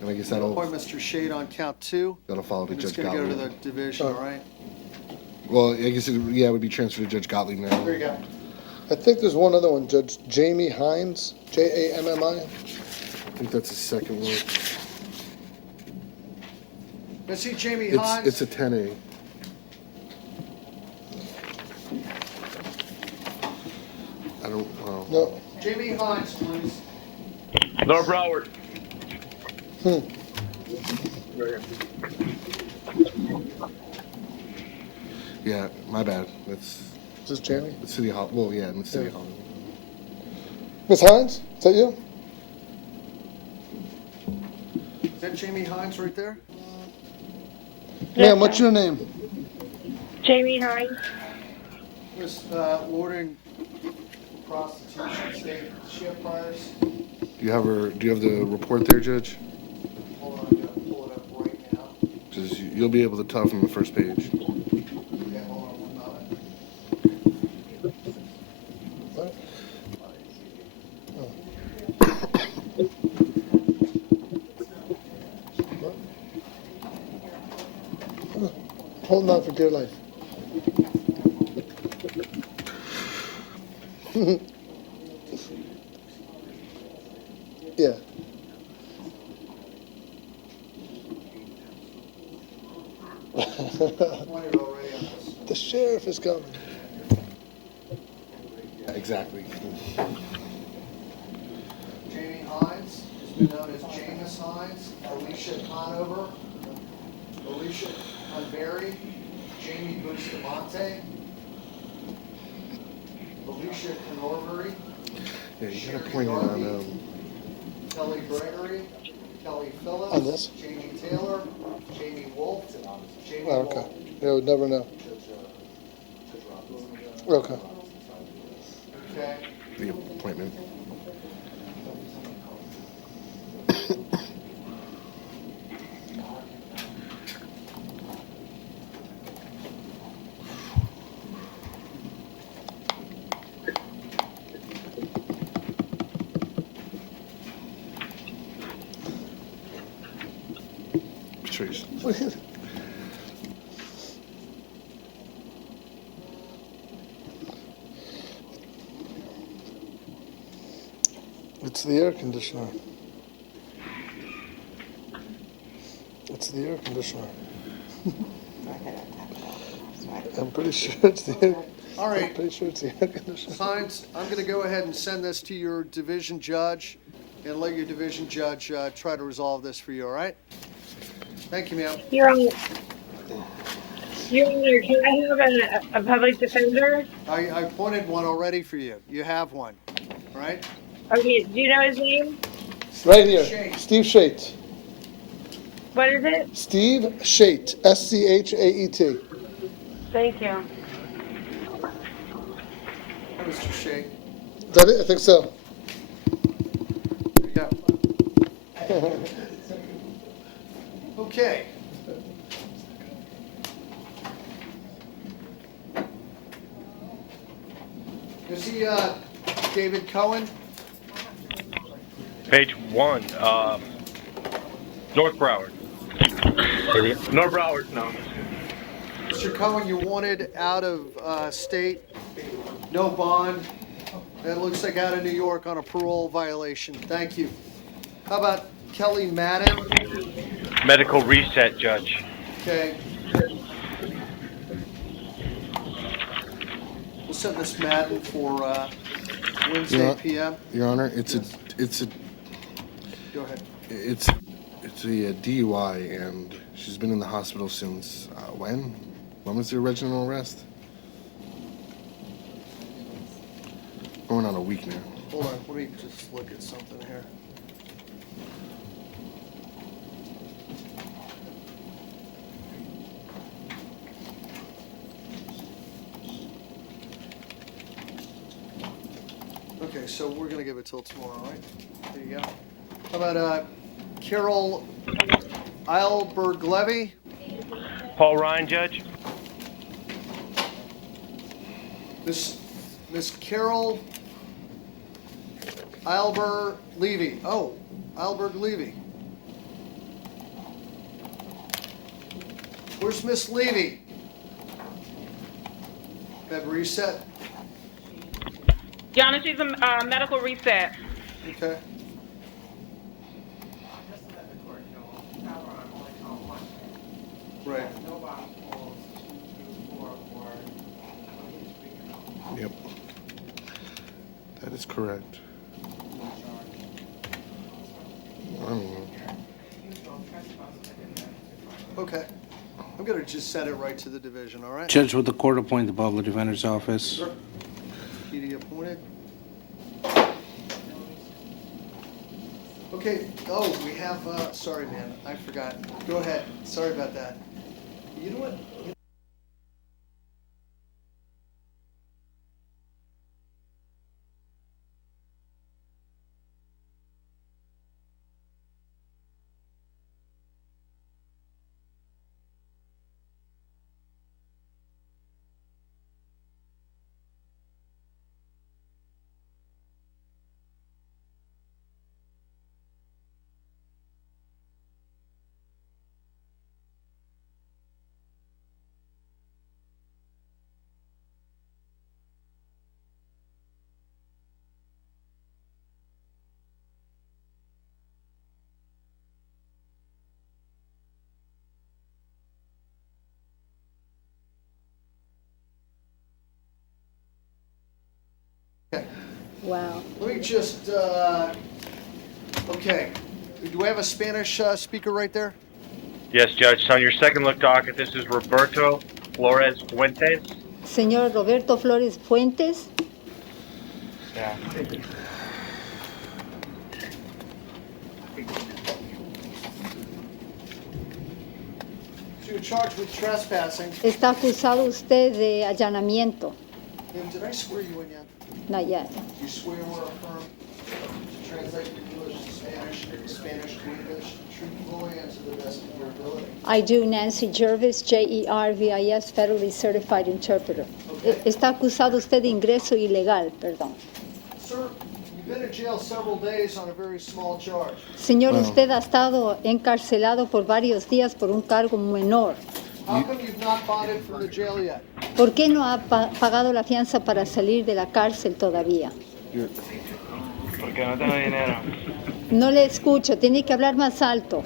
and I guess Appoint Mr. Shade on count two. that'll follow to And it's Judge going to go to Gottlieb. the division, all right? Well, I guess it would be transferred to Judge Gottlieb now. There you go. I think there's one other one, Judge Jamie Hines, Jammi. I think that's the second one. I see Jamie It's Hines. it's a 10A. I don't know. No. Jamie Hines, please. North Broward. Yeah, my bad. That's Is this Jamie? the City Hall. Well, yeah, in the City Yeah. Hall. Ms. Hines, is that you? Is that Jamie Hines right there? Ma'am, what's your name? Jamie Hines. Miss Loitering prostitution state. She have priors? Do you have the report there, Judge? Hold on, I'm gonna pull it up right now. Because you'll be able to tell from the first page. Okay, hold on one moment. What? Oh. Holding on for dear life. Yeah. The sheriff is coming. Yeah, exactly. Jamie Hines has been known as James Hines, Alicia Conover, Alicia Unbury, Jamie Bustamante, Alicia Canorbury, Yeah, you gotta point it on. Kelly Gregory, Kelly Phillips, On this? Jamie Taylor, Jamie Wolf, Jamie Oh, okay. Wolf. Yeah, we'd never know. Okay. Okay. The appointment. Patrice. It's the air conditioner. It's the air conditioner. I'm pretty sure it's the air. All right. I'm pretty sure it's the air conditioner. Hines, I'm going to go ahead and send this to your division judge and let your division judge try to resolve this for you, all right? Thank you, ma'am. Your Honor, can I have a public defender? I appointed one already for you. You have one, all right? Okay, do you know his name? Right here. Steve Shate. What is it? Steve Shate. SCHAET. Thank you. Mr. Shea. Is that it? I think so. Yeah. Okay. see David Cohen? Page 1, North Broward. North Broward, no. Mr. Cohen, you're wanted out of state, no bond. That looks like out of New York on a parole violation. Thank you. How about Kelly Madden? Medical reset, Judge. Okay. We'll set Miss Madden for Wednesday p.m. Your Honor, it's a Go ahead. it's a DUI, and she's been in the hospital since when? When was the original arrest? Going on a week now. Hold on, let me just look at something here. Okay, so we're gonna give it till tomorrow, right? There you go. How about Carol Eilberg-Levy? Paul Ryan, Judge. Miss Carol Eilberg-Levy. Oh, Eilberg-Levy. Where's Miss Levy? Have reset? Your Honor, she's a medical reset. Okay. Right. Yep. That is correct. I don't know. Okay. I'm gonna just set it right to the division, all right? Judge, would the court appoint the public defender's office? Sure. PD appointed. Okay, oh, we have, sorry, man, I forgot. Go ahead, sorry about that. You know what? Wow. Let me just, okay. Do we have a Spanish speaker right there? Yes, Judge. So on your second look docket, this is Roberto Flores Fuentes. Señor Roberto Flores Fuentes. Yeah. So you're charged with trespassing. Está acusado usted de allanamiento. Did I swear you in yet? Not yet. You swear or affirm to translate from English to Spanish, Spanish to English, truthfully and to the best of your ability? I do, Nancy Jervis, Jervis, federally certified interpreter. Está acusado usted de ingreso ilegal, perdón. Sir, you've been in jail several days on a very small charge. Señor, usted ha estado encarcelado por varios días por un cargo menor. How come you've not bonded from the jail yet? ¿Por qué no ha pagado la fianza para salir de la cárcel todavía? Porque no tengo dinero. No le escucho, tiene que hablar más alto.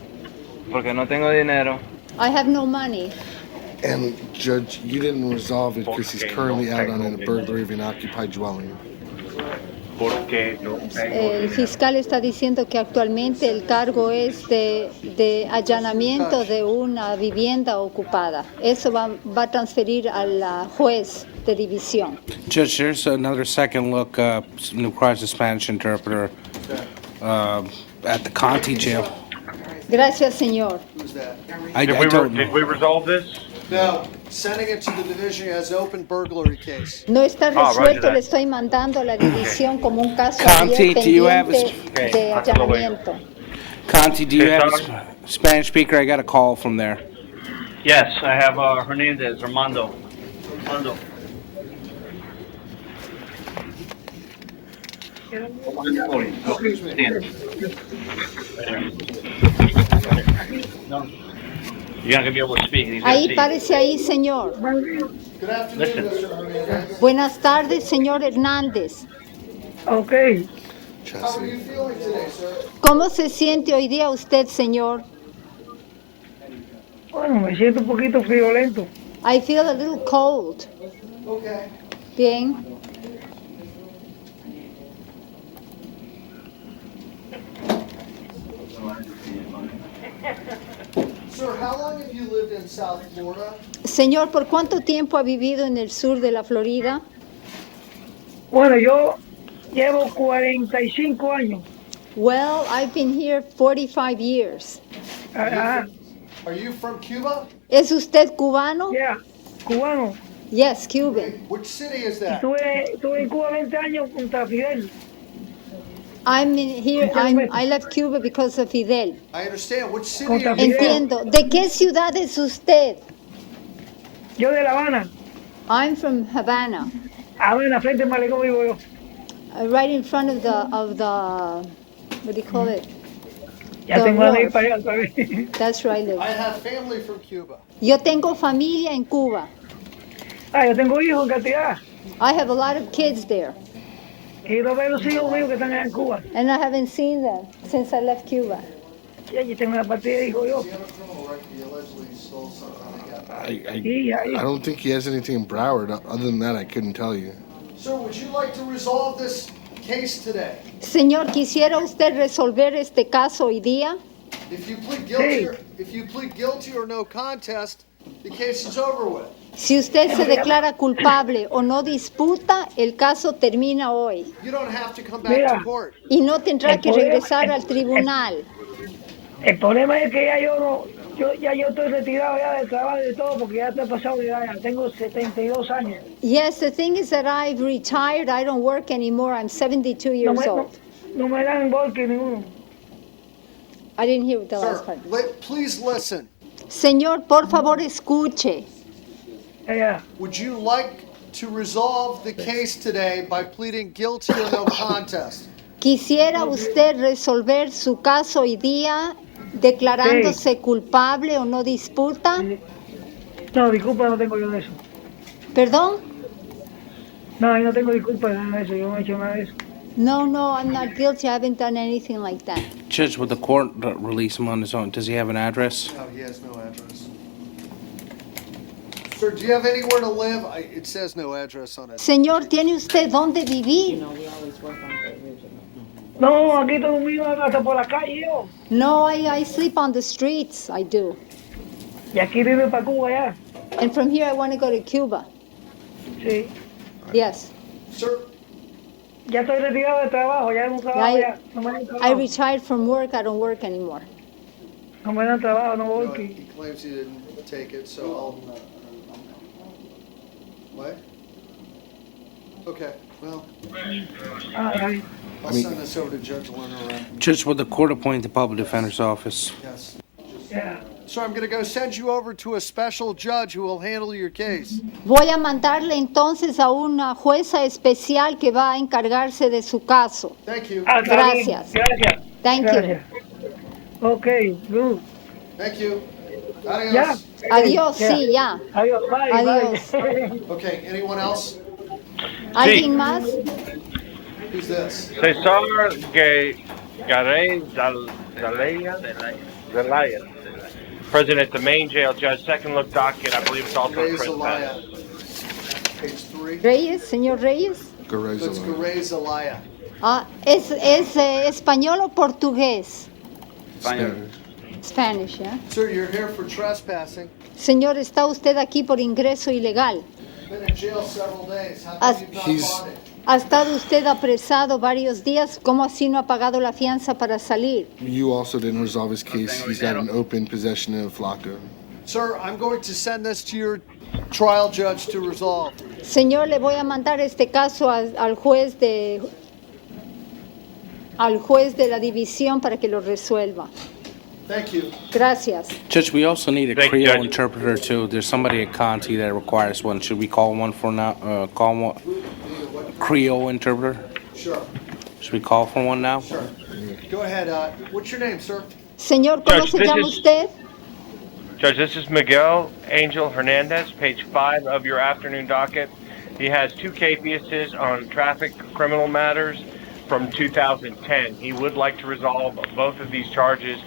Porque no tengo dinero. I have no money. And Judge, you didn't resolve it because he's currently out on a burglary of an occupied dwelling. El fiscal está diciendo que actualmente el cargo es de allanamiento de una vivienda ocupada. Eso va a transferir al juez de división. Judge, there's another second look, requires a Spanish interpreter at the Conti jail. Gracias, señor. Who's that? Did we resolve this? No, sending it to the division as open burglary case. No está resuelto, le estoy mandando a la división como un caso Conti, do you have pendiente de allanamiento. Conti, do you have a Spanish speaker? I got a call from there. Yes, I have Hernandez, Armando. You're not gonna be able to speak. He's Ahí, párese ahí, señor. Good afternoon, Mr. Hernandez. Buenas tardes, señor Hernández. Okay. How are you feeling today, sir? ¿Cómo se siente hoy día usted, señor? Bueno, me siento un poquito friolento. I feel a little cold. Okay. Bien. Sir, how long have you lived in South Florida? Señor, ¿por cuánto tiempo ha vivido en el sur de la Florida? Bueno, yo llevo 45 años. Well, I've been here 45 years. Ajá. Are you from Cuba? ¿Es usted cubano? Yeah, cubano. Yes, Cuban. Which city is that? Estuve en Cuba 20 años contra Fidel. I left Cuba because of Fidel. I understand. Which city are you Entiendo. ¿De qué ciudad es usted? Yo de La Habana. I'm from Havana. Habana, frente al malecón vivo yo. Right in front of the what do you call it? Ya The tengo ganas de ir wharf. para allá otra vez. That's where I live. I have family from Cuba. Yo tengo familia en Cuba. Ah, yo tengo hijos en cantidad. I have a lot of kids there. Y no veo los hijos míos que están allá en Cuba. And I haven't seen them since I left Cuba. Y allí tengo una partida de hijos yo. I don't think he has anything in Broward. Other than that, I couldn't tell you. Sir, would you like to resolve this case today? Señor, ¿quisiera usted resolver este caso hoy día? If you plead guilty or no contest, the case is over with. Si usted se declara culpable o no disputa, el caso termina hoy. You don't have to come back to court. Y no tendrá que regresar al tribunal. El problema es que ya yo estoy retirado ya del trabajo y de todo porque ya estoy pasado de edad, ya tengo 72 años. Yes, the thing is that I've retired. I don't work anymore. I'm 72 years old. No me dan golpe ninguno. I didn't hear the last part. Please listen. Señor, por favor, escuche. Would you like to resolve the case today by pleading guilty or no contest? ¿Quisiera usted resolver su caso hoy día declarándose culpable o no disputa? No, disculpa, no tengo yo de eso. ¿Perdón? No, yo no tengo disculpa de nada de eso, yo no he hecho nada de eso. No, I'm not guilty. I haven't done anything like that. Judge, would the court release him on his own? Does he have an address? No, he has no address. Sir, do you have anywhere to live? It says no address on it. Señor, ¿tiene usted dónde vivir? No, aquí todo el mundo hasta por la calle yo. No, I sleep on the streets. I do. Y aquí vive para Cuba ya. And from here I want to go to Cuba. Sí. Yes. Sir? Ya estoy retirado del trabajo, ya no trabajo ya. No me dan I trabajo. retired from work. I don't work anymore. No me dan trabajo, no voy. He claims he didn't take it, so I'll... What? Okay, well... I'll send this over to Judge Lerner. Judge, would the court appoint the public defender's office? Yes. Yeah. So I'm going to go send you over to a special judge who will handle your case. Voy a mandarle entonces a una jueza especial que va a encargarse de su caso. Thank you. Gracias. Gracias. Thank you. Okay, good. Thank you. Adios. Ya. Adiós, sí, ya. Adiós, bye. Adiós. Bye. Okay, anyone else? ¿Alguien más? Who's this? Cesar Garay Zelaya. President at the main jail, Judge, second look docket, I believe it's also Garay a print Zelaya. pass. Page 3. Reyes, señor Reyes. That's Garay Zelaya. Ah, ¿es español o portugués? Spanish, yeah. Sir, you're here for trespassing. Señor, está usted aquí por ingreso ilegal. Been in jail several days. How come you've not bought it? Ha estado usted apresado varios días. ¿Cómo así no ha pagado la fianza para salir? You also didn't resolve his case. He's got an open possession of FLACA. Sir, I'm going to send this to your trial judge to resolve. Señor, le voy a mandar este caso al juez de la división para que lo resuelva. Thank you. Gracias. Judge, we also need a Thank you, Creole Judge. interpreter too. There's somebody at Conti that requires one. Should we call one for now? Call one Creole interpreter? Sure. Should we call for one now? Sure. Go ahead. What's your name, sir? Señor, ¿cómo Judge, se this llama is- usted? Judge, this is Miguel Angel Hernandez, page 5 of your afternoon docket. He has 2 cases on traffic criminal matters from 2010. He would like to resolve both of these charges,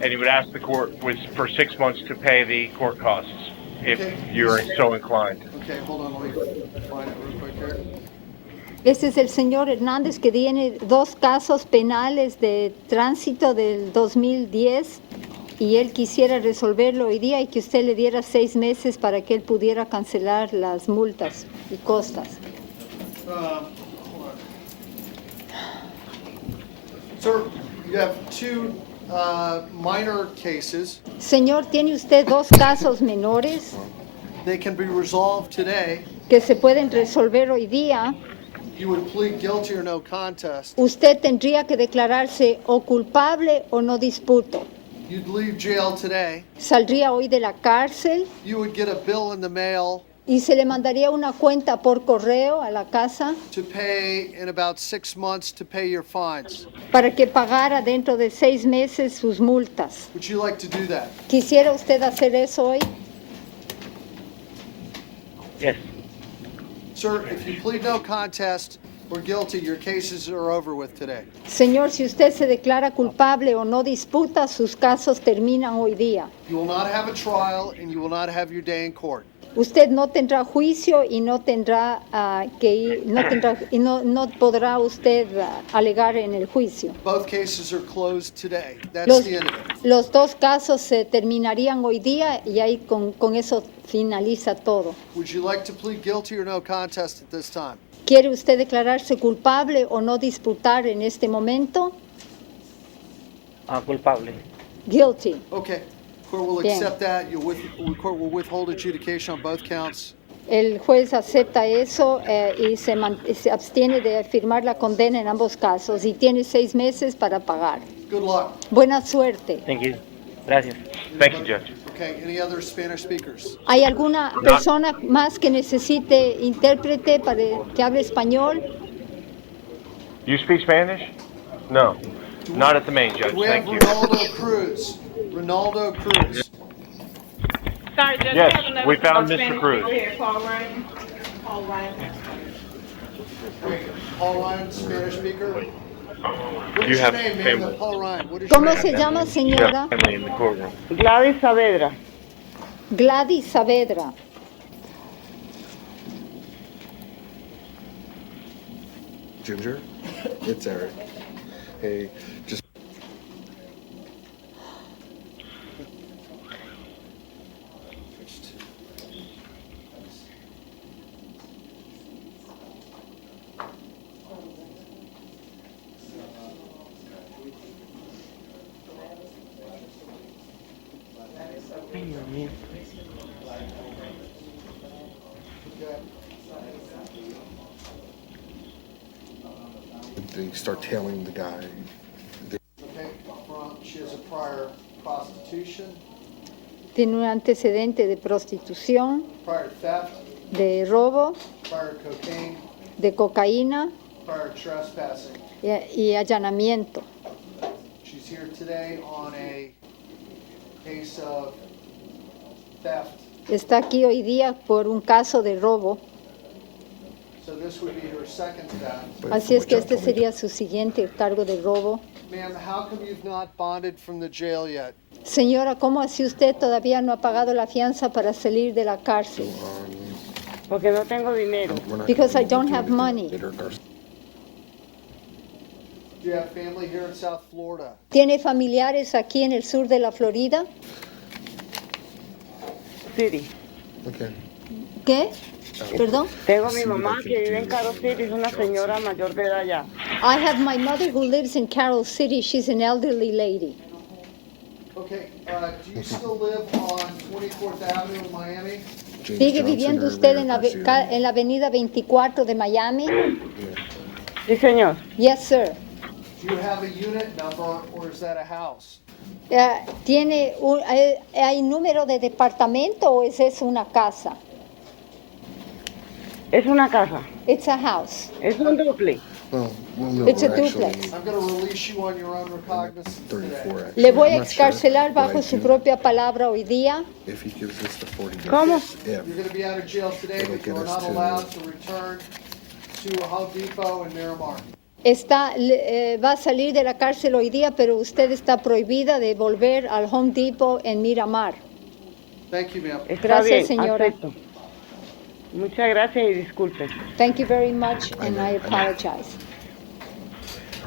and he would ask the court for 6 months to pay the court costs, if you're so inclined. Okay, hold on. Let me find it real quick here. Este es el señor Hernández que tiene 2 casos penales de tránsito del 2010 y él quisiera resolverlo hoy día y que usted le diera 6 meses para que él pudiera cancelar las multas y costas. Hold on. Sir, you have 2 minor cases. Señor, tiene usted 2 casos menores They can be resolved today. que se pueden resolver hoy día. You would plead guilty or no contest. Usted tendría que declararse o culpable o no disputo. You'd leave jail today. Saldría hoy de la cárcel You would get a bill in the mail y se le mandaría una cuenta por correo a la casa to pay in about 6 months to pay your fines. para que pagara dentro de 6 meses sus multas. Would you like to do that? ¿Quisiera usted hacer eso hoy? Yes. Sir, if you plead no contest or guilty, your cases are over with today. Señor, si usted se declara culpable o no disputa, sus casos terminan hoy día. You will not have a trial and you will not have your day in court. Usted no tendrá juicio y no tendrá no podrá usted alegar en el juicio. Both cases are closed today. That's Los, the end of it. los 2 casos se terminarían hoy día y ahí con eso finaliza todo. Would you like to plead guilty or no contest at this time? ¿Quiere usted declararse culpable o no disputar en este momento? Culpable. Guilty. Okay. Court will Bien. accept that. Court will withhold adjudication on both counts. El juez acepta eso y se abstiene de firmar la condena en ambos casos y tiene 6 meses para pagar. Good luck. Buena suerte. Thank you. Gracias. Thank you, Judge. Okay. Any other Spanish speakers? ¿Hay alguna persona más que necesite intérprete para que hable español? You speak Spanish? No. Not at the main, Judge. We have Thank you. Ronaldo Cruz. Ronaldo Cruz. Sorry, Judge, Yes, we have another we found Mr. Spanish Cruz. speaker here, Paul Ryan. Paul Ryan. Paul Ryan, Spanish speaker. What You is your have name, family. ma'am? Paul Ryan. What is your ¿Cómo name? se llama, You señora? got family in the courtroom. Gladys Saavedra. Gladys Saavedra. Ginger, it's Eric. Hey, just they start tailing the guy. Okay. She has a prior prostitution, Tiene un antecedente de prostitución, prior theft, de robo, prior cocaine, de cocaína prior trespassing. y allanamiento. She's here today on a case of theft. Está aquí hoy día por un caso de robo. So this would be her second theft. Así es que este sería su siguiente cargo de robo. Ma'am, how come you've not bonded from the jail yet? Señora, ¿cómo así usted todavía no ha pagado la fianza para salir de la cárcel? Porque no tengo dinero. Because I don't have money. Do you have family here in South Florida? ¿Tiene familiares aquí en el sur de la Florida? City. Okay. ¿Qué? ¿Perdón? Tengo mi mamá que vive en Carol City, es una señora mayor de edad ya. I have my mother who lives in Carol City. She's an elderly lady. Okay, do you still live on 24th Avenue in Miami? ¿Sigue viviendo usted en la avenida 24 de Miami? Sí, señor. Yes, sir. Do you have a unit number or is that a house? ¿Hay número de departamento o es eso una casa? Es una casa. It's a house. Es un duplex. Well, no, It's a actually, duplex. I'm gonna release you on your own recognizance today. 34 actually. Le voy I'm a not sure, excarcelar but I bajo su do- propia palabra hoy día. If he gives us the 40 days. ¿Cómo? If You're gonna be out of jail today, It'll but you get are us not to- allowed to return to Home Depot in Miramar. Va a salir de la cárcel hoy día, pero usted está prohibida de volver al Home Depot en Miramar. Thank you, ma'am. Gracias, señora. Acepto. Muchas gracias y disculpe. Thank you very much, and I apologize.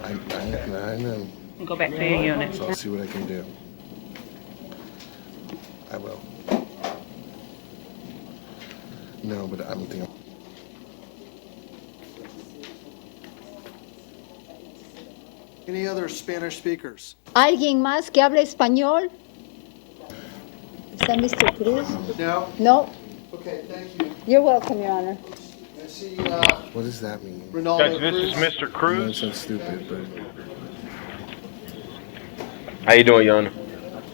I know. Go back to your unit. So I'll see what I can do. I will. No, but I don't think I'm... Any other Spanish speakers? ¿Alguien más que hable español? ¿Está Mr. Cruz? No? No. Okay, thank you. You're welcome, Your Honor. I see, What does that mean? Ronaldo Judge, this is Cruz. Mr. Cruz. I know it sounds stupid, but... How you doing, Your Honor?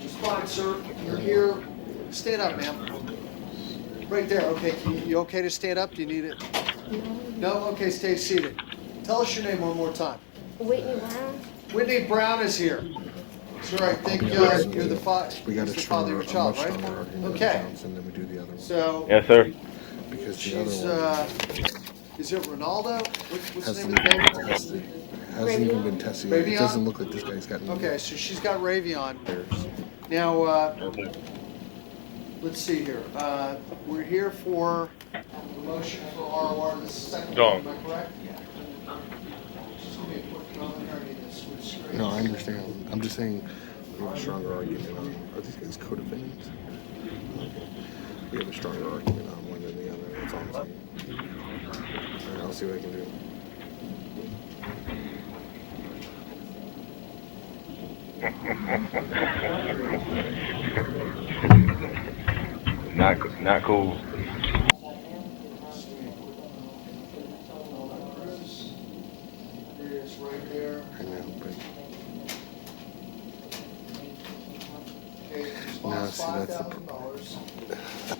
Just fine, sir. You're here. Stand up, ma'am. Right there. Okay, you okay to stand up? Do you need it? No? Okay, stay seated. Tell us your name one more time. Whitney Brown. Whitney Brown is here. Sir, I think I'll be honest with you're you. the father. We got the a father of stronger, your child, a much right? stronger argument Okay. and then we do the other one. So Yes, sir. Because the she's, other one is it Ronaldo? What's has the to name be of the baby? tested. Hasn't even been tested yet. It Ravion? doesn't look like this guy's got any. Okay, so she's got Ravion. Now, let's see here. We're here for the motion for ROR. This is second. Done. Am I correct? Just give me a quick moment here. I need to switch screens. No, I understand. I'm just saying we have a stronger argument on, are these guys co-defendants? We have a stronger argument on one than the other, that's all I'm saying. All right, I'll see what I can do. Not cool. It's right there. I know, but Okay, no, response see, that's the... $5,000.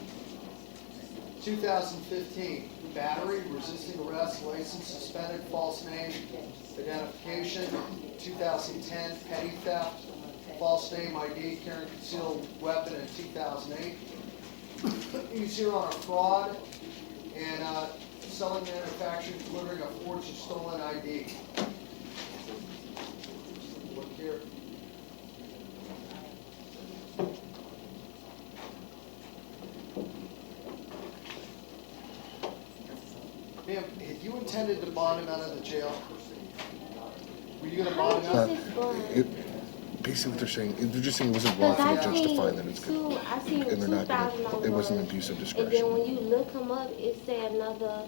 2015, battery, resisting arrest, license suspended, false name, identification. 2010, petty theft, false name, ID, carrying concealed weapon in 2008. He's here on a fraud and selling, manufacturing, delivering a forged or stolen ID. Look here. Ma'am, had you intended to bond him out of the jail? Were you gonna bond him out? Basically what they're just saying it wasn't wrong for the judge to find that it's good. I seen And they're not gonna, $2,000. it wasn't an abuse of And discretion. then when you look him up, it said another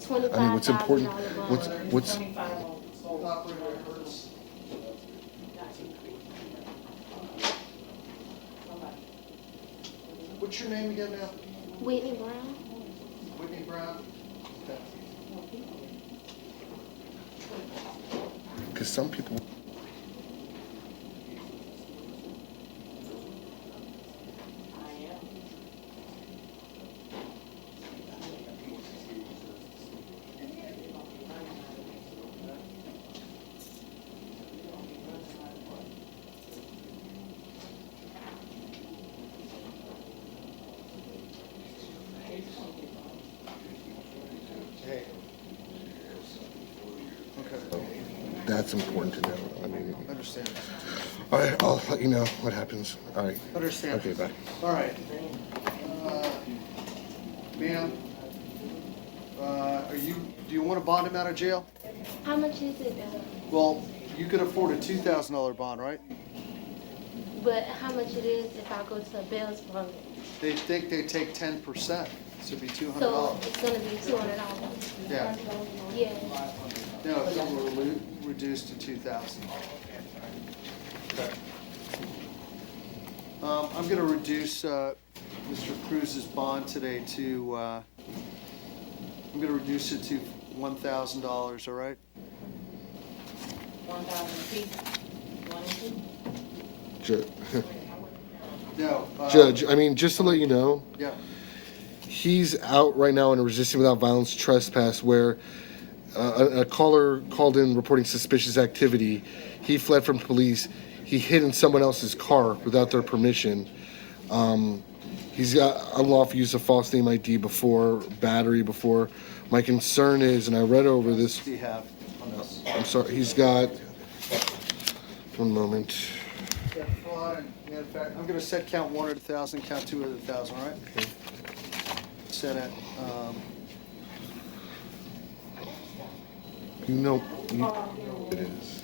$25,000 I mean, what's important, bond. what's, Operator Hertz. What's your name again, ma'am? Whitney Brown. Whitney Brown? Okay. because some people... That's important to know. I mean, Understand. all right, I'll let you know what happens. All right. Understand. Okay, bye. All right. Ma'am, do you want to bond him out of jail? How much is it? Well, you could afford a $2,000 bond, right? But how much it is if I go to a bail's bond? They think they take 10%, so it'd be $200. So it's gonna be $200. Yeah. Yeah. No, it will reduce to 2,000. Okay. I'm gonna reduce, Mr. Cruz's bond today to, I'm gonna reduce it to $1,000, all right? 1,000 feet. 1 and 2. No. Judge, I mean, just to let you know, Yeah. he's out right now in a resisting without violence trespass where a caller called in reporting suspicious activity. He fled from police. He hid in someone else's car without their permission. He's got unlawful use of false name ID before, battery before. My concern is, and I read over this. Do you have on this? I'm sorry, he's got. One moment. Yeah, full on, and in fact, I'm gonna set count 1 at 1,000, count 2 at 1,000, all right? Okay. Set it, You know it is.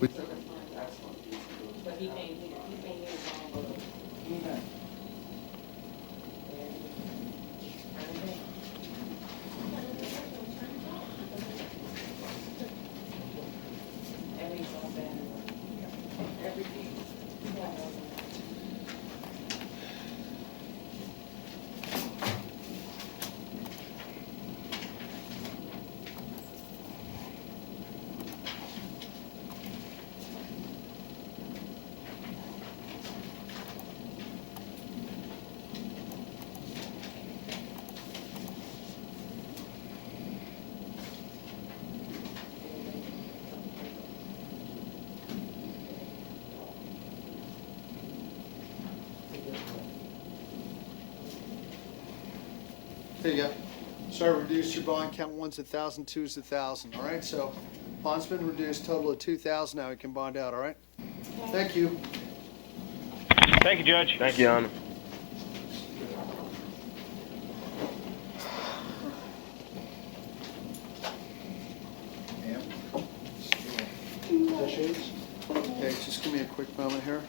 Wait. There you go. So I reduced your bond, count 1's 1,000, 2's 1,000, all right? So bond's been reduced, total of 2,000, now you can bond out, all right? Thank you. Thank you, Judge. Thank you, Your Honor. Okay, just give me a quick moment here.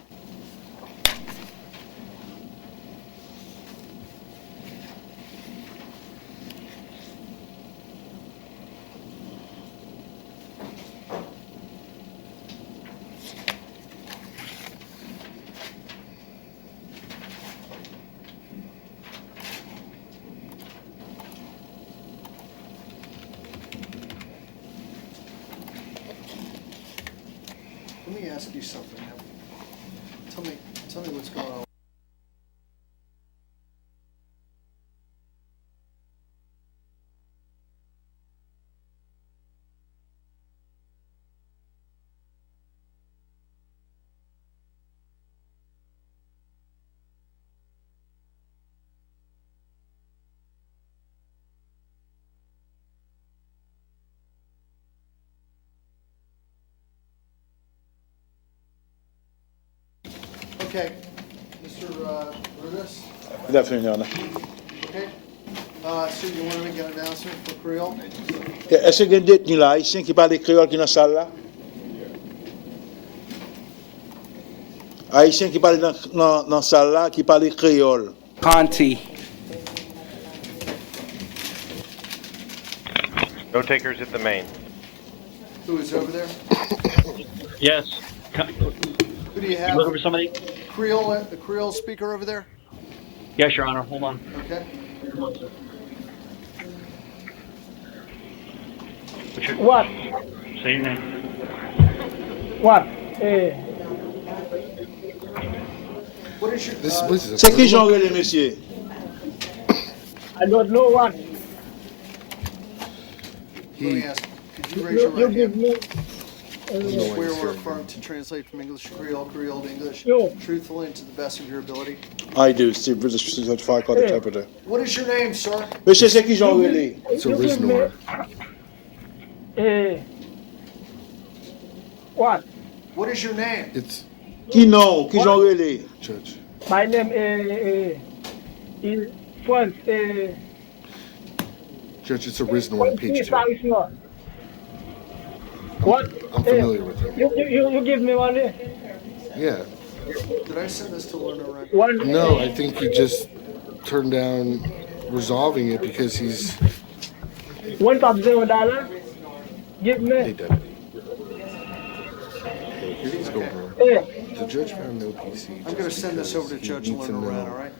Let me ask you something now. Tell me what's going on. Okay, Mr. Brutus? Good afternoon, Your Honor. Okay. So you want to make an announcement for Creole? Est-ce qu'il y a des détenus là, haïtiens qui parlent créole qui dans la salle là? Haïtiens qui parlent dans la salle là, qui parlent créole. Conti. No takers at the main. Who is over there? Yes. Who do you have? You looking for somebody? The Creole speaker over there? Yes, Your Honor. Hold on. Okay. What? Say your name. What? What is your... This place is a C'est qui Jean Relais, monsieur? I don't know what. Let me ask, could you raise your You right give hand? me... Swear or affirm to translate from English to Creole, Creole to English, truthfully and to the best of your ability. I do, Steve British certified court interpreter. What is your name, sir? Monsieur, c'est qui Jean Relais? It's a Riznor. What? What is your name? It's Qui non? Qui Jean Relais? Judge. My name is France. Judge, it's a Riznor on page 2. What? I'm familiar with him. You give me one day? Yeah. Did I send this to Lerner right? One. No, I think he just turned down resolving it because he's. $1.0. Give me. Hey, deputy. Here's go, bro. The judge found no PC. I'm going to send this over to Judge Lerner Red, all right?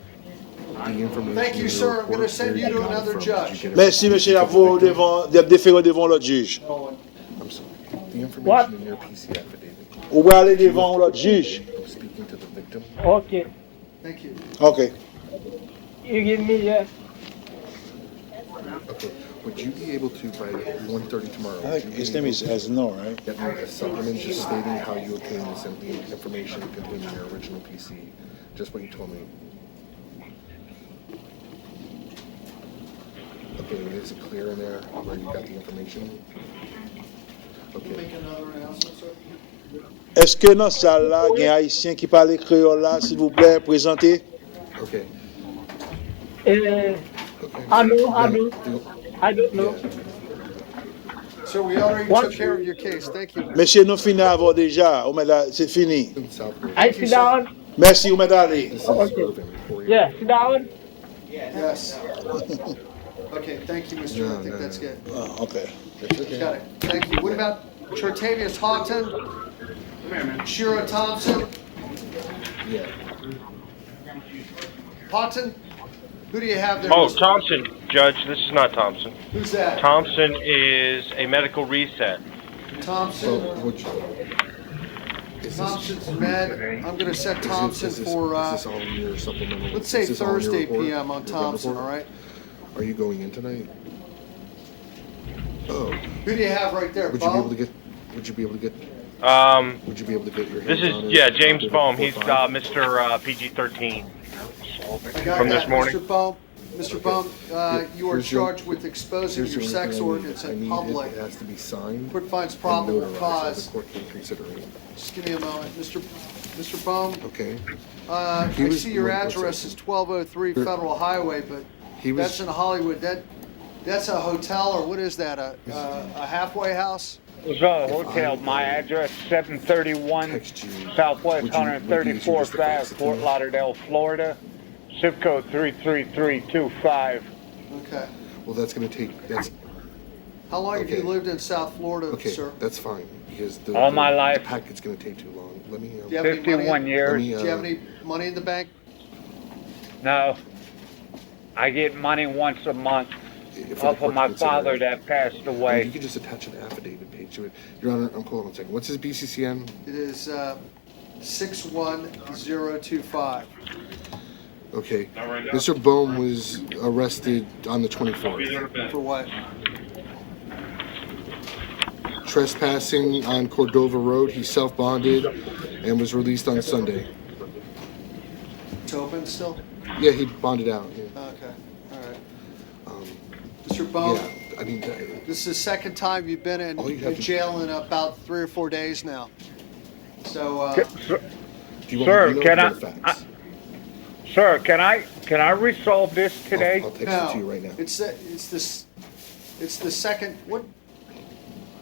The information Thank you, in the sir. I'm report, going to send where you to got it another from. judge. Did you get it Merci, from monsieur, the vous victim? déféré devant l'autre juge. I'm sorry. The information What? in your PC affidavit. Ou va aller devant l'autre juge. Speaking to the victim. Okay. Thank you. Okay. You give me, yeah. Okay. Would you be able to, by 1:30 tomorrow, I would think you his be name able is to Asno, right? get me a supplement just stating how you obtained this information contained in your original PC? Just what you told me. Okay, is it clear in there where you got the information? Okay. Make another announcement, sir? Est-ce que dans salle là, il y a un haïtien qui parle créole là, s'il vous plaît, présentez? Okay. I don't know. So we already took care of your case. Thank you. Monsieur, nous finissons avant déjà. C'est fini. I sit down. Merci, vous m'aidez. Okay. Yeah, sit down. Yes. Okay, thank you, Mr. I think that's good. Okay. Got it. Thank you. What about Chartavius Houghton? Shira Thompson? Yeah. Houghton? Who do you have there? Oh, Mr. Thompson, Judge. This is not Thompson. Who's that? Thompson is a medical reset. Thompson? Is Thompson's med. I'm going to set Thompson for, is this all in your supplemental? let's say is this all in your Thursday report? PM on Your web Thompson, all report? right? Are you going in tonight? Oh. Who do you have right there, Would you be able Bo? to get? Would you be able to get? Would you be able to get your? This hands is, on it? yeah, James After Bohm. the He's 4-5? Mr. PG-13 I got from that. this morning. Mr. Bohm, Mr. Bohm, you are Here's your- charged with exposing here's your the only sex thing I need. organs I in need public. It has to be signed. Court finds and probable notarized so cause. the court can consider it. Just give me a moment. Mr. Bohm, Okay. I He was- see your wait, one address is second. 1203 Here. Federal Highway, but He was- that's in Hollywood. That's a hotel, or what is that, a halfway house? It was a hotel. My address, 731 Southwest 134th Ave, Fort Lauderdale, Florida. Zip code 33325. Okay. Well, that's going to take. That's How long have you Okay. lived in South Florida, okay. sir? That's fine because All my life. the packet's going to take too long. Let me. Do you have any money 51 years. Let me, Do you have any money in the bank? No. I get money once a month for the off court of to my consider father it. that passed You away. can just attach an affidavit page to it. Your Honor, hold on a second. What's his BCCN? It is 61025. Okay. Mr. Bohm was arrested on the 24th. For what? Trespassing on Cordova Road. He self-bonded and was released on Sunday. It's open still? Yeah, he bonded out. Yeah. Okay, all right. Mr. Bohm, Yeah, I mean, this is the second time you've been All you have in to- jail in about 3 or 4 days now. So, do you want Sir, me to can know I, the facts? sir, can I resolve this today? I'll text it no, to you right now. it's the second, what?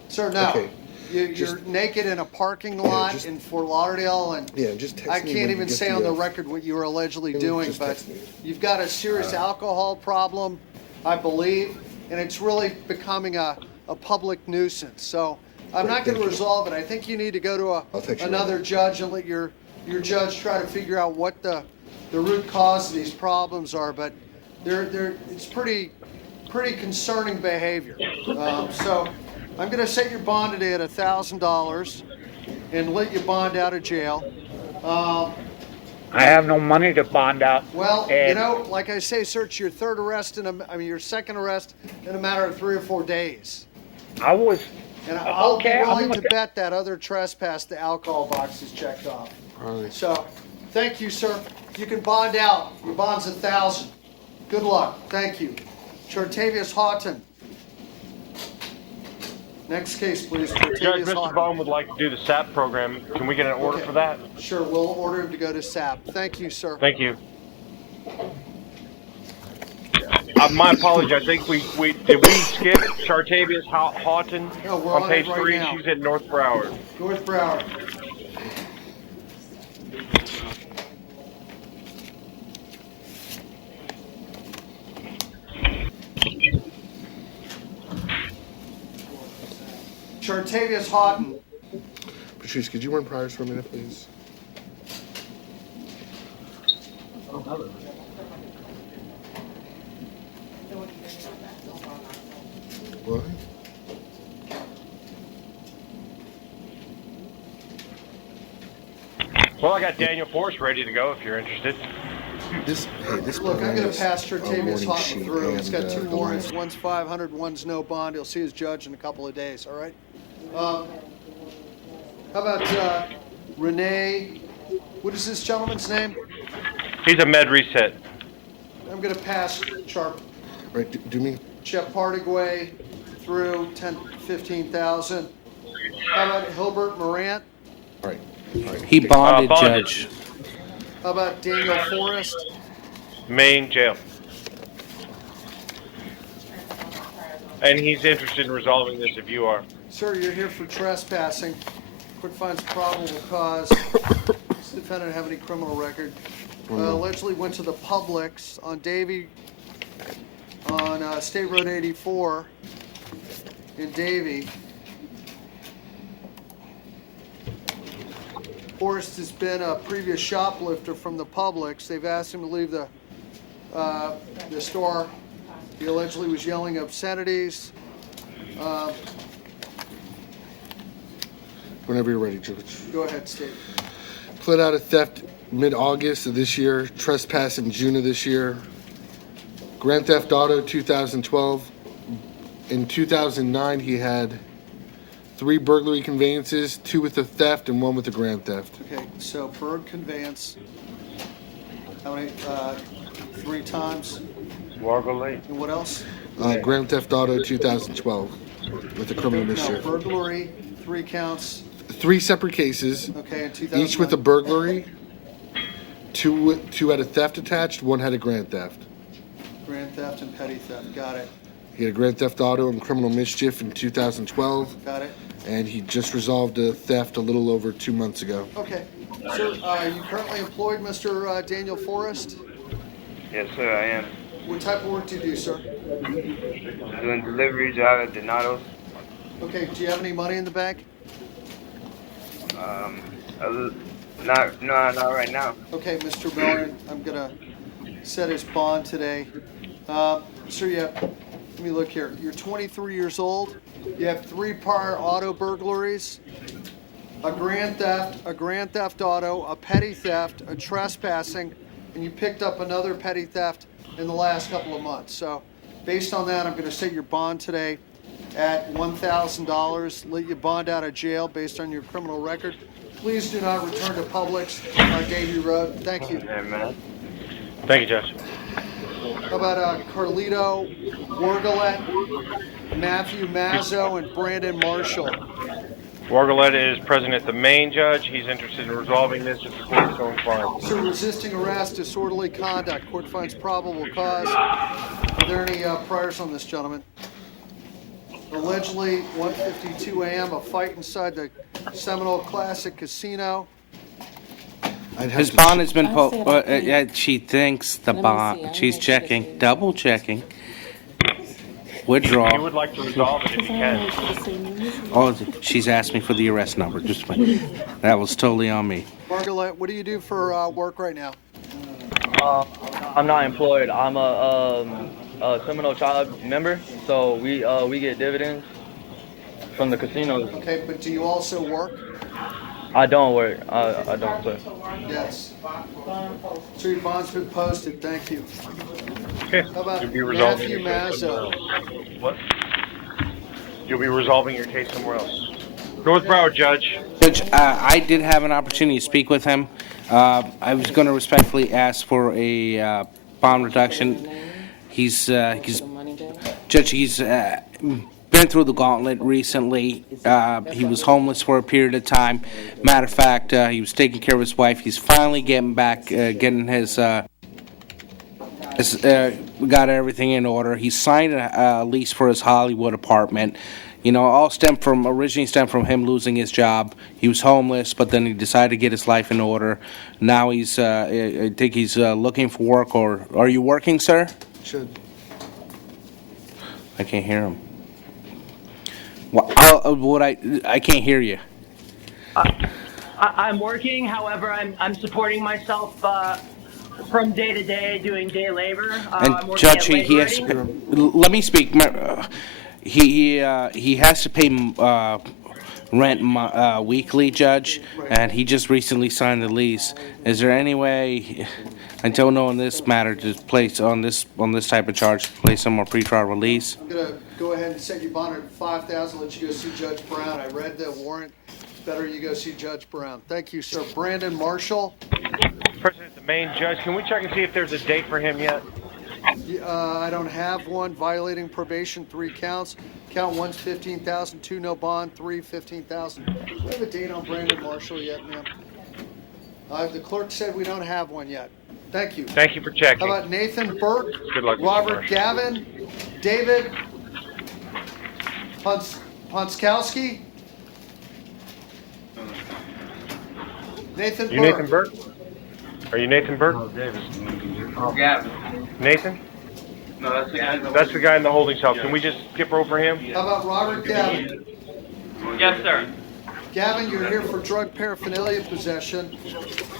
Sir, no. Okay, You're just- naked in a parking lot just- in Fort Lauderdale, and Yeah, just text I me can't when you even get say the, on the record what you were allegedly doing, just but text me. you've got a serious alcohol problem, I believe, and it's really becoming a public nuisance. So I'm not going to resolve it. I think you need to go to I'll text you another right judge and let your judge try to figure out what the root cause of these problems are. But it's pretty concerning behavior. So I'm going to set your bond today at $1,000 and let you bond out of jail. I have no money to bond out. Well, you and know, like I say, sir, it's your third arrest your second arrest in a matter of 3 or 4 days. I was. And I'll Okay, be I'm willing to gonna- bet that other trespass, the alcohol box is checked off. All right. So, thank you, sir. You can bond out. Your bond's $1,000. Good luck. Thank you. Chartavius Houghton. Next case, please. Judge, Chartavius Mr. Houghton. Bohm would like to do the SAP program. Can we get an order Okay. for that? Sure, we'll order him to go to SAP. Thank you, sir. Thank you. My apologies. I think we did we skip Chartavius Houghton No, we're on on page it right 3? now. She's in North Broward. North Broward. Chartavius Houghton. Patrice, could you run priors for a minute, please? What? Well, I got Daniel Force ready to go if you're interested. This Look, I'm going to pass morning Tertavius Hoffman sheet through. He's got and, two the warrants. last- One's 500, one's no bond. He'll see his judge in a couple of days, all right? How about Renee? What is this gentleman's name? He's a med reset. I'm going to pass Right, do me. Partigway through 15,000. How about Hilbert Morant? All right. He bonded, Bonded. Judge. How about Daniel Forrest? Main jail. And he's interested in resolving this if you are. Sir, you're here for trespassing. Court finds probable cause. Does the defendant have any criminal record? Allegedly went to the Publix on Davie, on State Road 84 in Davie. Forrest has been a previous shoplifter from the Publix. They've asked him to leave the store. He allegedly was yelling obscenities. Whenever you're ready, Judge. Go ahead, Steve. Pled out a theft mid-August of this year, trespass in June of this year, Grand Theft Auto 2012. In 2009, he had 3 burglary conveyances, 2 with a theft and 1 with a grand theft. Okay, so bird conveyance. How many? 3 times. Wargolate. And what else? Grand Theft Auto 2012 with a criminal No, mischief. burglary, 3 counts. 3 separate cases, Okay, in 2009. each with a burglary. 2 had a theft attached, 1 had a grand theft. Grand theft and petty theft. Got it. He had a grand theft auto and criminal mischief in 2012, Got it. and he just resolved a theft a little over 2 months ago. Okay. Sir, are you currently employed, Mr. Daniel Forrest? Yes, sir, I am. What type of work do you do, sir? Doing delivery job at Donato's. Okay, do you have any money in the bank? Not right now. Okay, Mr. Miller, I'm gonna set his bond today. Sir, let me look here. You're 23 years old. You have 3 prior auto burglaries, a grand theft auto, a petty theft, a trespassing, and you picked up another petty theft in the last couple of months. So based on that, I'm gonna set your bond today at $1,000, let you bond out of jail based on your criminal record. Please do not return to Publix on Davie Road. Thank you. Thank you, Judge. How about Carlito Wargalet, Matthew Mazzo, and Brandon Marshall? Wargolette is present at the main judge. He's interested in resolving this if the court so inclined. Sir, resisting arrest, disorderly conduct. Court finds probable cause. Are there any priors on this gentleman? Allegedly, 1:52 a.m., a fight inside the Seminole Classic Casino. His bond has been she thinks the bond. She's checking, double checking. Withdrawal. You would like to resolve it if you can. Oh, she's asked me for the arrest number. Just that was totally on me. Margaret, what do you do for work right now? I'm not employed. I'm a Seminole Tribe member, so we get dividends from the casinos. Okay, but do you also work? I don't work. I don't play. Yes. So your bond's been posted. Thank you. Okay. How about You'll be resolving Matthew your case somewhere Mazzo? else. What? You'll be resolving your case somewhere else. North Broward Judge. Judge, I did have an opportunity to speak with him. I was going to respectfully ask for a bond reduction. He's Judge, he's been through the gauntlet recently. He was homeless for a period of time. Matter of fact, he was taking care of his wife. He's finally getting back, getting his got everything in order. He signed a lease for his Hollywood apartment. You know, originally stemmed from him losing his job. He was homeless, but then he decided to get his life in order. Now he's, I think he's looking for work. Or are you working, sir? Should. I can't hear him. I can't hear you. I'm working. However, I'm supporting myself from day to day, doing day labor. And I'm working Judge, at he has. Let me speak. He has to pay rent weekly, Judge, and he just recently signed the lease. Is there any way, I don't know in this matter, to place on this type of charge, place some more pretrial release? I'm gonna go ahead and set your bond at $5,000, let you go see Judge Brown. I read the warrant. Better you go see Judge Brown. Thank you, sir. Brandon Marshall. President, the main judge, can we check and see if there's a date for him yet? I don't have one. Violating probation, 3 counts. Count 1's 15,000, 2 no bond, 3 15,000. Do we have a date on Brandon Marshall yet, ma'am? The clerk said we don't have one yet. Thank you. Thank you for checking. How about Nathan Burke? Good luck, Mr. Robert Marshall. Gavin? David Ponskowski? Nathan Burke. You Nathan Burke? Are you Nathan Burke? Oh, Davis. Oh, Gavin. Nathan? No, that's the guy. That's the guy in the holding cell. Can we just skip over him? How about Robert Gavin? Yes, sir. Gavin, you're here for drug paraphernalia possession.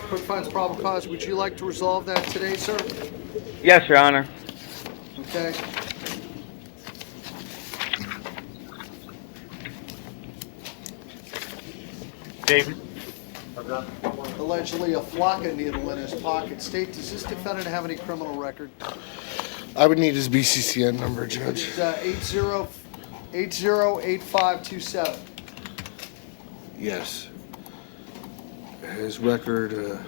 Quick finds probable cause. Would you like to resolve that today, sir? Yes, Your Honor. Okay. David? Allegedly a flocka needle in his pocket. State, does this defendant have any criminal record? I would need his BCCN number, Judge. It's 808527. Yes. His record,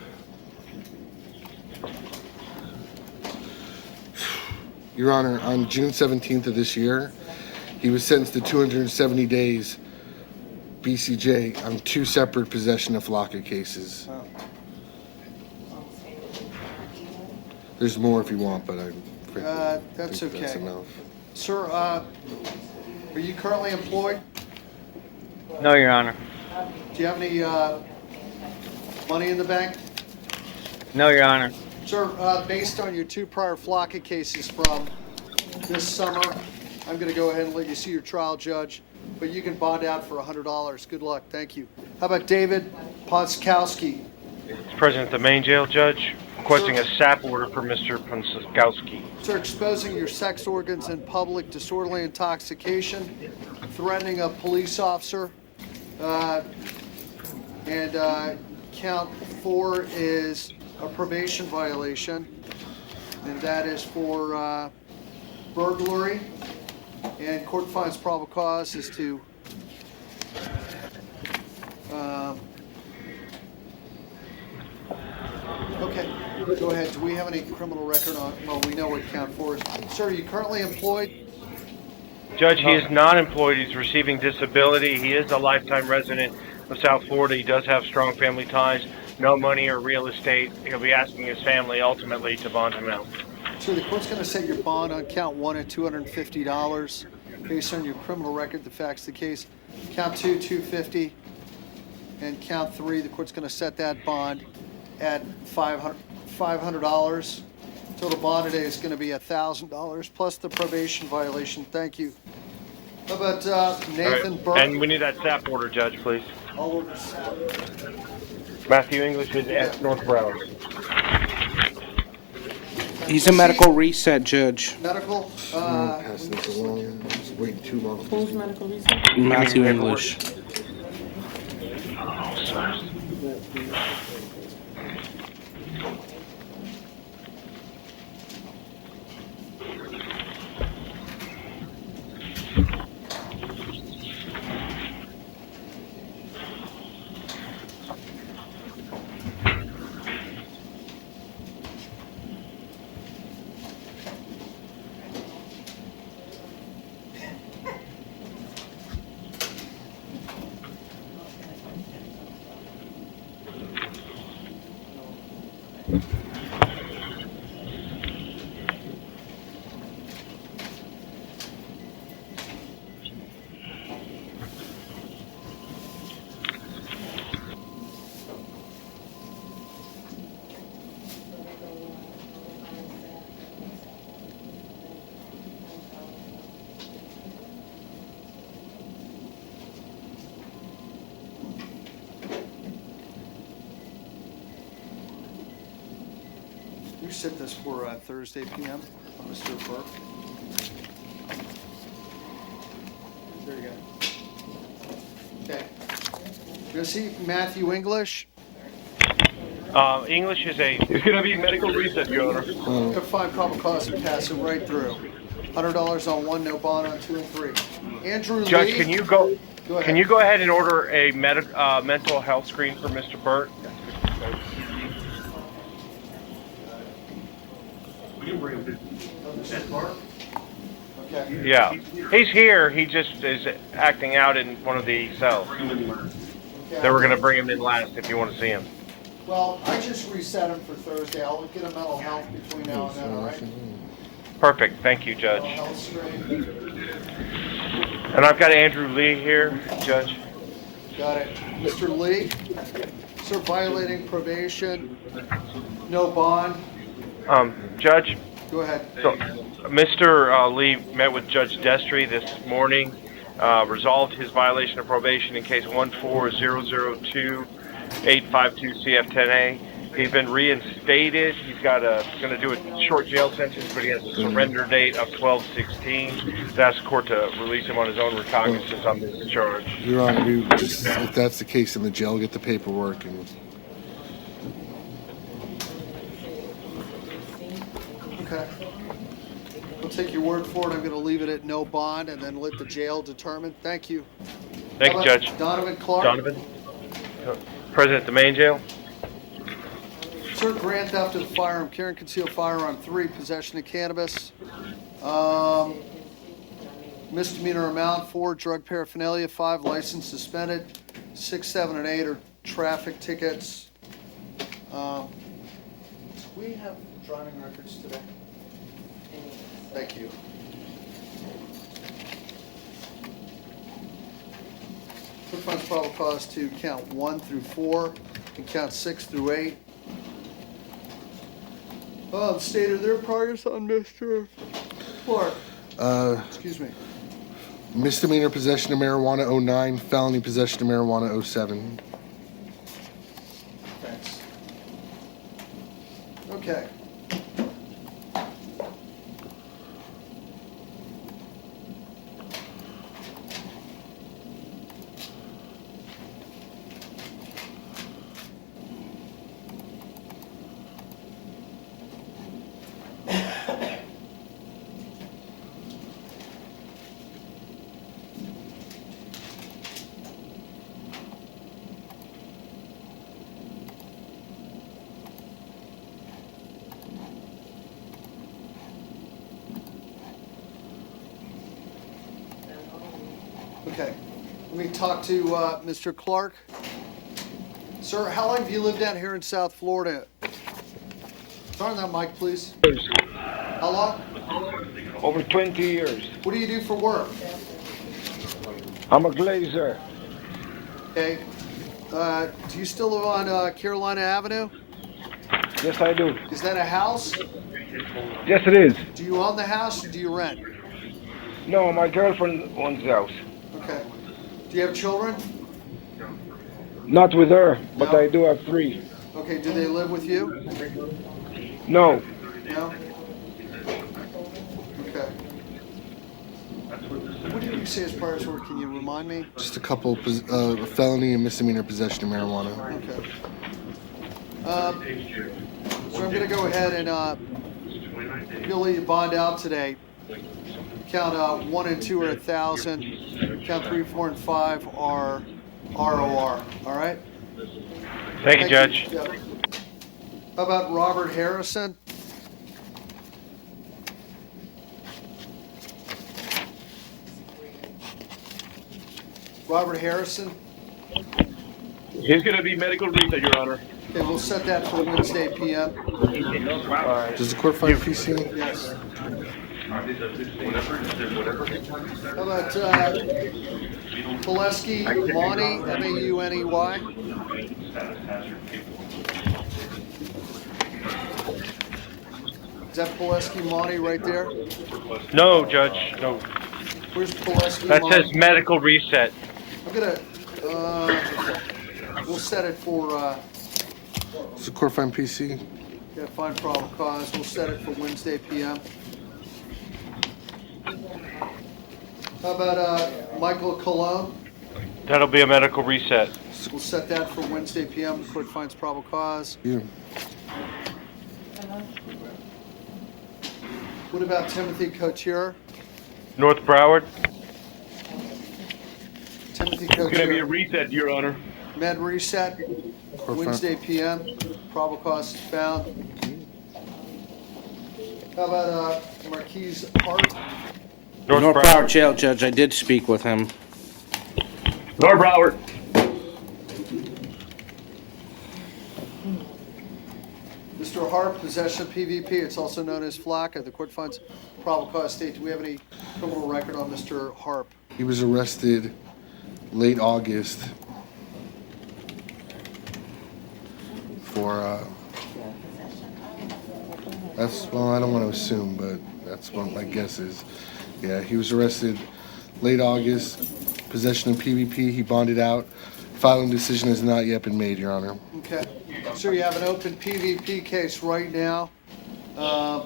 Your Honor, on June 17th of this year, he was sentenced to 270 days BCJ on 2 separate possession of flocka cases. There's more if you want, but That's think okay. that's enough. Sir, are you currently employed? No, Your Honor. Do you have any money in the bank? No, Your Honor. Sir, based on your 2 prior flocka cases from this summer, I'm going to go ahead and let you see your trial judge, but you can bond out for $100. Good luck. Thank you. How about David Ponskowski? President, the main jail judge, requesting a SAP order for Mr. Ponskowski. Sir, exposing your sex organs in public, disorderly intoxication, threatening a police officer, and count 4 is a probation violation, and that is for burglary, and court finds probable cause is to okay, go ahead. Do we have any criminal record on, well, we know what count 4 is. Sir, are you currently employed? Judge, he is not employed. He's receiving disability. He is a lifetime resident of South Florida. He does have strong family ties, no money or real estate. He'll be asking his family ultimately to bond him out. Sir, the court's going to set your bond on count 1 at $250 based on your criminal record, the facts of the case. Count 2, $250, and count 3, the court's going to set that bond at $500. Total bond today is going to be $1,000 plus the probation violation. Thank you. How about Nathan Burke? And we need that SAP order, Judge, please. All over SAP. Matthew English is at North Broward. He's a medical reset, Judge. Medical? Pass this along. Just waiting too long. Who's medical research? Matthew English. Oh, sorry. You set this for Thursday p.m. Mr. Burke. There you go. Okay. Gonna see Matthew English. English is a. It's going to be medical reset, Your Honor. Gonna find probable cause and pass it right through. $100 on 1, no bond on 2 and 3. Andrew Judge, Lee. can you go? Go ahead. Can you go ahead and order a mental health screen for Mr. Burt? Okay. Yeah, he's here. He just is acting out in one of the cells. They were going to bring him in last if you want to see him. Well, I just reset him for Thursday. I'll get a mental health between now and then, all right? Perfect. Thank you, Judge. Mental health screen. And I've got Andrew Lee here, Judge. Got it. Mr. Lee, sir, violating probation, no bond. Judge. Go ahead. So, Mr. Lee met with Judge Destry this morning, resolved his violation of probation in case 14002-852 CF10A. He's been reinstated. He's got going to do a short jail sentence, but he has a surrender date of 12/16. Asked the court to release him on his own recognizance on this charge. Your Honor, if that's the case, in the jail, get the paperwork and. Okay. We'll take your word for it. I'm going to leave it at no bond and then let the jail determine. Thank you. Thank you, Judge. Donovan Clark. Donovan. President of the main jail. Sir, grand theft of the firearm, carrying concealed firearm 3, possession of cannabis. Misdemeanor amount 4, drug paraphernalia 5, license suspended. 6, 7, and 8 are traffic tickets. Do we have driving records today? Thank you. Court finds probable cause to count 1 through 4 and count 6 through 8. Stated their progress on Mr. Clark. Excuse me. Misdemeanor possession of marijuana 09, felony possession of marijuana 07. Thanks. Okay. Okay, let me talk to Mr. Clark. Sir, how long have you lived down here in South Florida? Turn on that mic, please. How long? Over 20 years. What do you do for work? I'm a glazer. Okay. Do you still live on Carolina Avenue? Yes, I do. Is that a house? Yes, it is. Do you own the house or do you rent? No, my girlfriend owns the house. Okay. Do you have children? Not with her, but No. I do have 3. Okay, do they live with you? No. No? Okay. What did you say as far as work? Can you remind me? Just a couple, felony and misdemeanor possession of marijuana. Okay. So I'm going to go ahead and gonna let you bond out today. Count 1 and 2 are 1,000. Count 3, 4, and 5 are ROR. All right? Thank you, Judge. Yeah. How about Robert Harrison? Robert Harrison? He's going to be medical reset, Your Honor. Okay, we'll set that for Wednesday p.m. Does the court find PC? Yes. How about Pileski Mauney, M-A-U-N-E-Y? Is that Pileski Mauney right there? No, Judge. No. Where's Pileski That Mauney? says medical reset. I'm gonna, we'll set it for, Does the court find PC? yeah, find probable cause. We'll set it for Wednesday p.m. How about Michael Cologne? That'll be a medical reset. We'll set that for Wednesday PM. The court finds probable cause. Yeah. What about Timothy Couture? North Broward. Timothy It's gonna be a Couture, reset, Your Honor. med reset, Wednesday PM. Probable cause is found. How about Marquise Hart? North Broward Jail, Judge. I did speak with him. North Broward. Mr. Hart, possession of PVP. It's also known as FLACA. The court finds probable cause state. Do we have any criminal record on Mr. Harp? He was arrested late August for, I don't want to assume, but that's what my guess is. Yeah, he was arrested late August, possession of PVP, he bonded out. Filing decision has not yet been made, Your Honor. Okay. Sir, you have an open PVP case right now. I'm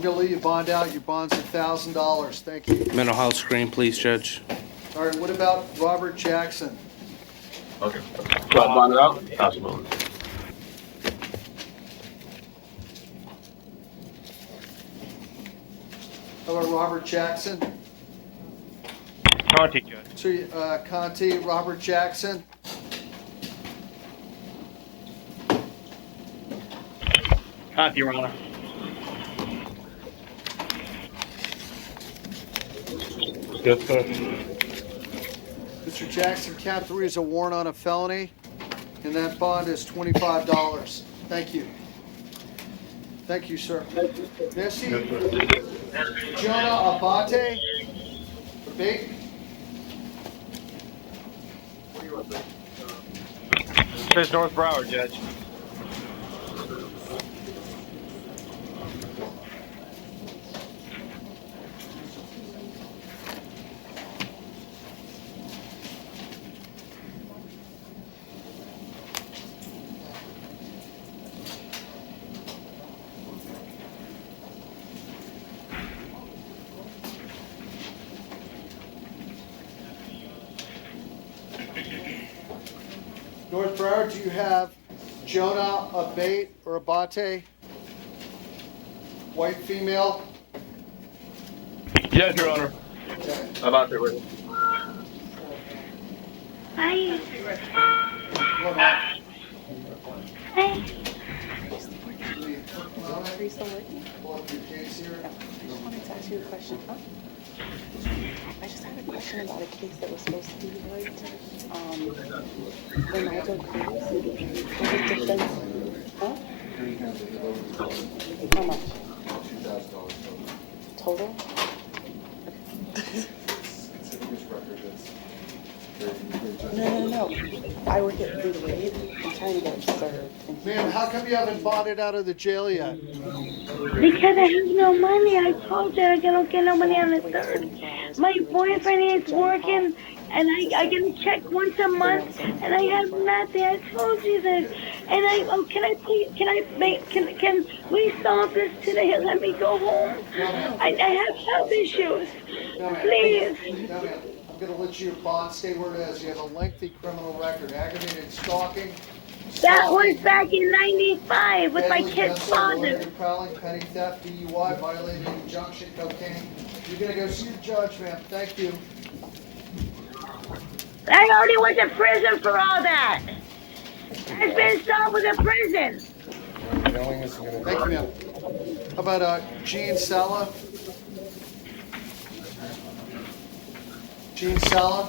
gonna let you bond out. Your bond's $1,000. Thank you. Mental health screen, please, Judge. All right, what about Robert Jackson? Okay. So I bond it out? Absolutely. How about Robert Jackson? Conti, Judge. So, Conti, Robert Jackson. Conti, Your Honor. Yes, sir. Mr. Jackson, count 3 is a warrant on a felony, and that bond is $25. Thank you. Thank you, sir. Merci. Jonah Abate. Abate. Says North Broward, Judge. North Broward, do you have Jonah Abate or Abate? White female? Yes, Your Honor. Okay. About it, right? Hi. What about? Hi. Are you still working? Pull up your case here. I just wanted to ask you a question, huh? I just had a question about a case that was supposed to be heard. Ronaldo Cruz. Was it defense? Huh? How much? $2,000 total. No. I work at Food Aid. I'm trying to get it served. Ma'am, how come you haven't bonded out of the jail yet? Because I have no money. I told you I don't get no money on the 3rd. My boyfriend is working, and I get a check once a month, and I have nothing. I told you this. And can we solve this today and let me go home? I have health issues. Please. No, ma'am. I'm gonna let your bond stay where it is. You have a lengthy criminal record, aggravated stalking. That was back in '95 with my kid's father. Prowling, petty theft, DUI, violating injunction, cocaine. You're gonna go see your judge, ma'am. Thank you. I already went to prison for all that. I've been solved with a prison. Thank you, ma'am. How about Gene Sala? Gene Sala?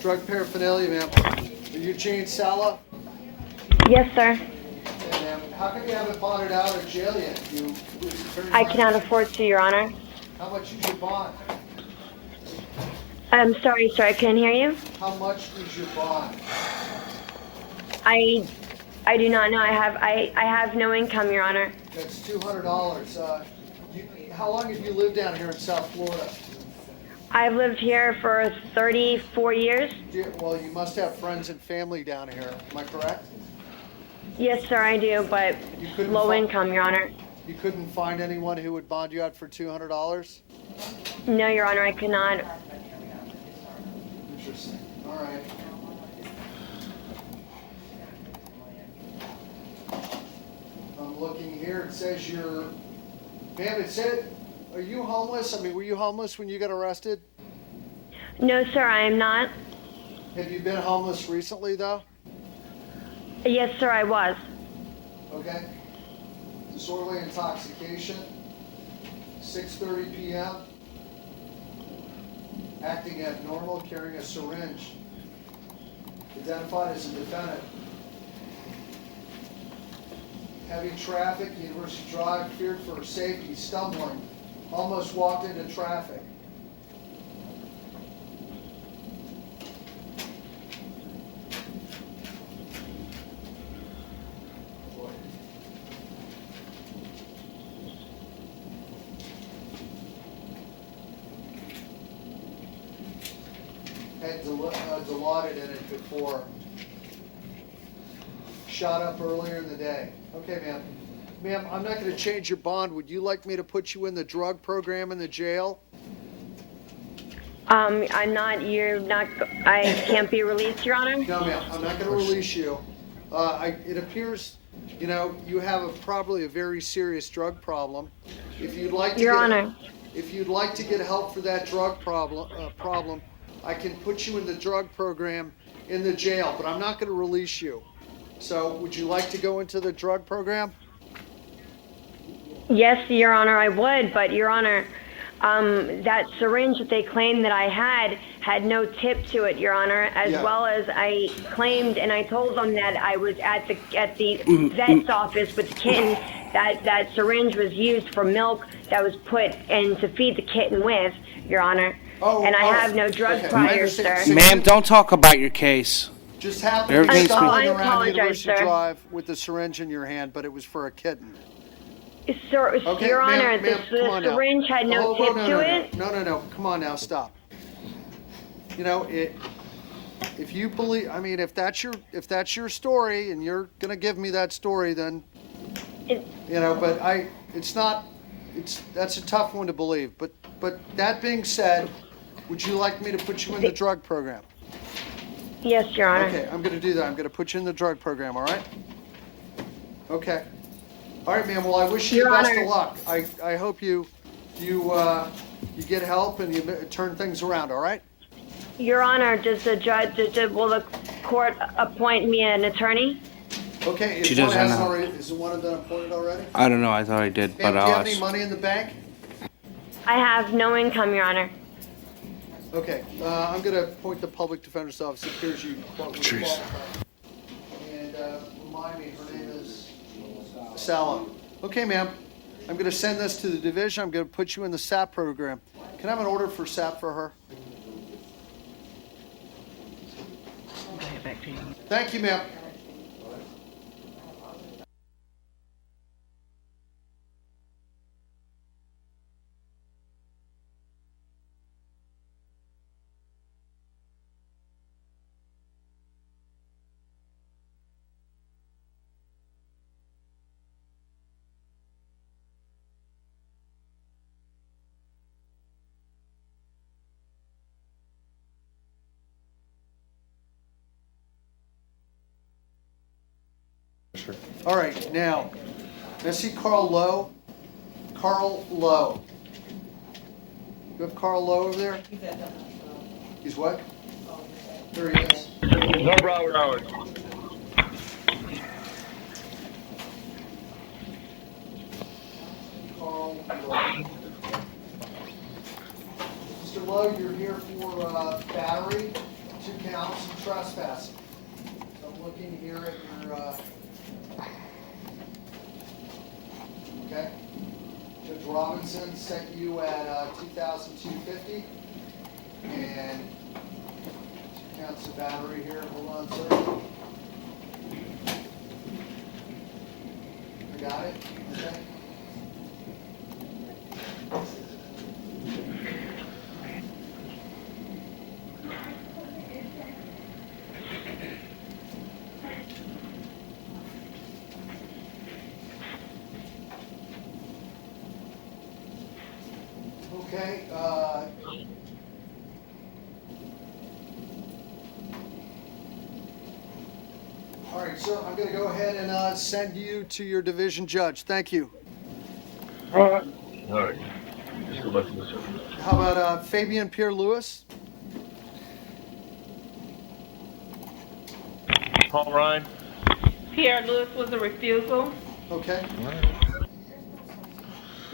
Drug paraphernalia, ma'am. Are you Gene Sala? Yes, sir. Okay, ma'am. How come you haven't bonded out of jail yet? I cannot afford to, Your Honor. How much is your bond? I'm sorry, sir. I couldn't hear you. How much is your bond? I do not know. I have no income, Your Honor. That's $200. How long have you lived down here in South Florida? I've lived here for 34 years. Well, you must have friends and family down here. Am I correct? Yes, sir, I do, but low income, Your Honor. You couldn't find anyone who would bond you out for $200? No, Your Honor, I cannot. Interesting. All right. I'm looking here. It says you're, ma'am, it said, are you homeless? I mean, were you homeless when you got arrested? No, sir, I am not. Have you been homeless recently, though? Yes, sir, I was. Okay. Disorderly intoxication, 6:30 p.m. Acting abnormal, carrying a syringe. Identified as a defendant. Heavy traffic, University Drive, feared for safety, stumbling, almost walked into traffic. Had dilaudid in it before. Shot up earlier in the day. Okay, ma'am. Ma'am, I'm not going to change your bond. Would you like me to put you in the drug program in the jail? I can't be released, Your Honor? No, ma'am. I'm not going to release you. It appears, you have probably a very serious drug problem. If you'd like to Your Honor. If you'd like to get help for that drug problem, I can put you in the drug program in the jail, but I'm not going to release you. So, would you like to go into the drug program? Yes, Your Honor, I would, but Your Honor, that syringe that they claimed that I had no tip to it, Your Honor, as well as I claimed, and I told them that I was at the vet's office with the kitten, that syringe was used for milk that was put in to feed the kitten with, Your Honor. And I have no drug priors, sir. Ma'am, don't talk about your case. Just happened to be stumbling around University Drive with the syringe in your hand, but it was for a kitten. Sir, Okay, Your Honor, ma'am, the come on now. syringe had no tip to it. No. Come on now, stop. If you believe, if that's your story and you're gonna give me that story, then, but that's a tough one to believe. But that being said, would you like me to put you in the drug program? Yes, Your Honor. Okay, I'm gonna do that. I'm gonna put you in the drug program, all right? Okay. All right, ma'am. Well, I wish you the best of luck. I hope you get help and you turn things around, all right? Your Honor, will the court appoint me an attorney? Okay, She doesn't know. Is one of them appointed already? I don't know. I thought I did, Ma'am, but do you I'll have any ask. money in the bank? I have no income, Your Honor. Okay, I'm gonna appoint the public defender's office. It appears you qualify. And remind me, her name is Sala. Okay, ma'am. I'm gonna send this to the division. I'm gonna put you in the SAP program. Can I have an order for SAP for her? Thank you, ma'am. All right, now, let's see Carl Lowe. Carl Lowe. You have Carl Lowe over there? He's what? There he is. No, Broward. Carl Lowe. Mr. Lowe, you're here for battery, 2 counts, and trespassing. So I'm looking here at your, okay. Judge Robinson sent you at $2,250, and 2 counts of battery here. Hold on, sir. I got it. Okay. Okay, all right, sir, I'm gonna go ahead and send you to your division judge. Thank you. All right. All right. Let's go back to the show. How about Fabian Pierre-Louis? Paul Ryan. Pierre Lewis was a refusal. Okay. All right.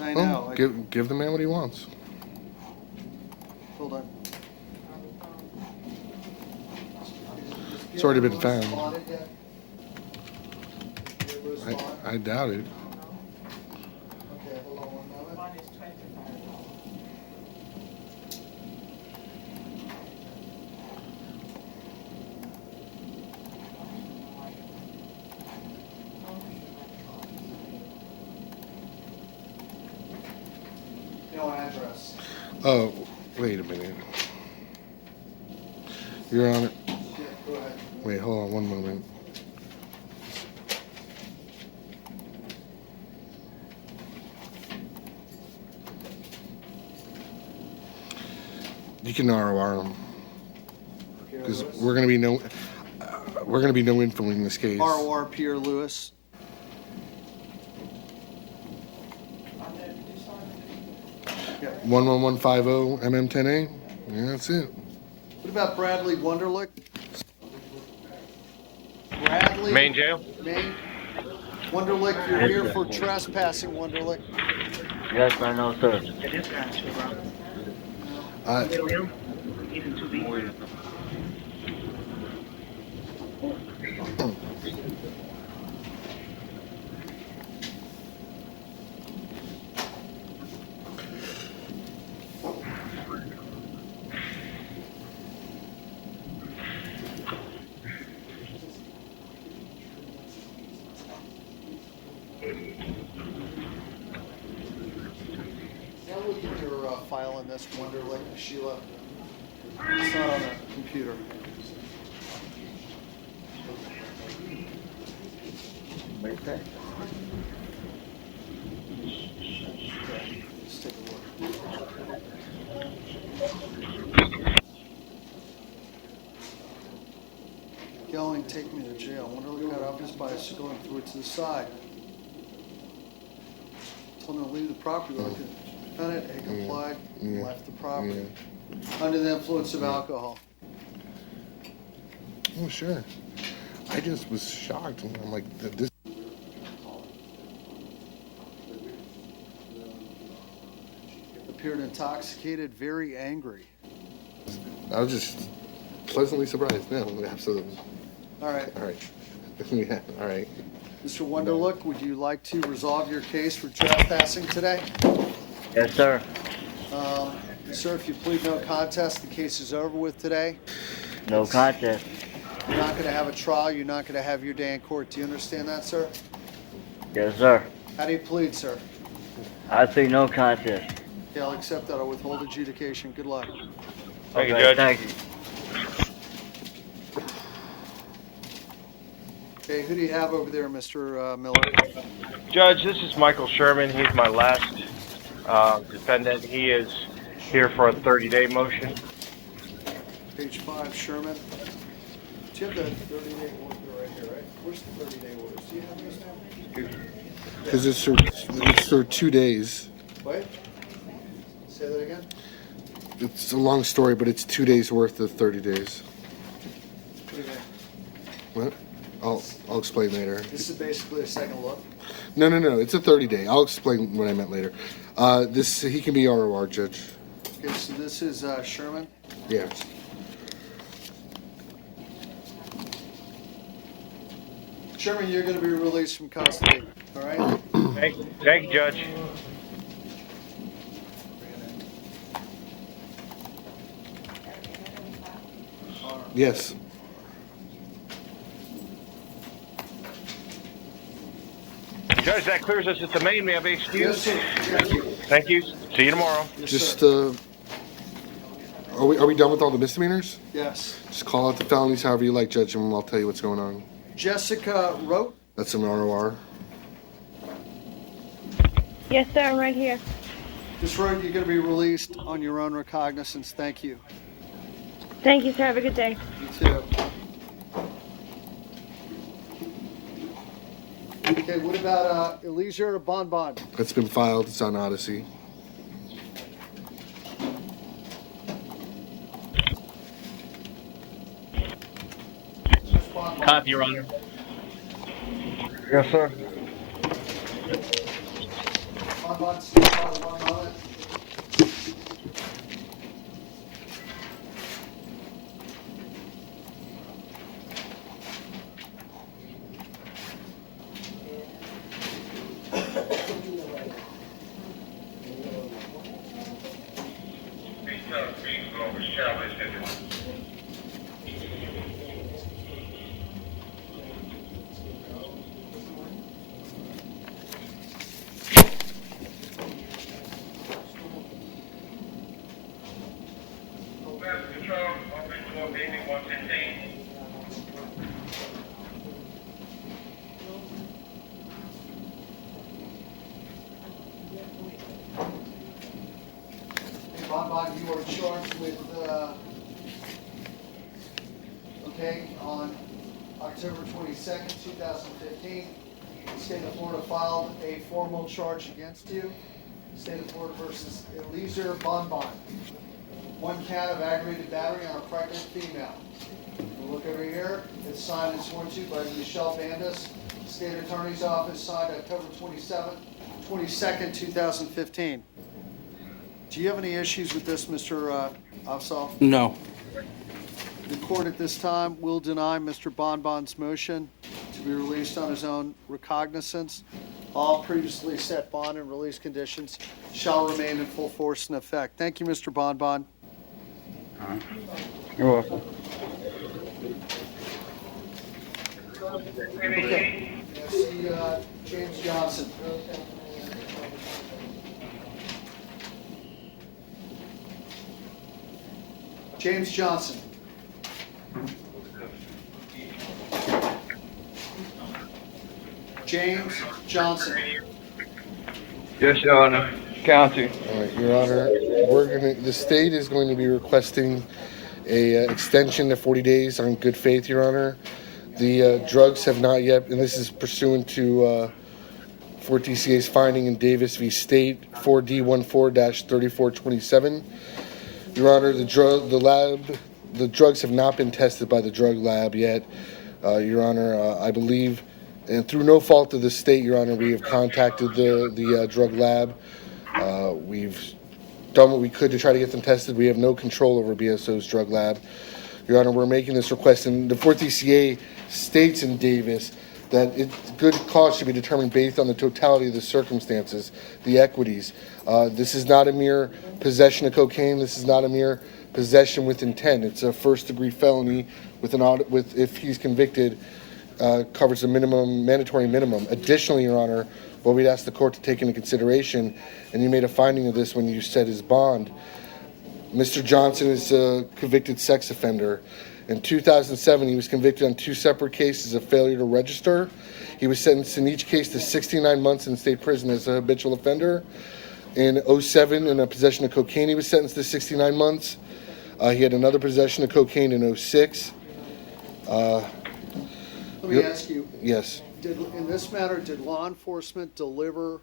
I Well, know. give the man what he wants. Hold on. It's already been found. Spotted yet? Pierre-Louis spotted? I doubt it. Okay, hold on one moment. No address. Oh, wait a minute. Your Honor. Yeah, go ahead. Wait, hold on one moment. You can ROR him because we're gonna be no info in this case. ROR Pierre-Louis. Yeah. 11150 MM10A. Yeah, that's it. What about Bradley Wunderlich? Bradley. Main jail? Main. Wunderlich, you're here for trespassing, Wunderlich. Yes, I know, sir. Now look at your file in this, Wunderlich, Sheila. It's not on the computer. Okay. Let's take a look. Yelling, take me to jail. Wunderlich got off his bicycle going through it to the side. Told him to leave the property. Like the defendant had complied and left the property. Under the influence of alcohol. Oh, sure. I just was shocked. I'm like, this. Appeared intoxicated, very angry. I was just pleasantly surprised. No, absolutely. All right. All right. Yeah, all right. Mr. Wunderlich, would you like to resolve your case for trespassing today? Yes, sir. Sir, if you plead no contest, the case is over with today. No contest. You're not going to have a trial. You're not going to have your day in court. Do you understand that, sir? Yes, sir. How do you plead, sir? I say no contest. Okay, I'll accept that. I'll withhold adjudication. Good luck. Thank you, Okay, Judge. Thank you. Okay, who do you have over there, Mr. Miller? Judge, this is Michael Sherman. He's my last defendant. He is here for a 30-day motion. Page 5, Sherman. Do you have the 30-day order right here, right? Where's the 30-day orders? Do you have those now? Because it's for 2 days. Wait. Say that again? It's a long story, but it's 2 days worth of 30 days. What do you mean? What? I'll explain later. This is basically a second look. No. It's a 30-day. I'll explain what I meant later. He can be ROR, Judge. Okay, so this is Sherman. Yeah. Sherman, you're going to be released from custody. All right. Thank you, Judge. Yes. Judge, that clears us at the main. May I be excused? Yes, sir. Thank you. Thank you. See you tomorrow. Yes, Just sir. are we done with all the misdemeanors? Yes. Just call out the felonies however you like, Judge, and I'll tell you what's going on. Jessica Rote. That's an ROR. Yes, sir, I'm right here. Ms. Road, you're going to be released on your own recognizance. Thank you. Thank you, sir. Have a good day. You too. Okay, what about Eliezer Bonbon? That's been filed. It's on Odyssey. Copy, Your Honor. Yes, sir. Bonbon, stand by 1 moment. Bonbon, you are charged with, on October 22nd, 2015, the state of Florida filed a formal charge against you. State of Florida versus Eliezer Bonbon. 1 count of aggravated battery on a pregnant female. Look over here. It's signed and sworn to by Michelle Bandas, State Attorney's Office, signed October 22nd, 2015. Do you have any issues with this, Mr. Afsal? No. The court at this time will deny Mr. Bonbon's motion to be released on his own recognizance. All previously set bond and release conditions shall remain in full force and effect. Thank you, Mr. Bonbon. You're welcome. Okay. I see James Johnson. James Johnson. James Johnson. Yes, Your Honor. County. All right, Your Honor, the state is going to be requesting a extension to 40 days on good faith, Your Honor. The drugs have not yet, and this is pursuant to 4 DCA's finding in Davis v. State 4D14-3427. Your Honor, the drugs have not been tested by the drug lab yet. Your Honor, I believe, and through no fault of the state, Your Honor, we have contacted the drug lab. We've done what we could to try to get them tested. We have no control over BSO's drug lab. Your Honor, we're making this request, and the 4th DCA states in Davis that good cause should be determined based on the totality of the circumstances, the equities. This is not a mere possession of cocaine. This is not a mere possession with intent. It's a first-degree felony with if he's convicted, covers a mandatory minimum. Additionally, Your Honor, what we'd ask the court to take into consideration, and you made a finding of this when you set his bond, Mr. Johnson is a convicted sex offender. In 2007, he was convicted on 2 separate cases of failure to register. He was sentenced in each case to 69 months in state prison as a habitual offender. In 2007, in a possession of cocaine, he was sentenced to 69 months. He had another possession of cocaine in 2006. Let me ask you. Yes. In this matter, did law enforcement deliver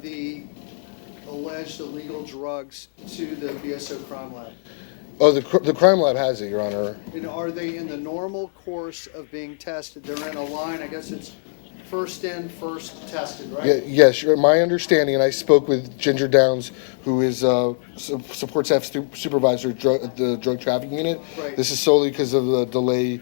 the alleged illegal drugs to the BSO crime lab? Oh, the crime lab has it, Your Honor. And are they in the normal course of being tested? They're in a line, I guess it's first in, first tested, right? Yeah, yes, my understanding, and I spoke with Ginger Downs, who is support staff supervisor at the drug trafficking unit. Right. This is solely because of the delay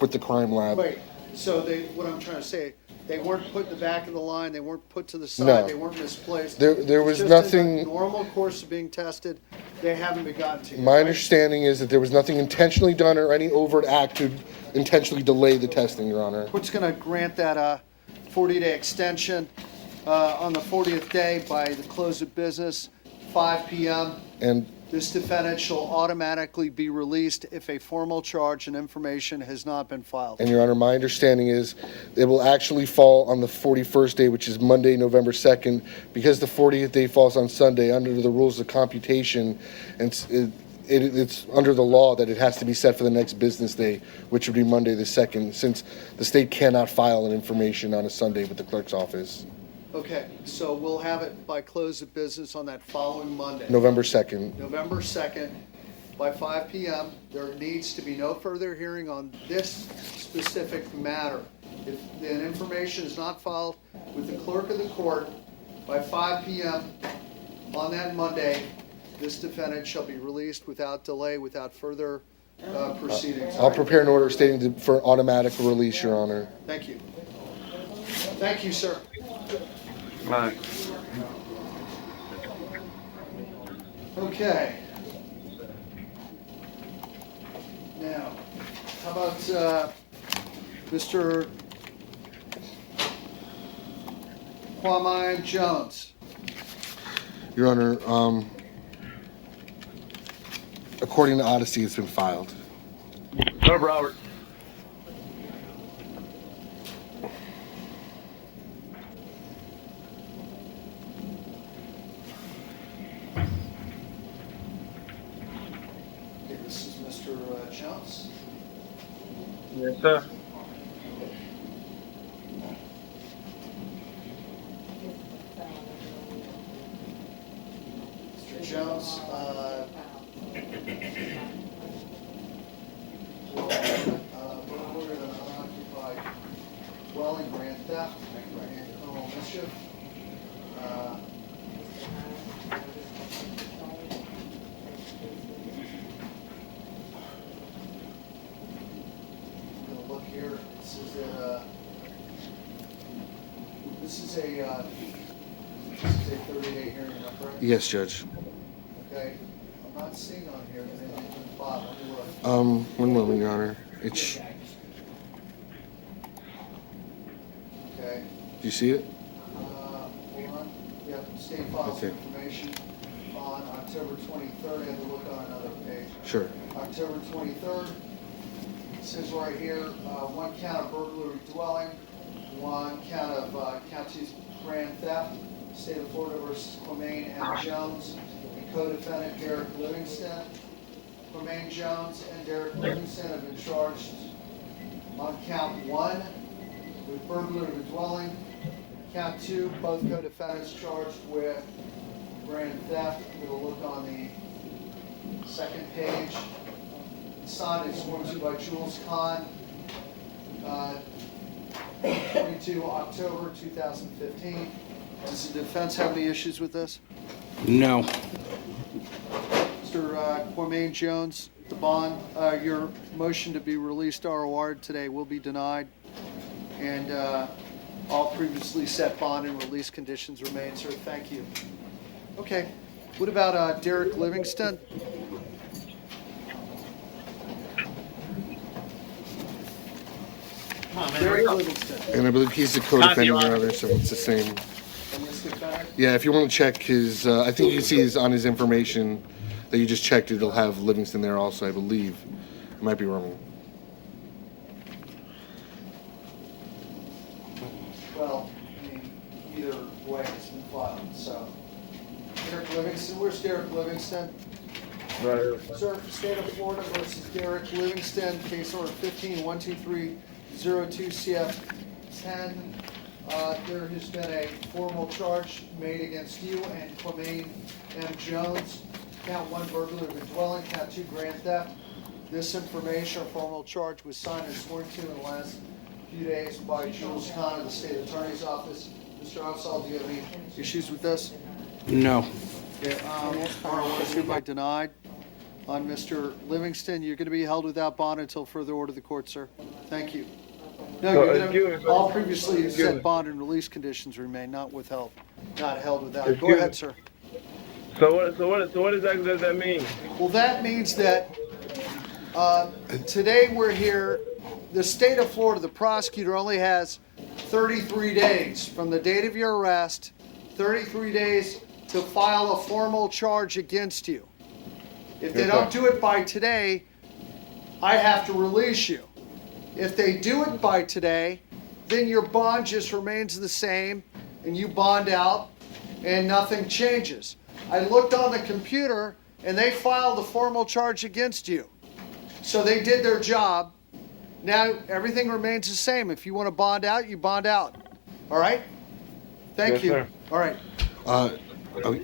with the crime lab. Right. So what I'm trying to say, they weren't put in the back of the line. They weren't put to the side. No. They weren't misplaced. There was just nothing. In the normal course of being tested, they haven't been gotten to. My understanding is that there was nothing intentionally done or any overt act to intentionally delay the testing, Your Honor. Court's going to grant that 40-day extension on the 40th day by the close of business, 5 p.m. And this defendant shall automatically be released if a formal charge and information has not been filed. And Your Honor, my understanding is it will actually fall on the 41st day, which is Monday, November 2nd, because the 40th day falls on Sunday under the rules of computation, and it's under the law that it has to be set for the next business day, which would be Monday the 2nd, since the state cannot file an information on a Sunday with the clerk's office. Okay, so we'll have it by close of business on that following Monday. November 2nd. November 2nd, by 5 p.m. There needs to be no further hearing on this specific matter. If the information is not filed with the clerk of the court by 5 p.m. on that Monday, this defendant shall be released without delay, without further proceedings. I'll prepare an order stating for automatic release, Your Honor. Thank you. Thank you, sir. Right. Okay. Now, how about Mr. Kwame Jones? Your Honor, according to Odyssey, it's been filed. No, Robert. Okay, this is Mr. Jones. Yes, sir. Mr. Jones, burglary of an unoccupied dwelling, grand theft, and criminal mischief. I'm gonna look here. This is a 30-day hearing, correct? Yes, Judge. Okay, I'm not seeing on here that anything's been filed. Let me look. One moment, Your Honor. Okay. Do you see it? Hold on. Yeah, state files Okay. information on October 23rd. I had to look on another page. Sure. October 23rd. It says right here, one count of burglary dwelling, one count of count two grand theft, state of Florida versus Kwame M. Jones, and co-defendant Derek Livingston. Kwame Jones and Derek Livingston have been charged on count one with burglary of a dwelling. Count two, both co-defendants charged with grand theft. We'll look on the second page. Signed and sworn to by Jules Kahn, 22 October 2015. Does the defense have any issues with this? No. Mr. Kwame Jones, the bond, your motion to be released ROR today will be denied, and all previously set bond and release conditions remain, sir. Thank you. Okay. What about Derek Livingston? Derek Livingston. And I believe he's the co-defendant, Your Honor, so it's the same. And this defendant? Yeah, if you want to check his, I think you can see his, on his information that you just checked, it'll have Livingston there also, I believe. I might be wrong. Well, I mean, either way it's been filed, so. Derek Livingston, where's Derek Livingston? Right here. Sir, State of Florida versus Derek Livingston, case order 15-12302 CF 10. There has been a formal charge made against you and Kwame M. Jones. Count one, burglary of a dwelling. Count two, grand theft. This information or formal charge was signed and sworn to in the last few days by Jules Kahn of the State Attorney's Office. Mr. Oswald, do you have any issues with this? No. Yeah, ROR is hereby denied. On Mr. Livingston, you're going to be held without bond until further order of the court, sir. Thank you. No, you're going to, all previously set bond and release conditions remain, not withheld, not held without. Go ahead, sir. So what exactly does that mean? Well, that means that today we're here, the state of Florida, the prosecutor only has 33 days from the date of your arrest, 33 days to file a formal charge against you. If they Yes, don't sir. do it by today, I have to release you. If they do it by today, then your bond just remains the same and you bond out and nothing changes. I looked on the computer and they filed a formal charge against you. So they did their job. Now everything remains the same. If you want to bond out, you bond out. All right? Thank Yes, you. sir. All right.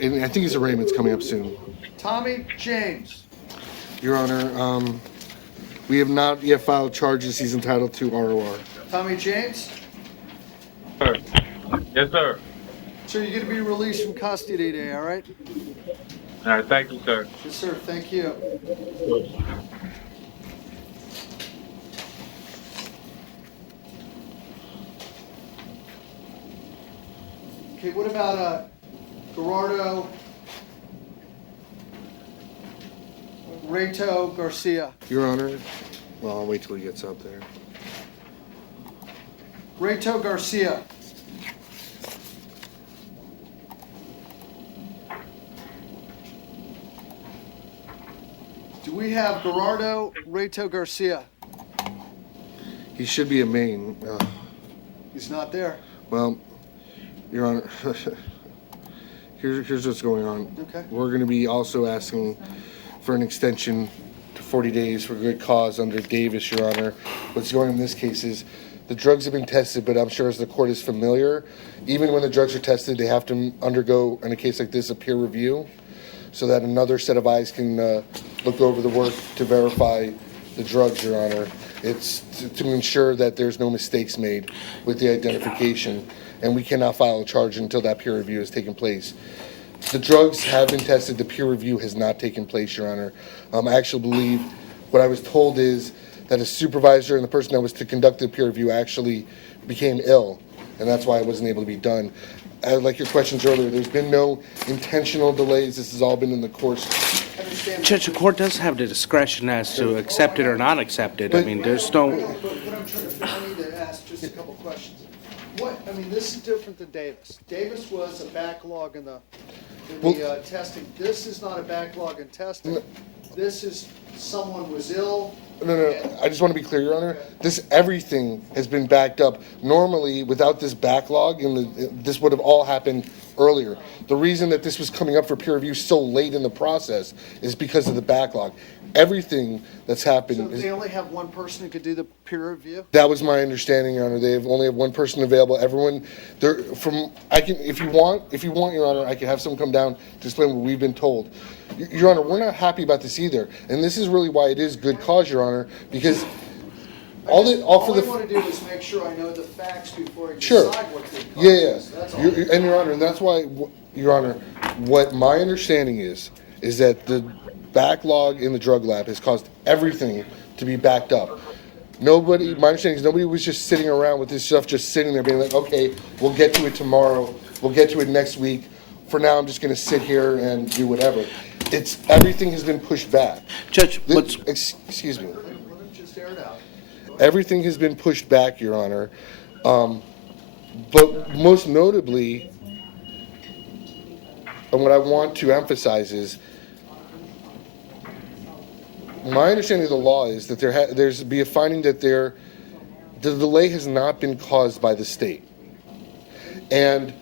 And I think his arraignment's coming up soon. Tommy James. Your Honor, we have not yet filed charges. He's entitled to ROR. Tommy James. Sir. Yes, sir. So you're going to be released from custody today, all right? All right, thank you, sir. Yes, sir. Thank you. Okay, what about Gerardo Reto Garcia? Your Honor, well, I'll wait till he gets up there. Reto Garcia. Do we have Gerardo Reto Garcia? He should be a Maine. He's not there. Well, Your Honor, here's what's going on. Okay. We're going to be also asking for an extension to 40 days for good cause under Davis, Your Honor. What's going on in this case is the drugs have been tested, but I'm sure as the court is familiar, even when the drugs are tested, they have to undergo, in a case like this, a peer review so that another set of eyes can look over the work to verify the drugs, Your Honor. It's to ensure that there's no mistakes made with the identification, and we cannot file a charge until that peer review has taken place. The drugs have been tested. The peer review has not taken place, Your Honor. I actually believe what I was told is that a supervisor and the person that was to conduct the peer review actually became ill, and that's why it wasn't able to be done. Like your questions earlier, there's been no intentional delays. This has all been in the course. Judge, the court does have the discretion as to accept it or not accept it. I mean, there's no. But I need to ask just a couple questions. This is different than Davis. Davis was a backlog in the testing. This is not a backlog in testing. This is someone was ill. No. I just want to be clear, Your Honor. Everything has been backed up. Normally, without this backlog, this would have all happened earlier. The reason that this was coming up for peer review so late in the process is because of the backlog. Everything that's happened. So they only have one person who could do the peer review? That was my understanding, Your Honor. They only have one person available. Everyone, if you want, Your Honor, I can have someone come down to explain what we've been told. Your Honor, we're not happy about this either, and this is really why it is good cause, Your Honor, because all I want to do is make sure I know the facts before I Sure. decide what good cause Yeah. is. That's all. And Your Honor, and that's why, Your Honor, what my understanding is that the backlog in the drug lab has caused everything to be backed up. My understanding is nobody was just sitting around with this stuff, just sitting there being like, okay, we'll get to it tomorrow, we'll get to it next week. For now, I'm just going to sit here and do whatever. Everything has been pushed back. Judge, excuse me. Let them just air it out. Everything has been pushed back, Your Honor. But most notably, and what I want to emphasize is, my understanding of the law is that there's be a finding that the delay has not been caused by the state. And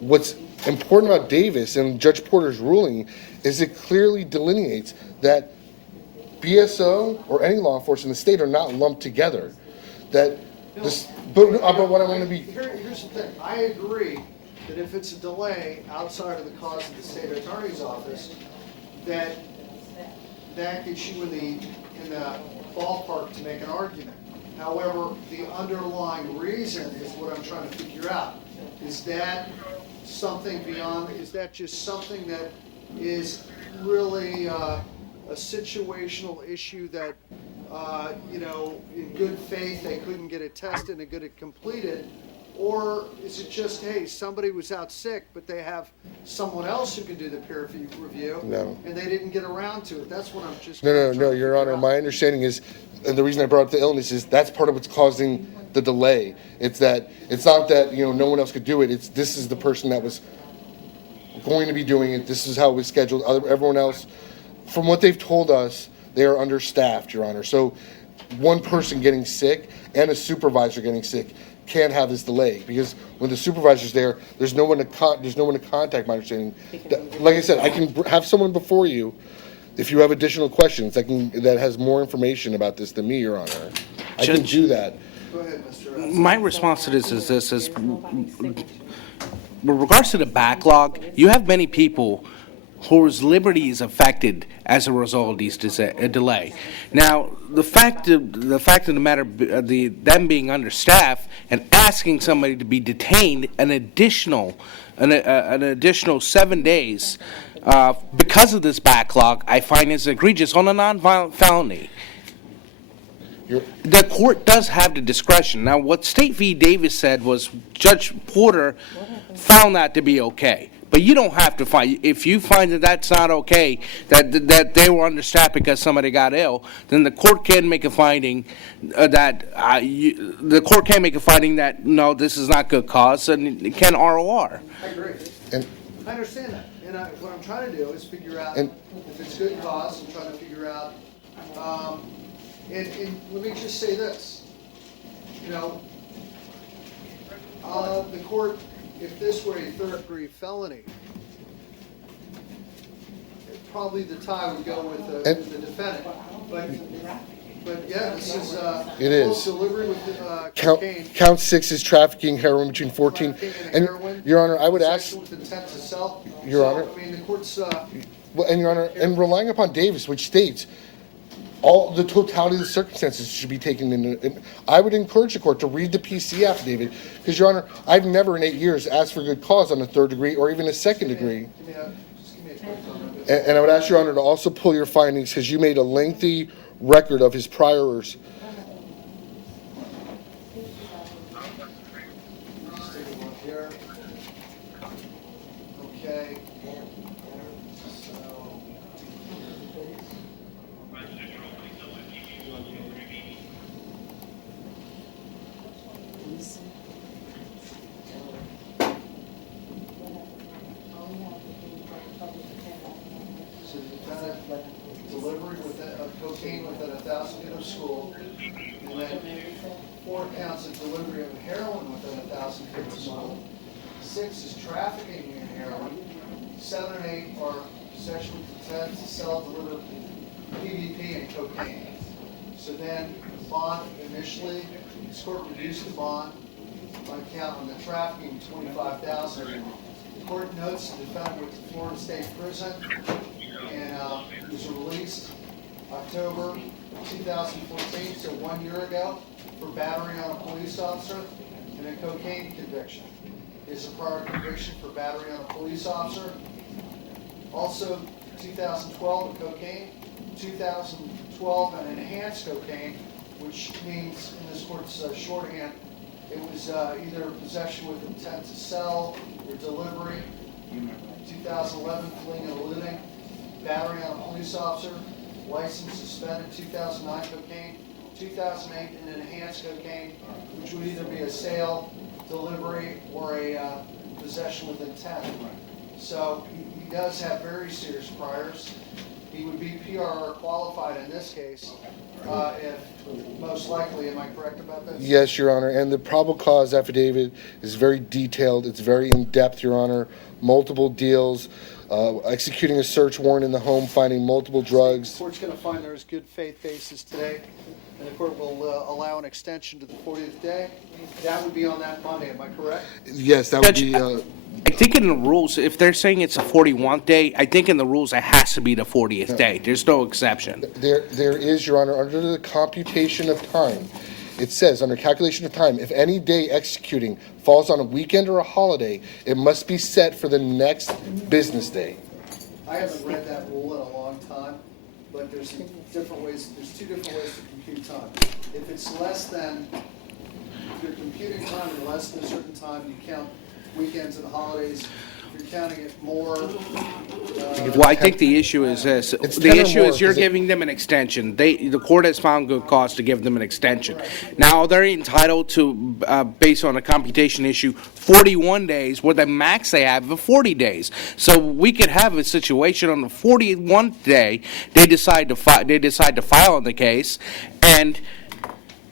what's important about Davis and Judge Porter's ruling is it clearly delineates that BSO or any law enforcement in the state are not lumped together. But what I want to be... Here's the thing. I agree that if it's a delay outside of the cause of the state attorney's office, that gets you in the ballpark to make an argument. However, the underlying reason is what I'm trying to figure out. Is that something beyond? Is that just something that is really a situational issue that in good faith they couldn't get it tested and get it completed? Or is it just, hey, somebody was out sick, but they have someone else who can do the peer review, No. and they didn't get around to it? That's what I'm just... No, Your Honor. My understanding is, and the reason I brought up the illness is that's part of what's causing the delay. It's not that no one else could do it. This is the person that was going to be doing it. This is how it was scheduled. Everyone else from what they've told us, they are understaffed, Your Honor. So one person getting sick and a supervisor getting sick can't have this delay, because when the supervisor's there, there's no one to contact. My understanding, like I said, I can have someone before you if you have additional questions that has more information about this than me, Your Honor. I can do that. Go ahead, Mr. My response to this is with regards to the backlog, you have many people whose liberty is affected as a result of these delay. Now, the fact of the matter, them being understaffed and asking somebody to be detained an additional 7 days because of this backlog, I find is egregious on a nonviolent felony. The court does have the discretion. Now, what State v. Davis said was Judge Porter found that to be okay. But you don't have to find. If you find that that's not okay, that they were understaffed because somebody got ill, then the court can make a finding that no, this is not good cause, and it can ROR. I agree. I understand that. And what I'm trying to do is figure out if it's good cause. I'm trying to figure out. And let me just say this. The court, if this were a third-degree felony, probably the tie would go with the defendant. But yeah, this is it is delivery with cocaine. Count 6 is trafficking heroin between 14 and Your Honor, I would ask. With intent to sell. Your Honor. I mean, the court's. Well, and Your Honor, and relying upon Davis, which states all the totality of the circumstances should be taken into. I would encourage the court to read the PC affidavit, because Your Honor, I've never in 8 years asked for good cause on a third degree or even a second degree. And I would ask Your Honor to also pull your findings, because you made a lengthy record of his priors. Okay. Delivery of cocaine within 1,000 feet of school, and then 4 counts of delivery of heroin within 1,000 feet of school. 6 is trafficking in heroin. 7 and 8 are possession with intent to sell, deliver PVP and cocaine. So then, bond initially, this court reduced the bond on account on the trafficking to $25,000. The court notes the defendant went to Florida State Prison and was released October 2014, so 1 year ago, for battery on a police officer and a cocaine conviction. Is a prior conviction for battery on a police officer. Also, 2012 a cocaine, 2012 an enhanced cocaine, which means in this court's shorthand, it was either possession with intent to sell or delivery. 2011 fleeing and eluding, battery on a police officer, license suspended. 2009 cocaine, 2008 an enhanced cocaine, which would either be a sale, delivery, or a possession with intent. So he does have very serious priors. He would be PRR qualified in this case, if most likely. Am I correct about this? Yes, Your Honor. And the probable cause affidavit is very detailed. It's very in-depth, Your Honor. Multiple deals, executing a search warrant in the home, finding multiple drugs. The court's going to find there is good faith basis today, and the court will allow an extension to the 40th day. That would be on that Monday. Am I correct? Yes, that would be. I think in the rules, if they're saying it's a 41st day, I think in the rules it has to be the 40th day. There's no exception. There is, Your Honor, under the computation of time. It says, under calculation of time, if any day executing falls on a weekend or a holiday, it must be set for the next business day. I haven't read that rule in a long time, but there's different ways. There's 2 different ways to compute time. If it's less than, if you're computing time in less than a certain time, you count weekends and holidays, if you're counting it more. Well, I think the issue is this. It's The 10 or issue more, is you're 'cause it- giving them an extension. The court has found good cause to give them an extension. Now, they're entitled to, based on a computation issue, 41 days, where the max they have is 40 days. So we could have a situation on the 41st day, they decide to file on the case, and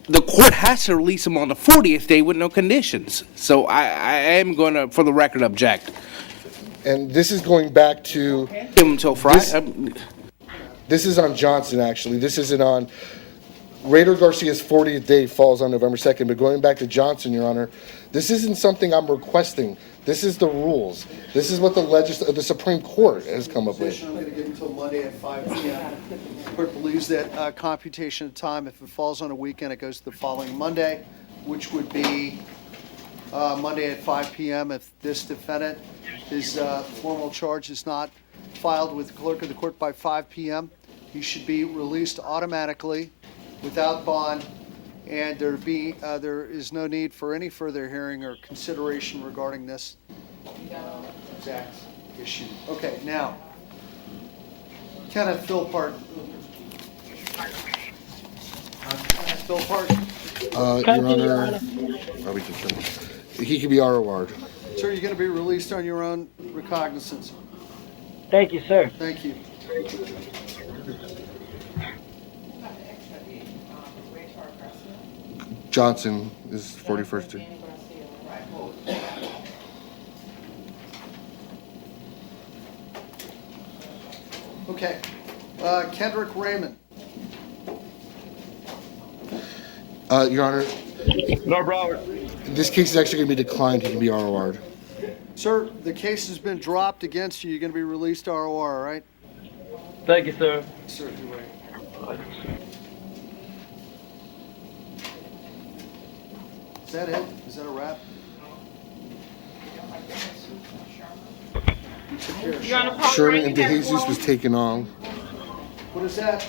the court has to release them on the 40th day with no conditions. So I am going to, for the record, object. And this is going back to... Give them until Friday. This is on Johnson, actually. This isn't on... Raider Garcia's 40th day falls on November 2nd, but going back to Johnson, Your Honor, this isn't something I'm requesting. This is the rules. This is what the Supreme Court has come up with. I'm going to give until Monday at 5 p.m. The court believes that computation of time, if it falls on a weekend, it goes to the following Monday, which would be Monday at 5 p.m. If this defendant, his formal charge is not filed with the clerk of the court by 5 p.m., he should be released automatically without bond, and there is no need for any further hearing or consideration regarding this exact issue. Okay, now, Kenneth Philpart. Your Honor, he could be ROR'd. Sir, you're going to be released on your own recognizance. Thank you, sir. Thank you. Johnson is 41st day. Okay. Kendrick Raymond. Your Honor, No, Broward. this case is actually going to be declined. He can be ROR'd. Sir, the case has been dropped against you. You're going to be released ROR, all right? Thank you, sir. Sir, you're right. Is that it? Is that a wrap? You took care of Your Honor, Sean. Paul Sherman Rankin and De has Jesus one. was taken on. What is that?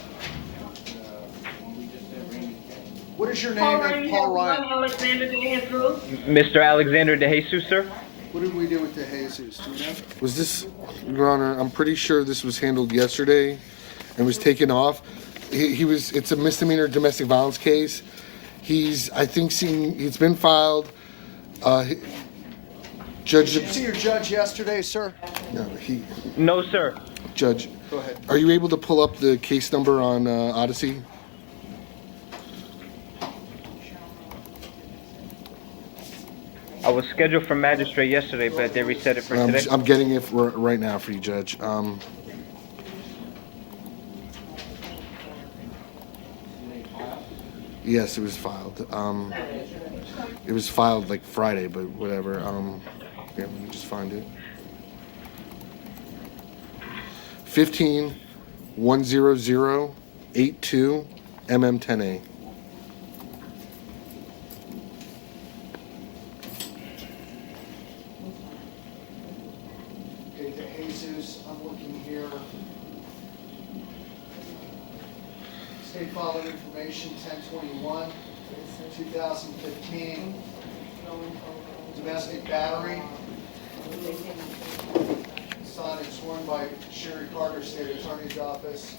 What is your name, Paul and Rankin Paul has Ryan? one. Alexander De Jesus. Mr. Alexander De Jesus, sir? What did we do with De Jesus? Do you know? Was this, Your Honor, I'm pretty sure this was handled yesterday and was taken off. It's a misdemeanor domestic violence case. He's been filed. Judge. Did you see your judge yesterday, sir? No, sir. Judge. Go ahead. Are you able to pull up the case number on Odyssey? I was scheduled for magistrate yesterday, but they reset it for today. I'm getting it right now for you, Judge. Yes, it was filed. It was filed like Friday, but whatever. Yeah, let me just find it. 15-10082 MM10A. Okay, De Jesus, I'm looking here. State following information 1021, 2015. Domestic battery. Signed and sworn by Sherry Carter, State Attorney's Office,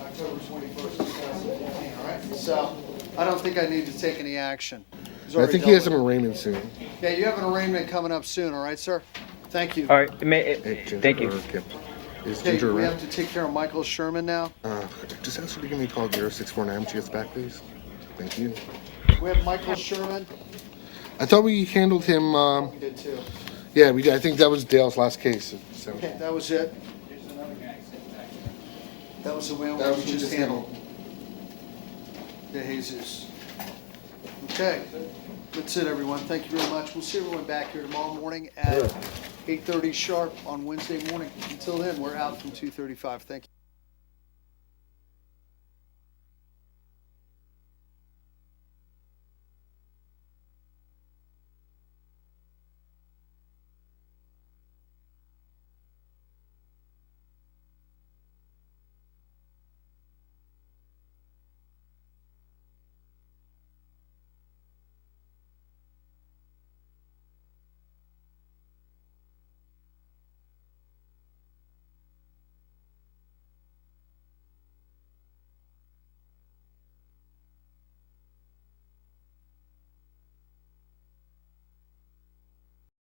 October 21st, 2015. All right. So I don't think I need to take any action. He's I already think he dealt has with an arraignment soon. it. Yeah, you have an arraignment coming up soon. All right, sir. Thank you. All right, thank you. Is Okay, Ginger we around? have to take care of Michael Sherman now. Just ask her to give me a call 0649 when she gets back, please. Thank you. We have Michael Sherman. I thought we handled him. We did too. Yeah, we did. I think that was Dale's last case. So. Okay, that was it. That was the one That was we what we just just handled. De Jesus. Okay, that's it, everyone. Thank you very much. We'll see everyone back here tomorrow morning at 8:30 sharp on Wednesday morning. Until then, we're out from 2:35. Thank you.